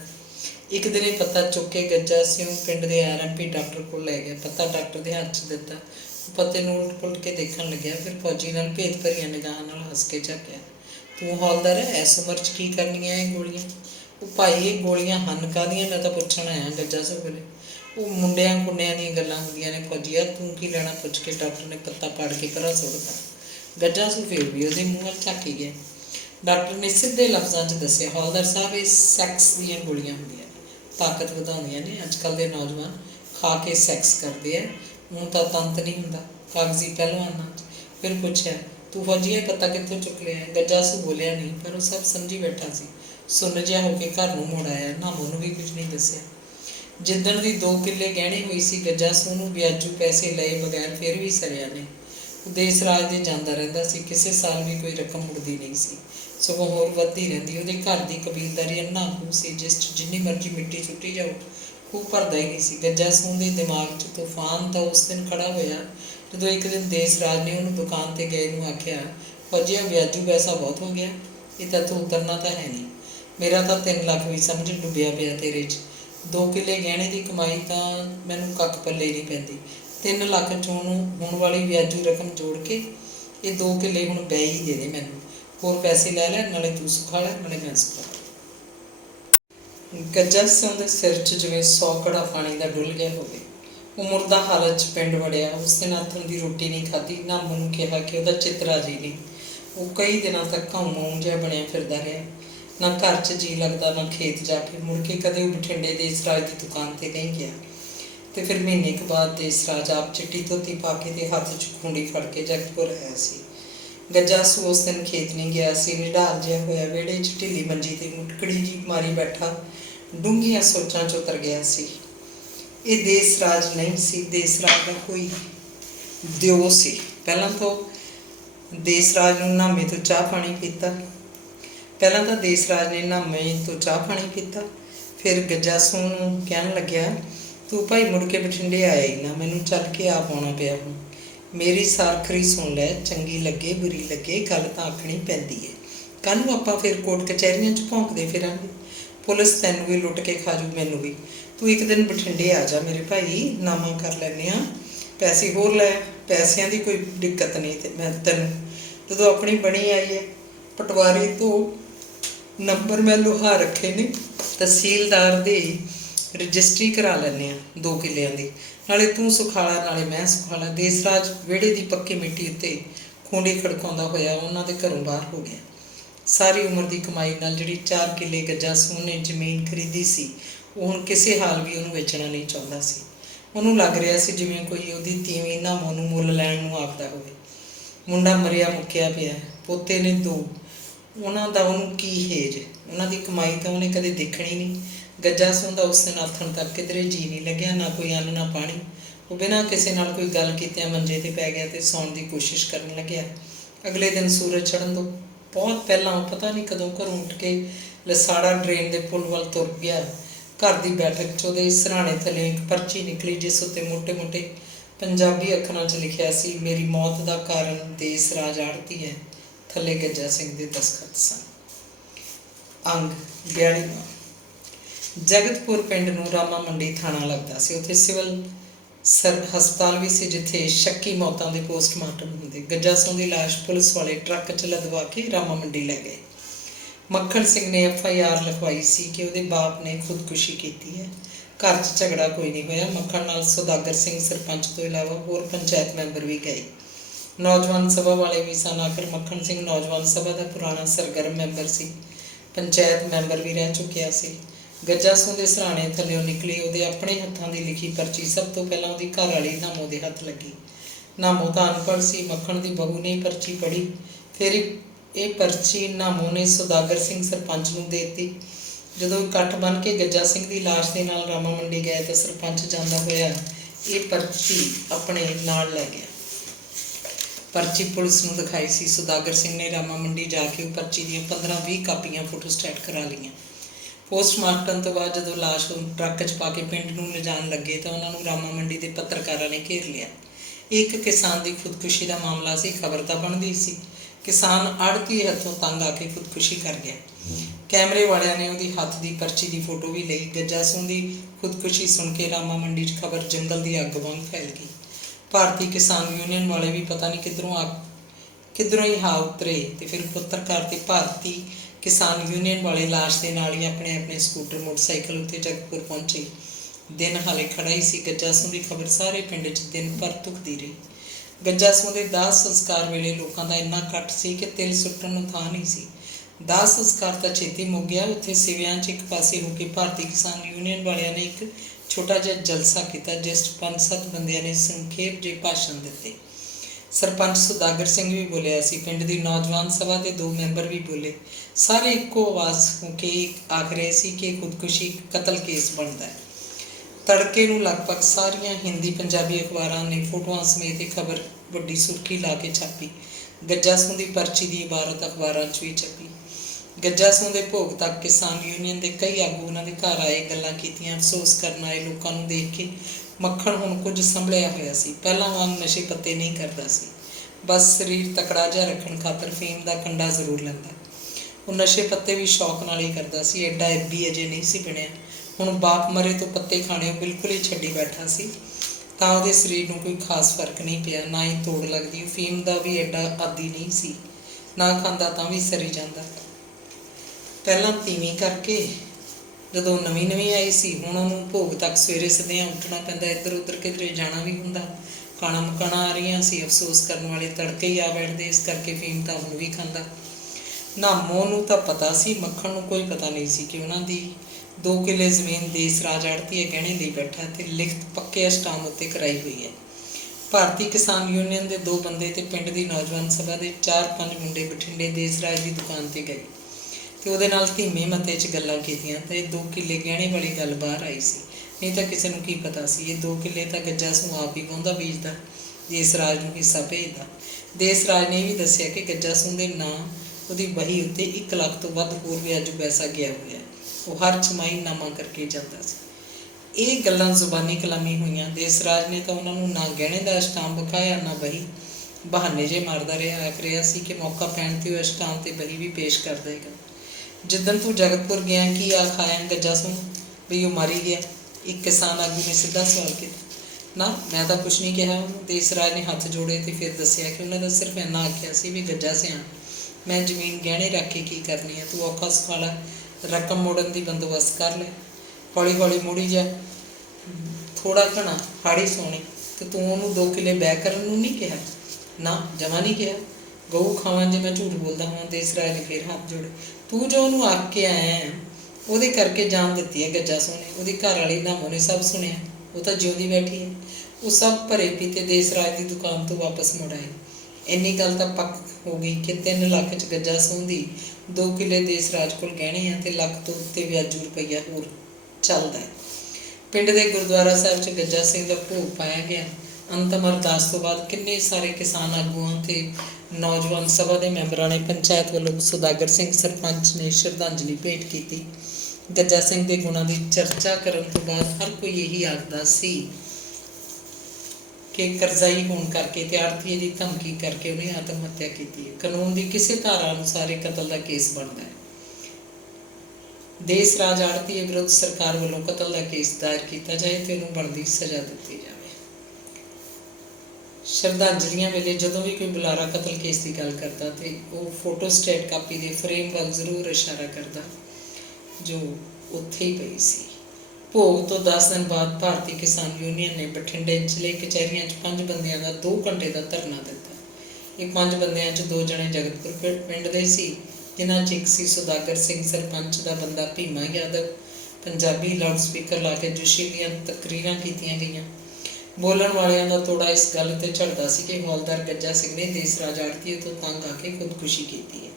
ਇੱਕ ਦਿਨ ਇਹ ਪੱਤਾ ਚੁੱਕ ਕੇ ਗੱਜਾ ਸਿੰਘ ਪਿੰਡ ਦੇ RMP ਡਾਕਟਰ ਕੋਲ ਲੈ ਗਿਆ। ਪੱਤਾ ਡਾਕਟਰ ਦੇ ਹੱਥ 'ਚ ਦਿੱਤਾ। ਉਹ ਪੱਤੇ ਨੂੰ ਉਲਟ ਪੁਲਟ ਕੇ ਦੇਖਣ ਲੱਗਿਆ, ਫਿਰ ਫੌਜੀ ਨਾਲ ਭੇਦ ਭਰੀਆਂ ਨਿਗਾਹਾਂ ਨਾਲ ਹੱਸ ਕੇ ਝਾਕਿਆ। ਤੂੰ ਹੌਲਦਾਰ ਹੈ, ਇਸ ਉਮਰ 'ਚ ਕੀ ਕਰਨੀਆਂ ਇਹ ਗੋਲੀਆਂ? ਉਹ ਭਾਈ, ਇਹ ਗੋਲੀਆਂ ਹਨ ਕਾਹਦੀਆਂ? ਮੈਂ ਤਾਂ ਪੁੱਛਣ ਆਇਆ। ਗੱਜਾ ਸਿੰਘ ਬੋਲੇ, ਉਹ ਮੁੰਡਿਆਂ ਕੁੰਡਿਆਂ ਦੀਆਂ ਗੱਲਾਂ ਹੁੰਦੀਆਂ ਨੇ ਫੌਜੀਆ, ਤੂੰ ਕੀ ਲੈਣਾ? ਪੁੱਛ ਕੇ ਡਾਕਟਰ ਨੇ ਪੱਤਾ ਪਾੜ ਕੇ ਪਰਾਂ ਸੁੱਟਤਾ। ਗੱਜਾ ਸਿੰਘ ਫਿਰ ਵੀ ਉਹਦੇ ਮੂੰਹ ਵੱਲ ਝਾਕੀ ਗਿਆ। ਡਾਕਟਰ ਨੇ ਸਿੱਧੇ ਲਫ਼ਜ਼ਾਂ 'ਚ ਦੱਸਿਆ, ਹੌਲਦਾਰ ਸਾਹਿਬ, ਇਹ ਸੈਕਸ ਦੀਆਂ ਗੋਲੀਆਂ ਹੁੰਦੀਆਂ ਨੇ, ਤਾਕਤ ਵਧਾਉਂਦੀਆਂ ਨੇ। ਅੱਜ ਕੱਲ੍ਹ ਦੇ ਨੌਜਵਾਨ ਖਾ ਕੇ ਸੈਕਸ ਕਰਦੇ ਆ, ਹੁਣ ਤਾਂ ਤੰਤ ਨਹੀਂ ਹੁੰਦਾ ਕਾਗਜ਼ੀ ਪਹਿਲਵਾਨਾਂ 'ਚ। ਫਿਰ ਪੁੱਛਿਆ, ਤੂੰ ਫੌਜੀ ਇਹ ਪੱਤਾ ਕਿੱਥੋਂ ਚੁੱਕ ਲਿਆ? ਗੱਜਾ ਸਿੰਘ ਬੋਲਿਆ ਨਹੀਂ, ਪਰ ਉਹ ਸਭ ਸਮਝੀ ਬੈਠਾ ਸੀ। ਸੁੰਨ ਜਿਹਾ ਹੋ ਕੇ ਘਰ ਨੂੰ ਮੁੜ ਆਇਆ। ਨਾਮੋ ਨੂੰ ਵੀ ਕੁਝ ਨਹੀਂ ਦੱਸਿਆ। ਜਿੱਦਣ ਦੀ 2 ਕਿੱਲੇ ਗਹਿਣੇ ਹੋਈ ਸੀ, ਗੱਜਾ ਸਿੰਘ ਨੂੰ ਵਿਆਜੂ ਪੈਸੇ ਲਏ ਬਗੈਰ ਫਿਰ ਵੀ ਸਰਿਆ ਨਹੀਂ। ਉਹ ਦੇਸ ਰਾਜ ਦੇ ਜਾਂਦਾ ਰਹਿੰਦਾ ਸੀ। ਕਿਸੇ ਸਾਲ ਵੀ ਕੋਈ ਰਕਮ ਮੁੜਦੀ ਨਹੀਂ ਸੀ, ਸਗੋਂ ਹੋਰ ਵੱਧਦੀ ਰਹਿੰਦੀ। ਉਹਦੇ ਘਰ ਦੀ ਕਬੀਲਦਾਰੀ ਅੰਨਾ ਖੂਹ ਸੀ, ਜਿਸ 'ਚ ਜਿੰਨੀ ਮਰਜ਼ੀ ਮਿੱਟੀ ਸੁੱਟੀ ਜਾਓ, ਖੂਹ ਭਰਦਾ ਹੀ ਨਹੀਂ ਸੀ। ਗੱਜਾ ਸਿੰਘ ਦੇ ਦਿਮਾਗ 'ਚ ਤੂਫਾਨ ਤਾਂ ਉਸ ਦਿਨ ਖੜ੍ਹਾ ਹੋਇਆ ਜਦੋਂ ਇੱਕ ਦਿਨ ਦੇਸ ਰਾਜ ਨੇ ਉਹਨੂੰ ਦੁਕਾਨ 'ਤੇ ਗਏ ਨੂੰ ਆਖਿਆ, ਫੌਜੀਆ ਵਿਆਜੂ ਪੈਸਾ ਬਹੁਤ ਹੋ ਗਿਆ, ਇਹ ਤਾਂ ਤੂੰ ਉਤਰਨਾ ਤਾਂ ਹੈ ਨਹੀਂ। ਮੇਰਾ ਤਾਂ 3 ਲੱਖ ਵੀ ਸਮਝ ਡੁੱਬਿਆ ਪਿਆ ਤੇਰੇ 'ਚ। 2 ਕਿੱਲੇ ਗਹਿਣੇ ਦੀ ਕਮਾਈ ਤਾਂ ਮੈਨੂੰ ਕੱਖ ਪੱਲੇ ਨਹੀਂ ਪੈਂਦੀ। 3 ਲੱਖ 'ਚੋਂ ਹੁਣ ਵਾਲੀ ਵਿਆਜੂ ਰਕਮ ਜੋੜ ਕੇ ਇਹ 2 ਕਿੱਲੇ ਹੁਣ ਬੈ ਹੀ ਦੇ ਦੇ ਮੈਨੂੰ। ਹੋਰ ਪੈਸੇ ਲੈ ਲੈ, ਨਾਲੇ ਤੂੰ ਸੁਖਾ ਲੈ, ਨਾਲੇ ਮੈਂ ਸੁਖਾ। ਗੱਜਾ ਸਿੰਘ ਦੇ ਸਿਰ 'ਚ ਜਿਵੇਂ 100 ਘੜਾ ਪਾਣੀ ਦਾ ਡੁੱਲ ਗਿਆ ਹੋਵੇ। ਉਹ ਮੁਰਦਾ ਹਾਲਤ 'ਚ ਪਿੰਡ ਵੜਿਆ। ਉਸ ਦਿਨ ਆਥਣ ਦੀ ਰੋਟੀ ਨਹੀਂ ਖਾਧੀ। ਨਾਮੋ ਨੂੰ ਕਿਹਾ ਕਿ ਉਹਦਾ ਚਿੱਤਰਾ ਜੀ ਨਹੀਂ। ਉਹ ਕਈ ਦਿਨਾਂ ਤੱਕ ਘਾਉ ਜਿਹਾ ਬਣਿਆ ਫਿਰਦਾ ਰਿਹਾ। ਨਾ ਘਰ 'ਚ ਜੀ ਲੱਗਦਾ, ਨਾ ਖੇਤ ਜਾ ਕੇ। ਮੁੜ ਕੇ ਕਦੇ ਉਹ ਬਠਿੰਡੇ ਦੇਸ ਰਾਜ ਦੀ ਦੁਕਾਨ 'ਤੇ ਨਹੀਂ ਗਿਆ। ਅਤੇ ਫਿਰ ਮਹੀਨੇ ਕੁ ਬਾਅਦ ਦੇਸ ਰਾਜ ਆਪ ਚਿੱਟੀ ਧੋਤੀ ਪਾ ਕੇ ਅਤੇ ਹੱਥ 'ਚ ਖੂੰਡੀ ਫੜ ਕੇ ਜਗਤਪੁਰ ਆਇਆ ਸੀ। ਗੱਜਾ ਸਿੰਘ ਉਸ ਦਿਨ ਖੇਤ ਨਹੀਂ ਗਿਆ ਸੀ। ਨਿਢਾਲ ਜਿਹਾ ਹੋਇਆ ਵਿਹੜੇ 'ਚ ਢਿੱਲੀ ਮੰਜੀ 'ਤੇ ਮੁਟਕੜੀ ਜਿਹੀ ਮਾਰੀ ਬੈਠਾ ਡੂੰਘੀਆਂ ਸੋਚਾਂ 'ਚ ਉਤਰ ਗਿਆ ਸੀ। ਇਹ ਦੇਸ ਰਾਜ ਨਹੀਂ ਸੀ, ਦੇਸ ਰਾਜ ਦਾ ਕੋਈ ਦਿਓ ਸੀ। ਪਹਿਲਾਂ ਤਾਂ ਦੇਸ ਰਾਜ ਨੂੰ ਨਾਮੇ ਤੋਂ ਚਾਹ ਪਾਣੀ ਪੀਤਾ। ਪਹਿਲਾਂ ਤਾਂ ਦੇਸ ਰਾਜ ਨੇ ਨਾਮੇ ਤੋਂ ਚਾਹ ਪਾਣੀ ਪੀਤਾ। ਫਿਰ ਗੱਜਾ ਸਿੰਘ ਨੂੰ ਕਹਿਣ ਲੱਗਿਆ, ਤੂੰ ਭਾਈ ਮੁੜ ਕੇ ਬਠਿੰਡੇ ਆਇਆ ਹੀ ਨਾ, ਮੈਨੂੰ ਚੱਲ ਕੇ ਆਪ ਆਉਣਾ ਪਿਆ। ਹੁਣ ਮੇਰੀ ਸਾਰਖਰੀ ਸੁਣ ਲੈ, ਚੰਗੀ ਲੱਗੇ ਬੁਰੀ ਲੱਗੇ, ਗੱਲ ਤਾਂ ਆਖਣੀ ਪੈਂਦੀ ਹੈ। ਕੱਲ੍ਹ ਨੂੰ ਆਪਾਂ ਫਿਰ ਕੋਰਟ ਕਚਹਿਰੀਆਂ 'ਚ ਭੌਂਕਦੇ ਫਿਰਾਂਗੇ। ਪੁਲਿਸ ਤੈਨੂੰ ਵੀ ਲੁੱਟ ਕੇ ਖਾ ਜੂ, ਮੈਨੂੰ ਵੀ। ਤੂੰ ਇੱਕ ਦਿਨ ਬਠਿੰਡੇ ਆ ਜਾ ਮੇਰੇ ਭਾਈ, ਨਾਮਾ ਕਰ ਲੈਂਦੇ ਹਾਂ, ਪੈਸੇ ਹੋਰ ਲੈ, ਪੈਸਿਆਂ ਦੀ ਕੋਈ ਦਿੱਕਤ ਨਹੀਂ। ਤੇ ਮੈਂ ਤੈਨੂੰ ਜਦੋਂ ਆਪਣੀ ਬਣੀ ਆਈ ਹੈ ਪਟਵਾਰੀ ਤੋਂ ਨੰਬਰ ਮੈਂ ਲੁਹਾ ਰੱਖੇ ਨੇ, ਤਹਿਸੀਲਦਾਰ ਦੀ ਰਜਿਸਟਰੀ ਕਰਾ ਲੈਂਦੇ ਹਾਂ 2 ਕਿੱਲਿਆਂ ਦੀ, ਨਾਲੇ ਤੂੰ ਸੁਖਾਲਾ ਨਾਲੇ ਮੈਂ ਸੁਖਾਲਾ। ਦੇਸਰਾਜ ਵਿਹੜੇ ਦੀ ਪੱਕੀ ਮਿੱਟੀ ਉੱਤੇ ਖੂੰਡੀ ਖੜਕਾਉਂਦਾ ਹੋਇਆ ਉਹਨਾਂ ਦੇ ਘਰੋਂ ਬਾਹਰ ਹੋ ਗਿਆ। ਸਾਰੀ ਉਮਰ ਦੀ ਕਮਾਈ ਨਾਲ ਜਿਹੜੀ 4 ਕਿੱਲੇ ਗੱਜਾ ਸੂਨ ਨੇ ਜ਼ਮੀਨ ਖਰੀਦੀ ਸੀ, ਉਹ ਹੁਣ ਕਿਸੇ ਹਾਲ ਵੀ ਉਹਨੂੰ ਵੇਚਣਾ ਨਹੀਂ ਚਾਹੁੰਦਾ ਸੀ। ਉਹਨੂੰ ਲੱਗ ਰਿਹਾ ਸੀ ਜਿਵੇਂ ਕੋਈ ਉਹਦੀ ਤੀਵੀਂ ਨਾਮੋਂ ਨੂੰ ਮੁੱਲ ਲੈਣ ਨੂੰ ਆਖਦਾ ਹੋਵੇ। ਮੁੰਡਾ ਮਰਿਆ ਮੁੱਕਿਆ ਪਿਆ, ਪੋਤੇ ਨੇ 2, ਉਹਨਾਂ ਦਾ ਉਹਨੂੰ ਕੀ ਹੇਜ। ਉਹਨਾਂ ਦੀ ਕਮਾਈ ਤਾਂ ਉਹਨੇ ਕਦੇ ਦੇਖਣੀ ਨਹੀਂ। ਗੱਜਾ ਸਿੰਘ ਦਾ ਉਸ ਦਿਨ ਆਥਣ ਤੱਕ ਕਿਧਰੇ ਜੀਅ ਨਹੀਂ ਲੱਗਿਆ, ਨਾ ਕੋਈ ਅੰਨ ਨਾ ਪਾਣੀ। ਉਹ ਬਿਨਾਂ ਕਿਸੇ ਨਾਲ ਕੋਈ ਗੱਲ ਕੀਤਿਆਂ ਮੰਜੇ 'ਤੇ ਪੈ ਗਿਆ ਅਤੇ ਸੌਣ ਦੀ ਕੋਸ਼ਿਸ਼ ਕਰਨ ਲੱਗਿਆ। ਅਗਲੇ ਦਿਨ ਸੂਰਜ ਚੜ੍ਹਨ ਤੋਂ ਬਹੁਤ ਪਹਿਲਾਂ ਉਹ ਪਤਾ ਨਹੀਂ ਕਦੋਂ ਘਰੋਂ ਉੱਠ ਕੇ ਲਸਾੜਾ ਡਰੇਨ ਦੇ ਪੁਲ ਵੱਲ ਤੁਰ ਗਿਆ। ਘਰ ਦੀ ਬੈਠਕ 'ਚ ਉਹਦੇ ਸਿਰਹਾਣੇ ਥੱਲੇ ਇੱਕ ਪਰਚੀ ਨਿਕਲੀ, ਜਿਸ ਉੱਤੇ ਮੋਟੇ ਮੋਟੇ ਪੰਜਾਬੀ ਅੱਖਰਾਂ 'ਚ ਲਿਖਿਆ ਸੀ, ਮੇਰੀ ਮੌਤ ਦਾ ਕਾਰਨ ਦੇਸਰਾਜ ਆੜ੍ਹਤੀ ਹੈ। ਥੱਲੇ ਗੱਜਾ ਸਿੰਘ ਦੇ ਦਸਖਤ ਸਨ। ਅੰਗ 42ਵਾਂ। ਜਗਤਪੁਰ ਪਿੰਡ ਨੂੰ ਰਾਮਾ ਮੰਡੀ ਥਾਣਾ ਲੱਗਦਾ ਸੀ। ਉੱਥੇ ਸਿਵਲ ਹਸਪਤਾਲ ਵੀ ਸੀ, ਜਿੱਥੇ ਸ਼ੱਕੀ ਮੌਤਾਂ ਦੇ ਪੋਸਟਮਾਰਟਮ ਹੁੰਦੇ। ਗੱਜਾ ਸਿੰਘ ਦੀ ਲਾਸ਼ ਪੁਲਿਸ ਵਾਲੇ ਟਰੱਕ 'ਚ ਲਦਵਾ ਕੇ ਰਾਮਾ ਮੰਡੀ ਲੈ ਗਏ। ਮੱਖਣ ਸਿੰਘ ਨੇ FIR ਲਿਖਵਾਈ ਸੀ ਕਿ ਉਹਦੇ ਬਾਪ ਨੇ ਖੁਦਕੁਸ਼ੀ ਕੀਤੀ ਹੈ। ਘਰ 'ਚ ਝਗੜਾ ਕੋਈ ਨਹੀਂ ਹੋਇਆ। ਮੱਖਣ ਨਾਲ ਸੁਦਾਗਰ ਸਿੰਘ ਸਰਪੰਚ ਤੋਂ ਇਲਾਵਾ ਹੋਰ ਪੰਚਾਇਤ ਮੈਂਬਰ ਵੀ ਗਏ। ਨੌਜਵਾਨ ਸਭਾ ਵਾਲੇ ਵੀ ਸਨ। ਆਖਰ ਮੱਖਣ ਸਿੰਘ ਨੌਜਵਾਨ ਸਭਾ ਦਾ ਪੁਰਾਣਾ ਸਰਗਰਮ ਮੈਂਬਰ ਸੀ, ਪੰਚਾਇਤ ਮੈਂਬਰ ਵੀ ਰਹਿ ਚੁੱਕਿਆ ਸੀ। ਗੱਜਾ ਸਿੰਘ ਦੇ ਸਿਰਹਾਣੇ ਥੱਲਿਓਂ ਨਿਕਲੀ ਉਹਦੇ ਆਪਣੇ ਹੱਥਾਂ ਦੀ ਲਿਖੀ ਪਰਚੀ ਸਭ ਤੋਂ ਪਹਿਲਾਂ ਉਹਦੀ ਘਰ ਵਾਲੀ ਨਾਮੋ ਦੇ ਹੱਥ ਲੱਗੀ। ਨਾਮੋ ਤਾਂ ਅਨਪੜ੍ਹ ਸੀ। ਮੱਖਣ ਦੀ ਬਹੂ ਨੇ ਪਰਚੀ ਪੜ੍ਹੀ। ਫਿਰ ਇਹ ਪਰਚੀ ਨਾਮੋ ਨੇ ਸੁਦਾਗਰ ਸਿੰਘ ਸਰਪੰਚ ਨੂੰ ਦੇ ਦਿੱਤੀ। ਜਦੋਂ ਇਕੱਠ ਬਣ ਕੇ ਗੱਜਾ ਸਿੰਘ ਦੀ ਲਾਸ਼ ਦੇ ਨਾਲ ਰਾਮਾ ਮੰਡੀ ਗਏ ਤਾਂ ਸਰਪੰਚ ਜਾਂਦਾ ਹੋਇਆ ਇਹ ਪਰਚੀ ਆਪਣੇ ਨਾਲ ਲੈ ਗਿਆ। ਪਰਚੀ ਪੁਲਿਸ ਨੂੰ ਦਿਖਾਈ ਸੀ। ਸੁਦਾਗਰ ਸਿੰਘ ਨੇ ਰਾਮਾ ਮੰਡੀ ਜਾ ਕੇ ਉਹ ਪਰਚੀ ਦੀਆਂ 15-20 ਕਾਪੀਆਂ ਫੋਟੋਸਟੇਟ ਕਰਾ ਲਈਆਂ। ਪੋਸਟਮਾਰਟਮ ਤੋਂ ਬਾਅਦ ਜਦੋਂ ਲਾਸ਼ ਟਰੱਕ 'ਚ ਪਾ ਕੇ ਪਿੰਡ ਨੂੰ ਲਿਜਾਣ ਲੱਗੇ ਤਾਂ ਉਹਨਾਂ ਨੂੰ ਰਾਮਾ ਮੰਡੀ ਦੇ ਪੱਤਰਕਾਰਾਂ ਨੇ ਘੇਰ ਲਿਆ। ਇੱਕ ਕਿਸਾਨ ਦੀ ਖੁਦਕੁਸ਼ੀ ਦਾ ਮਾਮਲਾ ਸੀ। ਖਬਰ ਤਾਂ ਬਣਦੀ ਸੀ। ਕਿਸਾਨ ਆੜ੍ਹਤੀ ਹੱਥੋਂ ਤੰਗ ਆ ਕੇ ਖੁਦਕੁਸ਼ੀ ਕਰ ਗਿਆ। ਕੈਮਰੇ ਵਾਲਿਆਂ ਨੇ ਉਹਦੀ ਹੱਥ ਦੀ ਪਰਚੀ ਦੀ ਫੋਟੋ ਵੀ ਲਈ। ਗੱਜਾ ਸਿੰਘ ਦੀ ਖੁਦਕੁਸ਼ੀ ਸੁਣ ਕੇ ਰਾਮਾ ਮੰਡੀ 'ਚ ਖਬਰ ਜੰਗਲ ਦੀ ਅੱਗ ਵਾਂਗ ਫੈਲ ਗਈ। ਭਾਰਤੀ ਕਿਸਾਨ ਯੂਨੀਅਨ ਵਾਲੇ ਵੀ ਪਤਾ ਨਹੀਂ ਕਿੱਧਰੋਂ ਹੀ ਹਾ ਉਤਰੇ ਅਤੇ ਫਿਰ ਪੱਤਰਕਾਰ ਤੇ ਭਾਰਤੀ ਕਿਸਾਨ ਯੂਨੀਅਨ ਵਾਲੇ ਲਾਸ਼ ਦੇ ਨਾਲ ਹੀ ਆਪਣੇ ਆਪਣੇ ਸਕੂਟਰ ਮੋਟਰਸਾਈਕਲ ਉੱਤੇ ਜਗਤਪੁਰ ਪਹੁੰਚੇ। ਦਿਨ ਹਾਲੇ ਖੜ੍ਹਾ ਹੀ ਸੀ। ਗੱਜਾ ਸਿੰਘ ਦੀ ਖਬਰ ਸਾਰੇ ਪਿੰਡ 'ਚ ਦਿਨ ਭਰ ਧੁਖਦੀ ਰਹੀ। ਗੱਜਾ ਸਿੰਘ ਦੇ ਦਾਹ ਸੰਸਕਾਰ ਵੇਲੇ ਲੋਕਾਂ ਦਾ ਇੰਨਾ ਇਕੱਠ ਸੀ ਕਿ ਤਿਲ ਸੁੱਟਣ ਨੂੰ ਥਾਂ ਨਹੀਂ ਸੀ। ਦਾਹ ਸੰਸਕਾਰ ਤਾਂ ਛੇਤੀ ਮੁੱਕ ਗਿਆ। ਉੱਥੇ ਸਿਵਿਆਂ 'ਚ ਇੱਕ ਪਾਸੇ ਹੋ ਕੇ ਭਾਰਤੀ ਕਿਸਾਨ ਯੂਨੀਅਨ ਵਾਲਿਆਂ ਨੇ ਇੱਕ ਛੋਟਾ ਜਿਹਾ ਜਲਸਾ ਕੀਤਾ, ਜਿਸ 'ਚ 5-7 ਬੰਦਿਆਂ ਨੇ ਸੰਖੇਪ ਜਿਹੇ ਭਾਸ਼ਣ ਦਿੱਤੇ। ਸਰਪੰਚ ਸੁਦਾਗਰ ਸਿੰਘ ਵੀ ਬੋਲਿਆ ਸੀ। ਪਿੰਡ ਦੀ ਨੌਜਵਾਨ ਸਭਾ ਦੇ 2 ਮੈਂਬਰ ਵੀ ਬੋਲੇ। ਸਾਰੇ ਇੱਕੋ ਆਵਾਜ਼ ਹੋ ਕੇ ਆਖ ਰਹੇ ਸੀ ਕਿ ਖੁਦਕੁਸ਼ੀ ਕਤਲ ਕੇਸ ਬਣਦਾ ਹੈ। ਤੜਕੇ ਨੂੰ ਲਗਭਗ ਸਾਰੀਆਂ ਹਿੰਦੀ ਪੰਜਾਬੀ ਅਖਬਾਰਾਂ ਨੇ ਫੋਟੋਆਂ ਸਮੇਤ ਇਹ ਖਬਰ ਵੱਡੀ ਸੁਰਖੀ ਲਾ ਕੇ ਛਾਪੀ। ਗੱਜਾ ਸਿੰਘ ਦੀ ਪਰਚੀ ਦੀ ਇਬਾਰਤ ਅਖਬਾਰਾਂ 'ਚ ਵੀ ਛਪੀ। ਗੱਜਾ ਸਿੰਘ ਦੇ ਭੋਗ ਤੱਕ ਕਿਸਾਨ ਯੂਨੀਅਨ ਦੇ ਕਈ ਆਗੂ ਉਹਨਾਂ ਦੇ ਘਰ ਆਏ, ਗੱਲਾਂ ਕੀਤੀਆਂ। ਅਫਸੋਸ ਕਰਨ ਆਏ ਲੋਕਾਂ ਨੂੰ ਦੇਖ ਕੇ ਮੱਖਣ ਹੁਣ ਕੁਝ ਸੰਭਲਿਆ ਹੋਇਆ ਸੀ। ਪਹਿਲਾਂ ਵਾਂਗ ਨਸ਼ੇ ਪੱਤੇ ਨਹੀਂ ਕਰਦਾ ਸੀ। ਬਸ ਸਰੀਰ ਤਕੜਾ ਜਿਹਾ ਰੱਖਣ ਖਾਤਰ ਫੀਮ ਦਾ ਕੰਡਾ ਜ਼ਰੂਰ ਲੈਂਦਾ। ਉਹ ਨਸ਼ੇ ਪੱਤੇ ਵੀ ਸ਼ੌਕ ਨਾਲ ਹੀ ਕਰਦਾ ਸੀ। ਐਡਾ ਐਬੀ ਅਜੇ ਨਹੀਂ ਸੀ ਬਣਿਆ। ਹੁਣ ਬਾਪ ਮਰੇ ਤੋਂ ਪੱਤੇ ਖਾਣੇ ਉਹ ਬਿਲਕੁਲ ਹੀ ਛੱਡੀ ਬੈਠਾ ਸੀ, ਤਾਂ ਉਹਦੇ ਸਰੀਰ ਨੂੰ ਕੋਈ ਖਾਸ ਫਰਕ ਨਹੀਂ ਪਿਆ, ਨਾ ਹੀ ਤੋੜ ਲੱਗਦੀ। ਫੀਮ ਦਾ ਵੀ ਐਡਾ ਆਦੀ ਨਹੀਂ ਸੀ, ਨਾ ਖਾਂਦਾ ਤਾਂ ਵੀ ਸਰੀ ਜਾਂਦਾ। ਪਹਿਲਾਂ ਤੀਵੀਂ ਕਰਕੇ ਜਦੋਂ ਨਵੀਂ ਆਈ ਸੀ, ਹੁਣ ਉਹਨੂੰ ਭੋਗ ਤੱਕ ਸਵੇਰੇ ਸਦਿਆਂ ਉੱਠਣਾ ਪੈਂਦਾ। ਇੱਧਰ ਉੱਧਰ ਕਿਧਰੇ ਜਾਣਾ ਵੀ ਹੁੰਦਾ। ਖਾਣਾ ਮਕਾਣਾ ਆ ਰਹੀਆਂ ਸੀ। ਅਫਸੋਸ ਕਰਨ ਵਾਲੇ ਤੜਕੇ ਹੀ ਆ ਬੈਠਦੇ। ਇਸ ਕਰਕੇ ਫੀਮ ਤਾਂ ਹੁਣ ਵੀ ਖਾਂਦਾ। ਨਾਮੋ ਨੂੰ ਤਾਂ ਪਤਾ ਸੀ, ਮੱਖਣ ਨੂੰ ਕੋਈ ਪਤਾ ਨਹੀਂ ਸੀ ਕਿ ਉਹਨਾਂ ਦੀ 2 ਕਿੱਲੇ ਜ਼ਮੀਨ ਦੇਸਰਾਜ ਆੜ੍ਹਤੀ ਗਹਿਣੇ ਲਈ ਬੈਠਾ ਅਤੇ ਲਿਖਤ ਪੱਕੇ ਅਸਟਾਮ ਉੱਤੇ ਕਰਾਈ ਹੋਈ ਹੈ। ਭਾਰਤੀ ਕਿਸਾਨ ਯੂਨੀਅਨ ਦੇ 2 ਬੰਦੇ ਅਤੇ ਪਿੰਡ ਦੀ ਨੌਜਵਾਨ ਸਭਾ ਦੇ 4-5 ਮੁੰਡੇ ਬਠਿੰਡੇ ਦੇਸਰਾਜ ਦੀ ਦੁਕਾਨ 'ਤੇ ਗਏ ਅਤੇ ਉਹਦੇ ਨਾਲ ਧੀਮੇ ਮੱਤੇ 'ਚ ਗੱਲਾਂ ਕੀਤੀਆਂ ਤਾਂ ਇਹ 2 ਕਿੱਲੇ ਗਹਿਣੇ ਵਾਲੀ ਗੱਲ ਬਾਹਰ ਆਈ ਸੀ। ਨਹੀਂ ਤਾਂ ਕਿਸੇ ਨੂੰ ਕੀ ਪਤਾ ਸੀ। ਇਹ 2 ਕਿੱਲੇ ਤਾਂ ਗੱਜਾ ਸਿੰਘ ਆਪ ਹੀ ਵਾਹੁੰਦਾ ਬੀਜਦਾ, ਦੇਸਰਾਜ ਨੂੰ ਹਿੱਸਾ ਭੇਜਦਾ। ਦੇਸਰਾਜ ਨੇ ਵੀ ਦੱਸਿਆ ਕਿ ਗੱਜਾ ਸਿੰਘ ਦੇ ਨਾਂ ਉਹਦੀ ਬਹੀ ਉੱਤੇ 1 ਲੱਖ ਤੋਂ ਵੱਧ ਹੋਰ ਵਿਆਜੂ ਪੈਸਾ ਗਿਆ ਹੋਇਆ। ਉਹ ਹਰ ਛਮਾਈ ਨਾਮਾ ਕਰਕੇ ਜਾਂਦਾ ਸੀ। ਇਹ ਗੱਲਾਂ ਜ਼ੁਬਾਨੀ ਕਲਾਮੀ ਹੋਈਆਂ। ਦੇਸਰਾਜ ਨੇ ਤਾਂ ਉਹਨਾਂ ਨੂੰ ਨਾ ਗਹਿਣੇ ਦਾ ਅਸ਼ਟਾਮ ਵਿਖਾਇਆ, ਨਾ ਬਹੀ। ਬਹਾਨੇ ਜਿਹੇ ਮਾਰਦਾ ਰਿਹਾ। ਆਖ ਰਿਹਾ ਸੀ ਕਿ ਮੌਕਾ ਪੈਣ 'ਤੇ ਉਹ ਅਸ਼ਟਾਮ 'ਤੇ ਬਹੀ ਵੀ ਪੇਸ਼ ਕਰ ਦੇਗਾ। जिदन तू जगतपुर गया की आ खाया गज्जा सिंह भी वो मारी गया? एक किसान आगू ने सीधा सवाल किया। ना मैं तो कुछ नहीं कहा। देसराज ने हथ जोड़े तो फिर दसिया कि उन्होंने सिर्फ इन्ना आख्या सी भी गज्जा सिंह मैं जमीन गहने रख के की करनी है, तू औखा सौखाला रकम मोड़न की बंदोबस्त कर ले, हौली हौली मुड़ी जा, थोड़ा घना हाड़ी सोनी। तो तू उन्होंने 2 किले बै करन नूं नहीं कहा? ना जमा नहीं कहा। गऊ खावां जे मैं झूठ बोलदा होवां? देसराज ने फिर हाथ जोड़े। तू जो उन्होंने आख के आया है ਉਹਦੇ करके जान दी है गज्जा सोह ने, ਉਹਦੀ घर वाली धामों ने सब सुनिया, वो तो जिउंदी बैठी है। वो सब भरे पीते देसराज की दुकान तो वापस मुड़ आए। इन्नी गल तो पक हो गई कि 3 लाख च गज्जा सोह दी 2 किले देसराज कोल गहने हैं तो लख तो उत्ते व्याजू रुपया होर चलता है। पिंड के गुरुद्वारा साहिब च गज्जा सिंह का भोग पाया गया। अंतिम अरदास तो बाद किन्ने सारे किसान आगूआं ते नौजवान सभा के मैंबरां ने पंचायत वालों सौदागर सिंह सरपंच ने श्रद्धांजलि भेंट की। गज्जा सिंह के गुणों की चर्चा करने तो बाद हर कोई यही आखदा सी कि करजाई होने करके ते आड़तीए की धमकी करके उन्हें आत्म हत्या की है। कानून की किसी धारा अनुसार एक कतल का केस बनता है। देसराज आड़तीए विरुद्ध सरकार वालों कतल का केस दायर किया जाए तो उन्हें बनती सज़ा दी जाए। श्रद्धांजलियां वेले जदों भी कोई बुलारा कतल केस की गल करता तो वह फोटो स्टेट कापी के फ्रेम वाल जरूर इशारा करता जो उत्थे ही पई सी। भोग तो 10 दिन बाद भारतीय किसान यूनियन ने बठिंडे जिले कचहरियां 5 बंदियां का 2 घंटे का धरना दिता। ये 5 बंदियां 2 जने जगतपुर पिंड दे सी, जिन्हां च एक सी सौदागर सिंह सरपंच का बंदा भीमा यादव। पंजाबी लाउड स्पीकर ला के जोशीलियां तकरीरां कीतियां गईयां। बोलन वालियां दा तोड़ा इस गल ते झड़दा सी कि हौलदार गज्जा सिंह ने देसराज आड़तीए तो तंग आके खुदकुशी की है।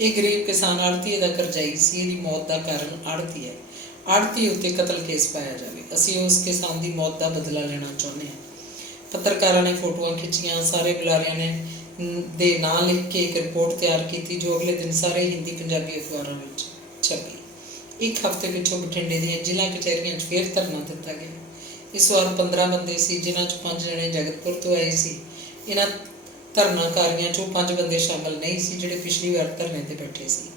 ये गरीब किसान आड़तीए का करजाई सी, इसकी मौत का कारण आड़ती है। आड़तीए उत्ते कतल केस पाया जाए। असीं उस किसान की मौत का बदला लेना चाहुंदे हां। पत्रकारों ने फोटोआं खिंचियां, सारे बुलारियां ने दे नां लिख के एक रिपोर्ट तैयार की जो अगले दिन सारे हिंदी पंजाबी अखबारों में छपी। एक हफ्ते पिछों बठिंडे दी जिला कचहरियां फिर धरना दिता गया। इस बार 15 बंदे सी, जिन्हां चों 5 जने जगतपुर तो आए सी। इन्हां धरनाकारियों चों 5 बंदे शामिल नहीं सी जिहड़े पिछली बार धरने ते बैठे सी।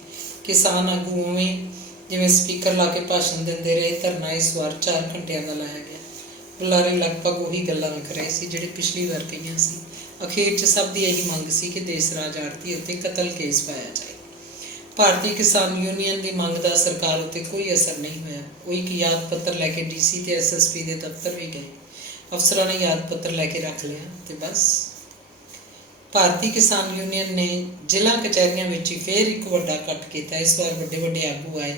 किसान आगू उवें जिवें स्पीकर ला के भाषण देंदे रहे। धरना इस बार 4 घंटियां का लाया गया। बुलारे लगभग उही गल्लां लिख रहे सी जिहड़े पिछली बार कहीआं सी। अखीर च सब दी यही मंग सी कि देसराज आड़तीए उत्ते कतल केस पाया जाए। भारतीय किसान यूनियन की मंग का सरकार उत्ते कोई असर नहीं होया। वो एक याद पत्र लैके DC ते SSP के दफ्तर भी गए। अफसरों ने याद पत्र लैके रख लिया तो बस। भारतीय किसान यूनियन ने जिला कचहरियां में फिर एक वड्डा कट किया। इस बार बड़े बड़े आगू आए।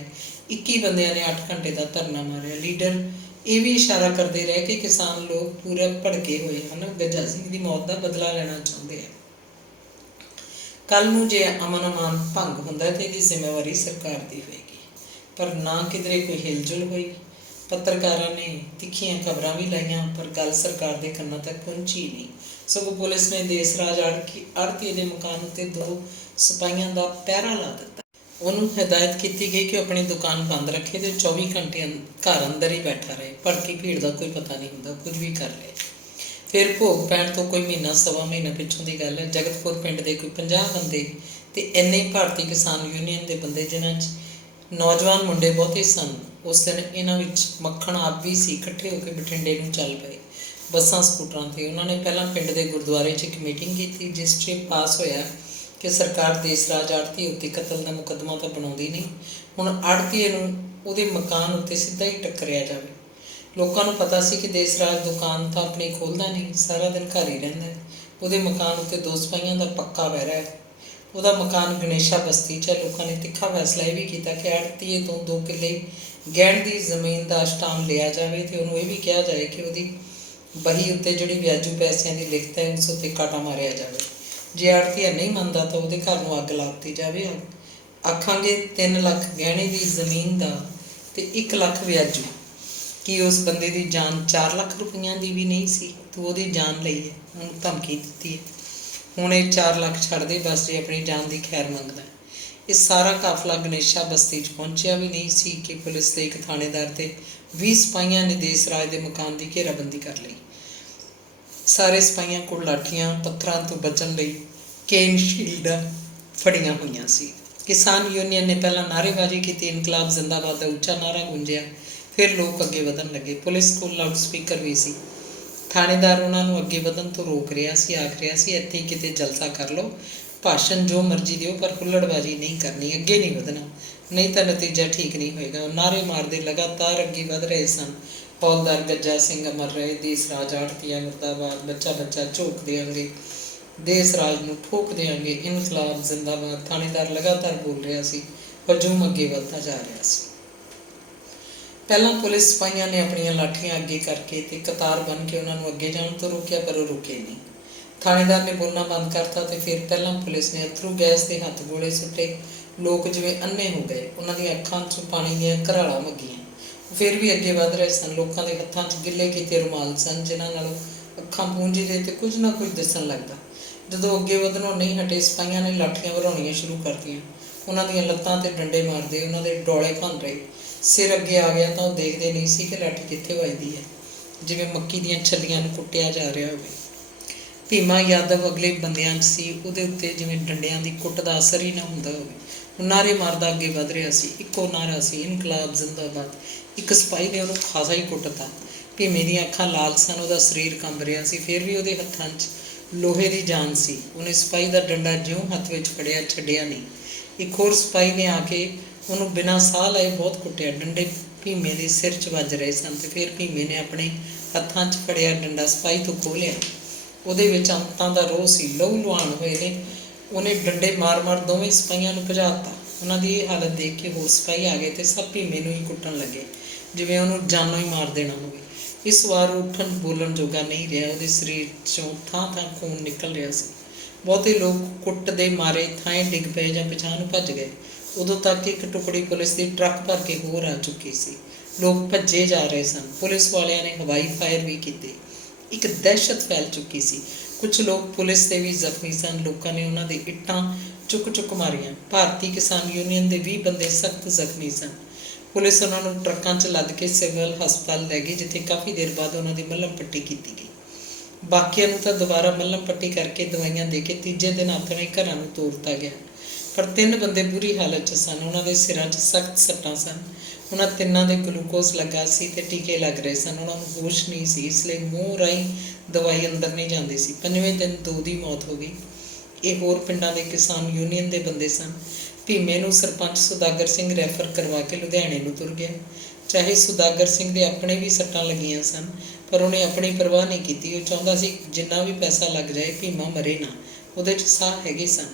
21 बंदियां ने 8 घंटे का धरना मारिया। लीडर ये भी इशारा करते रहे कि किसान लोग पूरा भड़के हुए हैं, गज्जा सिंह की मौत का बदला लेना चाहते हैं। कल नूं जे अमन अमान भंग हुंदा तो इसकी जिम्मेवारी सरकार की होएगी, पर ना किधरे कोई हिलजुल हुई। पत्रकारों ने तिखियां खबरां भी लाइयां पर गल सरकार के कन्नां तक पहुंची नहीं। सगों पुलिस ने देसराज आड़तीए के मकान उत्ते 2 सिपाहियों का पहरा ला दिता। उन्होंने हिदायत की गई कि अपनी दुकान बंद रखे तो 24 घंटे घर अंदर ही बैठा रहे। भड़की भीड़ का कोई पता नहीं होंदा, कुछ भी कर ले। फिर भोग पैण तो कोई महीना सवा महीना पिछों की गल है। जगतपुर पिंड के कोई 50 बंदे तो इन्ने ही भारतीय किसान यूनियन के बंदे जिन्हां च नौजवान मुंडे बहुते सन। उस दिन इन्हां विच मक्खण आप भी सी, इकट्ठे होकर बठिंडे नूं चल पए बसां स्कूटरां ते। उन्होंने पहला पिंड के गुरुद्वारे च एक मीटिंग की जिस च पास होया कि सरकार देसराज आड़तीए उत्ते कतल का मुकदमा तो बनाउंदी नहीं, हुण आड़तीए नूं उहदे मकान उत्ते सीधा ही टक्करिया जाए। लोगों को पता सी कि देसराज दुकान तो अपनी खोलता नहीं, सारा दिन घर ही रहिंदा है। उहदे मकान उत्ते 2 सिपाहियों का पक्का पहरा है। वह मकान गणेशा बस्ती च। लोगों ने तिखा फैसला यह भी किया कि आड़तीए तो 2 किले गहण की जमीन का अष्टाम लिया जाए तो उन्होंने यह भी कहा जाए कि वही बही उत्ते जिहड़ी व्याजू पैसों की लिखत है उस उत्ते काटा मारिया जाए। जे आड़तीआ नहीं मनता तो वह घर में अग ला दी जाए। आखांगे 3 लाख गहने की जमीन का तो 1 लाख व्याजू, कि उस बंदे की जान 4 लाख रुपया की भी नहीं सी तो वही जान लई है, उन्होंने धमकी दी है। हुण ये 4 लाख छड़ दे बस जे अपनी जान की खैर मंगदा है। ये सारा काफला गणेशा बस्ती पहुंचा भी नहीं सी कि पुलिस के एक थानेदार ते 20 सिपाहियों ने देसराज के मकान की घेराबंदी कर ली। सारे सिपाहियों को लाठियां पत्थरों तो बचन लई केन शील्डां फड़ियां हुई सी। किसान यूनियन ने पहला नारेबाजी की, इनकलाब जिंदाबाद का उच्चा नारा गूंजिया। फिर लोग अगे वधन लगे। पुलिस को लाउड स्पीकर भी सी। थानेदार उन्होंने अगे वधन तो रोक रहा सी, आख रहा सी इत्थे किते जलसा कर लो, भाषण जो मर्जी दिओ पर हुल्लड़बाजी नहीं करनी, अगे नहीं वधना, नहीं तो नतीजा ठीक नहीं होएगा। नारे मारते लगातार अगे वध रहे सन। हौलदार गज्जा सिंह अमर रहे, देश राज आड़तिया मुर्दाबाद, बच्चा बच्चा झोंक देंगे, देश राज नूं ठोक देंगे, इनकलाब जिंदाबाद। थानेदार लगातार बोल रहा सी, हजूम अगे वधदा जा रहा सी। पहला पुलिस सिपाहियों ने अपन लाठियां अगे करके ते कतार बन के उन्होंने अगे जाने तो रोकया, पर वो रुके नहीं। थानेदार ने बोलना बंद करता तो फिर पहला पुलिस ने अथरू गैस के हथ गोले सुटे। लोग जिवें अन्ने हो गए, उन्होंने अखां चों पानी दियां घराड़ां वगियां। फिर भी अगे वध रहे सन। लोगों के हत्थां 'च गिले कीते रुमाल सन, जिन्हां नालों अखां पूंझदे ते कुछ ना कुछ दिसन लगदा। जदों अगे वधनों नहीं हटे, सिपाहियों ने लाठियां भराउणियां शुरू कर दियां। उन्हां दीयां लत्तां ते डंडे मारदे, उन्हां दे डोले भन रहे। सिर अगे आ गया तो देखते नहीं सी कि लाठी कित्थे वजदी है, जिवें मक्की दीयां छल्लियां नूं कुट्टिया जा रहा होवे। भीमा यादव अगले बंदियां 'च सी, उहदे उत्ते जिवें डंडियां दी कुੱਟ दा असर ही ना हुंदा होवे। वो नारे मारदा अगे वध रहा सी। इक्को नारा सी, इनकलाब जिंदाबाद। एक सिपाही ने उहनूं खासा ही कुੱਟਤਾ। भीमे दीयां अखां लाल सन, उहदा शरीर कंब रहा सी, फिर भी उहदे हत्थां 'च लोहे की जान सी। उहने सिपाही दा डंडा ज्यों हत्थ विच फड़िया, छड्डिया नहीं। एक होर सिपाही ने आके उन्होंने बिना साह लाए बहुत कुटिया। डंडे भीमे के सिर च वज रहे सन, तो फिर भीमे ने अपने हत्थों च फड़िया डंडा सिपाही तो खोह लिया। ਉਹਦੇ ਵਿੱਚ ਅੰਤਾਂ ਦਾ ਰੋਹ ਸੀ, ਲਹੂ ਲੁਹਾਣ ਹੋਏ ਨੇ। ਉਹਨੇ ਡੰਡੇ ਮਾਰ ਮਾਰ ਦੋਵੇਂ ਸਿਪਾਹੀਆਂ ਨੂੰ ਭਜਾਤਾ। ਉਹਨਾਂ ਦੀ ਇਹ ਹਾਲਤ ਦੇਖ ਕੇ ਹੋਰ ਸਿਪਾਹੀ ਆ ਗਏ ਤੇ ਸਭ ਭੀਮੇ ਨੂੰ ਹੀ ਕੁੱਟਣ ਲੱਗੇ, ਜਿਵੇਂ ਉਹਨੂੰ ਜਾਨੋਂ ਹੀ ਮਾਰ ਦੇਣਾ ਹੋਵੇ। ਇਸ ਵਾਰ ਉੱਠਣ ਬੋਲਣ ਜੋਗਾ ਨਹੀਂ ਰਿਹਾ, ਉਹਦੇ ਸਰੀਰ 'ਚੋਂ ਥਾਂ ਥਾਂ ਖੂਨ ਨਿਕਲ ਰਿਹਾ ਸੀ। ਬਹੁਤੇ ਲੋਕ ਕੁੱਟ ਦੇ ਮਾਰੇ ਥਾਂ ਡਿੱਗ ਪਏ ਜਾਂ ਪਿਛਾਂਹ ਨੂੰ ਭੱਜ ਗਏ। ਉਦੋਂ ਤੱਕ ਇੱਕ ਟੁਕੜੀ ਪੁਲਿਸ ਦੀ ਟਰੱਕ ਭਰ ਕੇ ਹੋਰ ਆ ਚੁੱਕੀ ਸੀ। ਲੋਕ ਭੱਜੇ ਜਾ ਰਹੇ ਸਨ। ਪੁਲਿਸ ਵਾਲਿਆਂ ਨੇ ਹਵਾਈ ਫਾਇਰ ਵੀ ਕੀਤੇ। ਇੱਕ ਦਹਿਸ਼ਤ ਫੈਲ ਚੁੱਕੀ ਸੀ। ਕੁਝ ਲੋਕ ਪੁਲਿਸ ਦੇ ਵੀ ਜ਼ਖਮੀ ਸਨ। ਲੋਕਾਂ ਨੇ ਉਹਨਾਂ ਦੇ ਇੱਟਾਂ ਚੁੱਕ ਚੁੱਕ ਮਾਰੀਆਂ। ਭਾਰਤੀ ਕਿਸਾਨ ਯੂਨੀਅਨ ਦੇ 20 ਬੰਦੇ ਸਖਤ ਜ਼ਖਮੀ ਸਨ। ਪੁਲਿਸ ਉਹਨਾਂ ਨੂੰ ਟਰੱਕਾਂ 'ਚ ਲੱਦ ਕੇ ਸਿਵਲ ਹਸਪਤਾਲ ਲੈ ਗਈ, ਜਿੱਥੇ ਕਾਫੀ ਦੇਰ ਬਾਅਦ ਉਹਨਾਂ ਦੀ ਮੱਲਮ ਪੱਟੀ ਕੀਤੀ ਗਈ। ਬਾਕੀਆਂ ਨੂੰ ਤਾਂ ਦੁਬਾਰਾ ਮੱਲਮ ਪੱਟੀ ਕਰਕੇ ਦਵਾਈਆਂ ਦੇ ਕੇ ਤੀਜੇ ਦਿਨ ਆਪਣੇ ਘਰਾਂ ਨੂੰ ਤੋਰਤਾ ਗਿਆ। ਪਰ 3 ਬੰਦੇ ਬੁਰੀ ਹਾਲਤ 'ਚ ਸਨ। ਉਹਨਾਂ ਦੇ ਸਿਰਾਂ 'ਚ ਸਖਤ ਸੱਟਾਂ ਸਨ। ਉਹਨਾਂ ਤਿੰਨਾਂ ਦੇ ਗਲੂਕੋਜ਼ ਲੱਗਾ ਸੀ ਤੇ ਟੀਕੇ ਲੱਗ ਰਹੇ ਸਨ। ਉਹਨਾਂ ਨੂੰ ਹੋਸ਼ ਨਹੀਂ ਸੀ, ਇਸ ਲਈ ਮੂੰਹ ਰਾਹੀਂ ਦਵਾਈ ਅੰਦਰ ਨਹੀਂ ਜਾਂਦੀ ਸੀ। 5ਵੇਂ ਦਿਨ 2 ਦੀ ਮੌਤ ਹੋ ਗਈ। ਇਹ ਹੋਰ ਪਿੰਡਾਂ ਦੇ ਕਿਸਾਨ ਯੂਨੀਅਨ ਦੇ ਬੰਦੇ ਸਨ। ਭੀਮੇ ਨੂੰ ਸਰਪੰਚ ਸੁਦਾਗਰ ਸਿੰਘ ਰੈਫਰ ਕਰਵਾ ਕੇ ਲੁਧਿਆਣੇ ਨੂੰ ਤੁਰ ਗਿਆ। ਚਾਹੇ ਸੁਦਾਗਰ ਸਿੰਘ ਦੇ ਆਪਣੇ ਵੀ ਸੱਟਾਂ ਲੱਗੀਆਂ ਸਨ, ਪਰ ਉਹਨੇ ਆਪਣੀ ਪਰਵਾਹ ਨਹੀਂ ਕੀਤੀ। ਉਹ ਚਾਹੁੰਦਾ ਸੀ ਜਿੰਨਾ ਵੀ ਪੈਸਾ ਲੱਗ ਜਾਏ, ਭੀਮਾ ਮਰੇ ਨਾ। ਉਹਦੇ 'ਚ ਸਾਹ ਹੈਗੇ ਸਨ।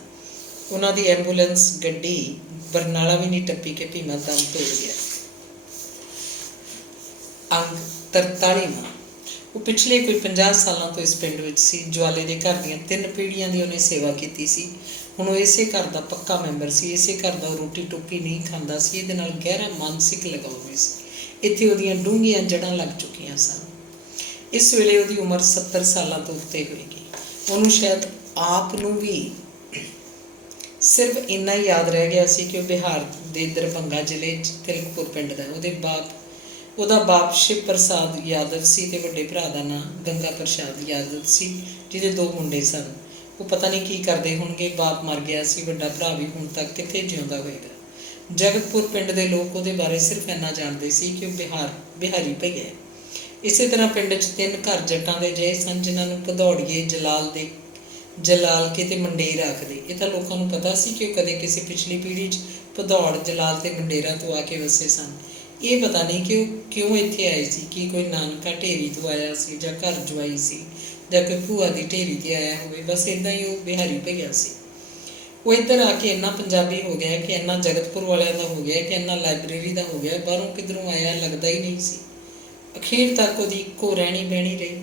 ਉਹਨਾਂ ਦੀ ਐਂਬੂਲੈਂਸ ਗੱਡੀ ਬਰਨਾਲਾ ਵੀ ਨਹੀਂ ਟੱਪੀ ਕਿ ਭੀਮਾ ਦਮ ਤੋੜ ਗਿਆ। ਅੰਗ 43ਵਾਂ। ਉਹ ਪਿਛਲੇ ਕੋਈ 50 ਸਾਲਾਂ ਤੋਂ ਇਸ ਪਿੰਡ ਵਿੱਚ ਸੀ। ਜਵਾਲੇ ਦੇ ਘਰ ਦੀਆਂ 3 ਪੀੜ੍ਹੀਆਂ ਦੀ ਉਹਨੇ ਸੇਵਾ ਕੀਤੀ ਸੀ। ਹੁਣ ਉਹ ਇਸੇ ਘਰ ਦਾ ਪੱਕਾ ਮੈਂਬਰ ਸੀ। ਇਸੇ ਘਰ ਦਾ ਉਹ ਰੋਟੀ ਟੁੱਕੀ ਨਹੀਂ ਖਾਂਦਾ ਸੀ। ਇਹਦੇ ਨਾਲ ਗਹਿਰਾ ਮਾਨਸਿਕ ਲਗਾਓ ਵੀ ਸੀ। ਇੱਥੇ ਉਹਦੀਆਂ ਡੂੰਘੀਆਂ ਜੜ੍ਹਾਂ ਲੱਗ ਚੁੱਕੀਆਂ ਸਨ। ਇਸ ਵੇਲੇ ਉਹਦੀ ਉਮਰ 70 ਸਾਲਾਂ ਤੋਂ ਉੱਤੇ ਹੋਏਗੀ। ਉਹਨੂੰ ਸ਼ਾਇਦ ਆਪ ਨੂੰ ਵੀ ਸਿਰਫ ਇੰਨਾ ਹੀ ਯਾਦ ਰਹਿ ਗਿਆ ਸੀ ਕਿ ਉਹ ਬਿਹਾਰ ਦੇ ਦਰਭੰਗਾ ਜ਼ਿਲ੍ਹੇ 'ਚ ਤਿਲਕਪੁਰ ਪਿੰਡ ਦਾ। ਉਹਦਾ ਬਾਪ ਸ਼ਿਵ ਪ੍ਰਸਾਦ ਯਾਦਵ ਸੀ ਤੇ ਵੱਡੇ ਭਰਾ ਦਾ ਨਾਂ ਗੰਗਾ ਪ੍ਰਸਾਦ ਯਾਦਵ ਸੀ, ਜਿਹਦੇ 2 ਮੁੰਡੇ ਸਨ। ਉਹ ਪਤਾ ਨਹੀਂ ਕੀ ਕਰਦੇ ਹੋਣਗੇ। ਬਾਪ ਮਰ ਗਿਆ ਸੀ। ਵੱਡਾ ਭਰਾ ਵੀ ਹੁਣ ਤੱਕ ਕਿੱਥੇ ਜਿਉਂਦਾ ਹੋਏਗਾ। ਜਗਤਪੁਰ ਪਿੰਡ ਦੇ ਲੋਕ ਉਹਦੇ ਬਾਰੇ ਸਿਰਫ ਇੰਨਾ ਜਾਣਦੇ ਸੀ ਕਿ ਉਹ ਬਿਹਾਰੀ ਭਈਆ ਹੈ। ਇਸੇ ਤਰ੍ਹਾਂ ਪਿੰਡ 'ਚ 3 ਘਰ ਜੱਟਾਂ ਦੇ ਜਿਹੇ ਸਨ, ਜਿਨ੍ਹਾਂ ਨੂੰ ਭਦੌੜੀਏ, ਜਲਾਲ ਕੇ ਤੇ ਮੰਡੇਰ ਆਖਦੇ। ਇਹ ਤਾਂ ਲੋਕਾਂ ਨੂੰ ਪਤਾ ਸੀ ਕਿ ਉਹ ਕਦੇ ਕਿਸੇ ਪਿਛਲੀ ਪੀੜ੍ਹੀ 'ਚ ਭਦੌੜ, ਜਲਾਲ ਤੇ ਮੰਡੇਰਾਂ ਤੋਂ ਆ ਕੇ ਵਸੇ ਸਨ। ਇਹ ਪਤਾ ਨਹੀਂ ਕਿ ਉਹ ਕਿਉਂ ਇੱਥੇ ਆਏ ਸੀ। ਕੀ ਕੋਈ ਨਾਨਕਾ ਢੇਰੀ ਤੋਂ ਆਇਆ ਸੀ, ਜਾਂ ਘਰ ਜਵਾਈ ਸੀ, ਜਾਂ ਕੋਈ ਭੂਆ ਦੀ ਢੇਰੀ 'ਤੇ ਆਇਆ ਹੋਵੇ। ਬਸ ਇੱਦਾਂ ਹੀ ਉਹ ਬਿਹਾਰੀ ਭਈਆ ਸੀ। ਉਹ ਇੱਧਰ ਆ ਕੇ ਇੰਨਾ ਪੰਜਾਬੀ ਹੋ ਗਿਆ ਕਿ ਇੰਨਾ ਜਗਤਪੁਰ ਵਾਲਿਆਂ ਦਾ ਹੋ ਗਿਆ ਕਿ ਇੰਨਾ ਲਾਇਬ੍ਰੇਰੀ ਦਾ ਹੋ ਗਿਆ। ਬਾਹਰੋਂ ਕਿੱਧਰੋਂ ਆਇਆ ਲੱਗਦਾ ਹੀ ਨਹੀਂ ਸੀ। ਅਖੀਰ ਤੱਕ ਉਹਦੀ ਇੱਕੋ ਰਹਿਣੀ ਬਹਿਣੀ ਰਹੀ।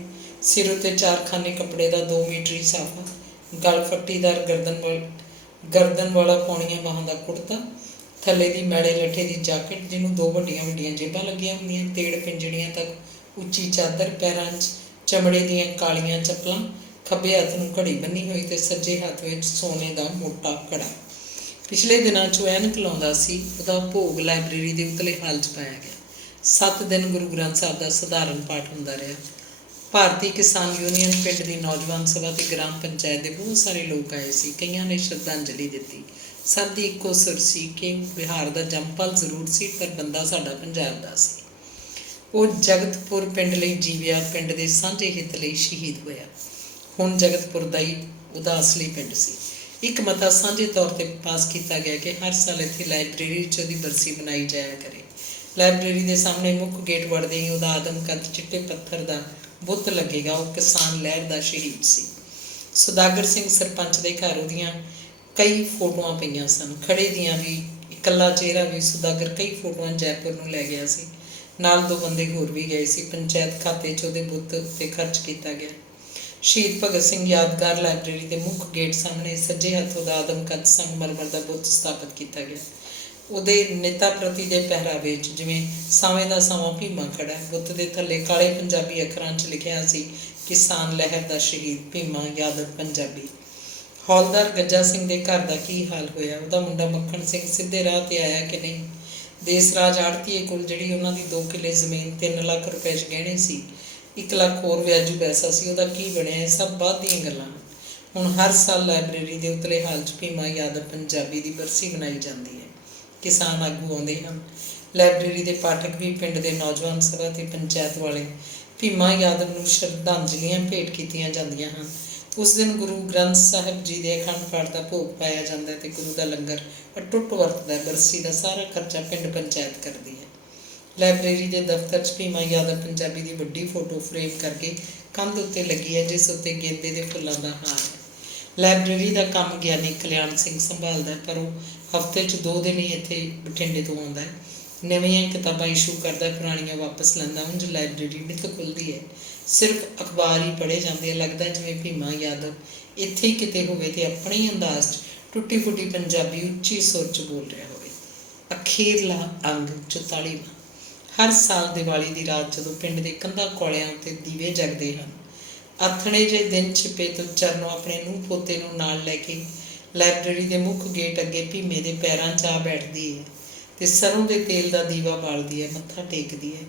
ਸਿਰ ਉੱਤੇ 4 ਖਾਨੇ ਕੱਪੜੇ ਦਾ 2 ਮੀਟਰੀ ਸਾਫਾ, ਗਲ ਫੱਟੀਦਾਰ ਗਰਦਨ ਵਾਲਾ ਪੌਣੀਆਂ ਬਾਹਾਂ ਦਾ ਕੁੜਤਾ, ਥੱਲੇ ਦੀ ਮੈਲੇ ਲੱਠੇ ਦੀ ਜਾਕਟ, ਜਿਹਨੂੰ 2 ਵੱਡੀਆਂ ਵੱਡੀਆਂ ਜੇਬਾਂ ਲੱਗੀਆਂ ਹੁੰਦੀਆਂ, ਤੇੜ ਪਿੰਜੜੀਆਂ ਤੱਕ ਉੱਚੀ ਚਾਦਰ, ਪੈਰਾਂ 'ਚ ਚਮੜੇ ਦੀਆਂ ਕਾਲੀਆਂ ਚੱਪਲਾਂ, ਖੱਬੇ ਹੱਥ ਨੂੰ ਘੜੀ ਬੰਨੀ ਹੋਈ ਤੇ ਸੱਜੇ ਹੱਥ ਵਿੱਚ ਸੋਨੇ ਦਾ ਮੋਟਾ ਕੜਾ। ਪਿਛਲੇ ਦਿਨਾਂ 'ਚ ਉਹ ਐਨਕ ਲਾਉਂਦਾ ਸੀ। ਉਹਦਾ ਭੋਗ ਲਾਇਬ੍ਰੇਰੀ ਦੇ ਉਤਲੇ ਹਾਲ 'ਚ ਪਾਇਆ ਗਿਆ। 7 ਦਿਨ ਗੁਰੂ ਗ੍ਰੰਥ ਸਾਹਿਬ ਦਾ ਸਧਾਰਨ ਪਾਠ ਹੁੰਦਾ ਰਿਹਾ। ਭਾਰਤੀ ਕਿਸਾਨ ਯੂਨੀਅਨ, ਪਿੰਡ ਦੀ ਨੌਜਵਾਨ ਸਭਾ ਤੇ ਗ੍ਰਾਮ ਪੰਚਾਇਤ ਦੇ ਬਹੁਤ ਸਾਰੇ ਲੋਕ ਆਏ ਸੀ। ਕਈਆਂ ਨੇ ਸ਼ਰਧਾਂਜਲੀ ਦਿੱਤੀ। ਸਭ ਦੀ ਇੱਕੋ ਸੁਰ ਸੀ ਕਿ ਬਿਹਾਰ ਦਾ ਜੰਮਪਲ ਜ਼ਰੂਰ ਸੀ, ਪਰ ਬੰਦਾ ਸਾਡਾ ਪੰਜਾਬ ਦਾ ਸੀ। ਉਹ ਜਗਤਪੁਰ ਪਿੰਡ ਲਈ ਜੀਵਿਆ, ਪਿੰਡ ਦੇ ਸਾਂਝੇ ਹਿੱਤ ਲਈ ਸ਼ਹੀਦ ਹੋਇਆ। ਹੁਣ ਜਗਤਪੁਰ ਦਾ ਹੀ ਉਹਦਾ ਅਸਲੀ ਪਿੰਡ ਸੀ। ਇੱਕ ਮਤਾ ਸਾਂਝੇ ਤੌਰ 'ਤੇ ਪਾਸ ਕੀਤਾ ਗਿਆ ਕਿ ਹਰ ਸਾਲ ਇੱਥੇ ਲਾਇਬ੍ਰੇਰੀ 'ਚ ਉਹਦੀ ਬਰਸੀ ਮਨਾਈ ਜਾਇਆ ਕਰੇ। ਲਾਇਬ੍ਰੇਰੀ ਦੇ ਸਾਹਮਣੇ ਮੁੱਖ ਗੇਟ ਵੜਦੇ ਹੀ ਉਹਦਾ ਆਦਮਕਦ ਚਿੱਟੇ ਪੱਥਰ ਦਾ ਬੁੱਤ ਲੱਗੇਗਾ। ਉਹ ਕਿਸਾਨ ਲਹਿਰ ਦਾ ਸ਼ਹੀਦ ਸੀ। ਸੁਦਾਗਰ ਸਿੰਘ ਸਰਪੰਚ ਦੇ ਘਰ ਉਹਦੀਆਂ ਕਈ ਫੋਟੋਆਂ ਪਈਆਂ ਸਨ, ਖੜੇ ਦੀਆਂ ਵੀ, ਇਕੱਲਾ ਚਿਹਰਾ ਵੀ। ਸੁਦਾਗਰ ਕਈ ਫੋਟੋਆਂ ਜੈਪੁਰ ਨੂੰ ਲੈ ਗਿਆ ਸੀ। ਨਾਲ 2 ਬੰਦੇ ਹੋਰ ਵੀ ਗਏ ਸੀ। ਪੰਚਾਇਤ ਖਾਤੇ 'ਚ ਉਹਦੇ ਬੁੱਤ ਉੱਤੇ ਖਰਚ ਕੀਤਾ ਗਿਆ। ਸ਼ਹੀਦ ਭਗਤ ਸਿੰਘ ਯਾਦਗਾਰ ਲਾਇਬ੍ਰੇਰੀ ਦੇ ਮੁੱਖ ਗੇਟ ਸਾਹਮਣੇ ਸੱਜੇ ਹੱਥ ਉਹਦਾ ਆਦਮਕਦ ਸੰਗਮਰਮਰ ਦਾ ਬੁੱਤ ਸਥਾਪਿਤ ਕੀਤਾ ਗਿਆ। ਉਹਦੇ ਨੇਤਾ ਪ੍ਰਤੀ ਦੇ ਪਹਿਰਾਵੇ 'ਚ ਜਿਵੇਂ ਸਾਵੇਂ ਦਾ ਸਾਵਾਂ ਭੀਮਾ ਖੜਾ ਹੈ। ਬੁੱਤ ਦੇ ਥੱਲੇ ਕਾਲੇ ਪੰਜਾਬੀ ਅੱਖਰਾਂ 'ਚ ਲਿਖਿਆ ਸੀ, ਕਿਸਾਨ ਲਹਿਰ ਦਾ ਸ਼ਹੀਦ ਭੀਮਾ ਯਾਦਵ ਪੰਜਾਬੀ। ਹੌਲਦਾਰ ਗੱਜਾ ਸਿੰਘ ਦੇ ਘਰ ਦਾ ਕੀ ਹਾਲ ਹੋਇਆ? ਉਹਦਾ ਮੁੰਡਾ ਮੱਖਣ ਸਿੰਘ ਸਿੱਧੇ ਰਾਹ 'ਤੇ ਆਇਆ ਕਿ ਨਹੀਂ? ਦੇਸਰਾਜ ਆੜ੍ਹਤੀਏ ਕੋਲ ਜਿਹੜੀ ਉਹਨਾਂ ਦੀ 2 ਕਿੱਲੇ ਜ਼ਮੀਨ 3 ਲੱਖ ਰੁਪਏ 'ਚ ਗਹਿਣੇ ਸੀ, 1 ਲੱਖ ਹੋਰ ਵਿਆਜੂ ਪੈਸਾ ਸੀ, ਉਹਦਾ ਕੀ ਬਣਿਆ? ਇਹ ਸਭ ਬਾਅਦ ਦੀਆਂ ਗੱਲਾਂ। ਹੁਣ ਹਰ ਸਾਲ ਲਾਇਬ੍ਰੇਰੀ ਦੇ ਉਤਲੇ ਹਾਲ 'ਚ ਭੀਮਾ ਯਾਦਵ ਪੰਜਾਬੀ ਦੀ ਬਰਸੀ ਮਨਾਈ ਜਾਂਦੀ ਹੈ। ਕਿਸਾਨ ਆਗੂ ਆਉਂਦੇ ਹਨ। ਲਾਇਬ੍ਰੇਰੀ ਦੇ ਪਾਠਕ ਵੀ, ਪਿੰਡ ਦੇ ਨੌਜਵਾਨ ਸਭਾ ਅਤੇ ਪੰਚਾਇਤ ਵਾਲੇ। ਭੀਮਾ ਯਾਦਵ ਨੂੰ ਸ਼ਰਧਾਂਜਲੀਆਂ ਭੇਟ ਕੀਤੀਆਂ ਜਾਂਦੀਆਂ ਹਨ। ਉਸ ਦਿਨ ਗੁਰੂ ਗ੍ਰੰਥ ਸਾਹਿਬ ਜੀ ਦੇ ਅਖੰਡ ਪਾਠ ਦਾ ਭੋਗ ਪਾਇਆ ਜਾਂਦਾ ਅਤੇ ਗੁਰੂ ਦਾ ਲੰਗਰ ਅਟੁੱਟ ਵਰਤਦਾ। ਬਰਸੀ ਦਾ ਸਾਰਾ ਖਰਚਾ ਪਿੰਡ ਪੰਚਾਇਤ ਕਰਦੀ ਹੈ। ਲਾਇਬ੍ਰੇਰੀ ਦੇ ਦਫ਼ਤਰ 'ਚ ਭੀਮਾ ਯਾਦਵ ਪੰਜਾਬੀ ਦੀ ਵੱਡੀ ਫੋਟੋ ਫਰੇਮ ਕਰਕੇ ਕੰਧ ਉੱਤੇ ਲੱਗੀ ਹੈ, ਜਿਸ ਉੱਤੇ ਗੇਂਦੇ ਦੇ ਫੁੱਲਾਂ ਦਾ ਹਾਰ ਹੈ। ਲਾਇਬ੍ਰੇਰੀ ਦਾ ਕੰਮ ਗਿਆਨੀ ਕਲਿਆਣ ਸਿੰਘ ਸੰਭਾਲਦਾ, ਪਰ ਉਹ ਹਫ਼ਤੇ 'ਚ 2 ਦਿਨ ਹੀ ਇੱਥੇ ਬਠਿੰਡੇ ਤੋਂ ਆਉਂਦਾ ਹੈ। ਨਵੀਆਂ ਕਿਤਾਬਾਂ ਇਸ਼ੂ ਕਰਦਾ, ਪੁਰਾਣੀਆਂ ਵਾਪਸ ਲੈਂਦਾ। ਉਂਝ ਲਾਇਬ੍ਰੇਰੀ ਨਿੱਤ ਖੁੱਲ੍ਹਦੀ ਹੈ, ਸਿਰਫ ਅਖਬਾਰ ਹੀ ਪੜ੍ਹੇ ਜਾਂਦੇ। ਲੱਗਦਾ ਜਿਵੇਂ ਭੀਮਾ ਯਾਦਵ ਇੱਥੇ ਹੀ ਕਿਤੇ ਹੋਵੇ ਅਤੇ ਆਪਣੇ ਹੀ ਅੰਦਾਜ਼ 'ਚ ਟੁੱਟੀ ਫੁੱਟੀ ਪੰਜਾਬੀ ਉੱਚੀ ਸੁਰ 'ਚ ਬੋਲ ਰਿਹਾ ਹੋਵੇ। ਅਖੀਰਲਾ ਅੰਗ 44ਵਾਂ। ਹਰ ਸਾਲ ਦੀਵਾਲੀ ਦੀ ਰਾਤ ਜਦੋਂ ਪਿੰਡ ਦੇ ਕੰਧਾਂ ਕੌਲਿਆਂ ਉੱਤੇ ਦੀਵੇ ਜਗਦੇ ਹਨ, ਆਥਣੇ ਜਿਹੇ ਦਿਨ ਛਿਪੇ ਤੋਂ ਚਰਨੋਂ ਆਪਣੇ ਨੂੰਹ ਪੋਤੇ ਨੂੰ ਨਾਲ ਲੈ ਕੇ ਲਾਇਬ੍ਰੇਰੀ ਦੇ ਮੁੱਖ ਗੇਟ ਅੱਗੇ ਭੀਮੇ ਦੇ ਪੈਰਾਂ 'ਚ ਆ ਬੈਠਦੀ ਹੈ ਅਤੇ ਸਰੋਂ ਦੇ ਤੇਲ ਦਾ ਦੀਵਾ ਬਾਲਦੀ ਹੈ, ਮੱਥਾ ਟੇਕਦੀ ਹੈ।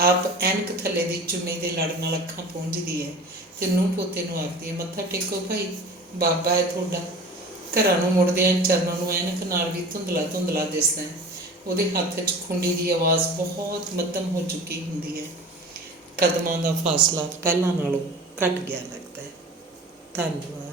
ਆਪ ਐਨਕ ਥੱਲੇ ਦੀ ਚੁੰਨੀ ਦੇ ਲੜ ਨਾਲ ਅੱਖਾਂ ਪੂੰਝਦੀ ਹੈ ਅਤੇ ਨੂੰਹ ਪੋਤੇ ਨੂੰ ਆਖਦੀ ਹੈ, ਮੱਥਾ ਟੇਕੋ ਭਾਈ, ਬਾਬਾ ਹੈ ਤੁਹਾਡਾ। ਘਰਾਂ ਨੂੰ ਮੁੜਦਿਆਂ ਚਰਨੋਂ ਨੂੰ ਐਨਕ ਨਾਲ ਵੀ ਧੁੰਦਲਾ ਧੁੰਦਲਾ ਦਿਸਦਾ ਹੈ। ਉਹਦੇ ਹੱਥ 'ਚ ਖੁੰਡੀ ਦੀ ਆਵਾਜ਼ ਬਹੁਤ ਮੱਧਮ ਹੋ ਚੁੱਕੀ ਹੁੰਦੀ ਹੈ। ਕਦਮਾਂ ਦਾ ਫਾਸਲਾ ਪਹਿਲਾਂ ਨਾਲੋਂ ਘੱਟ ਗਿਆ ਲੱਗਦਾ ਹੈ। ਧੰਨਵਾਦ।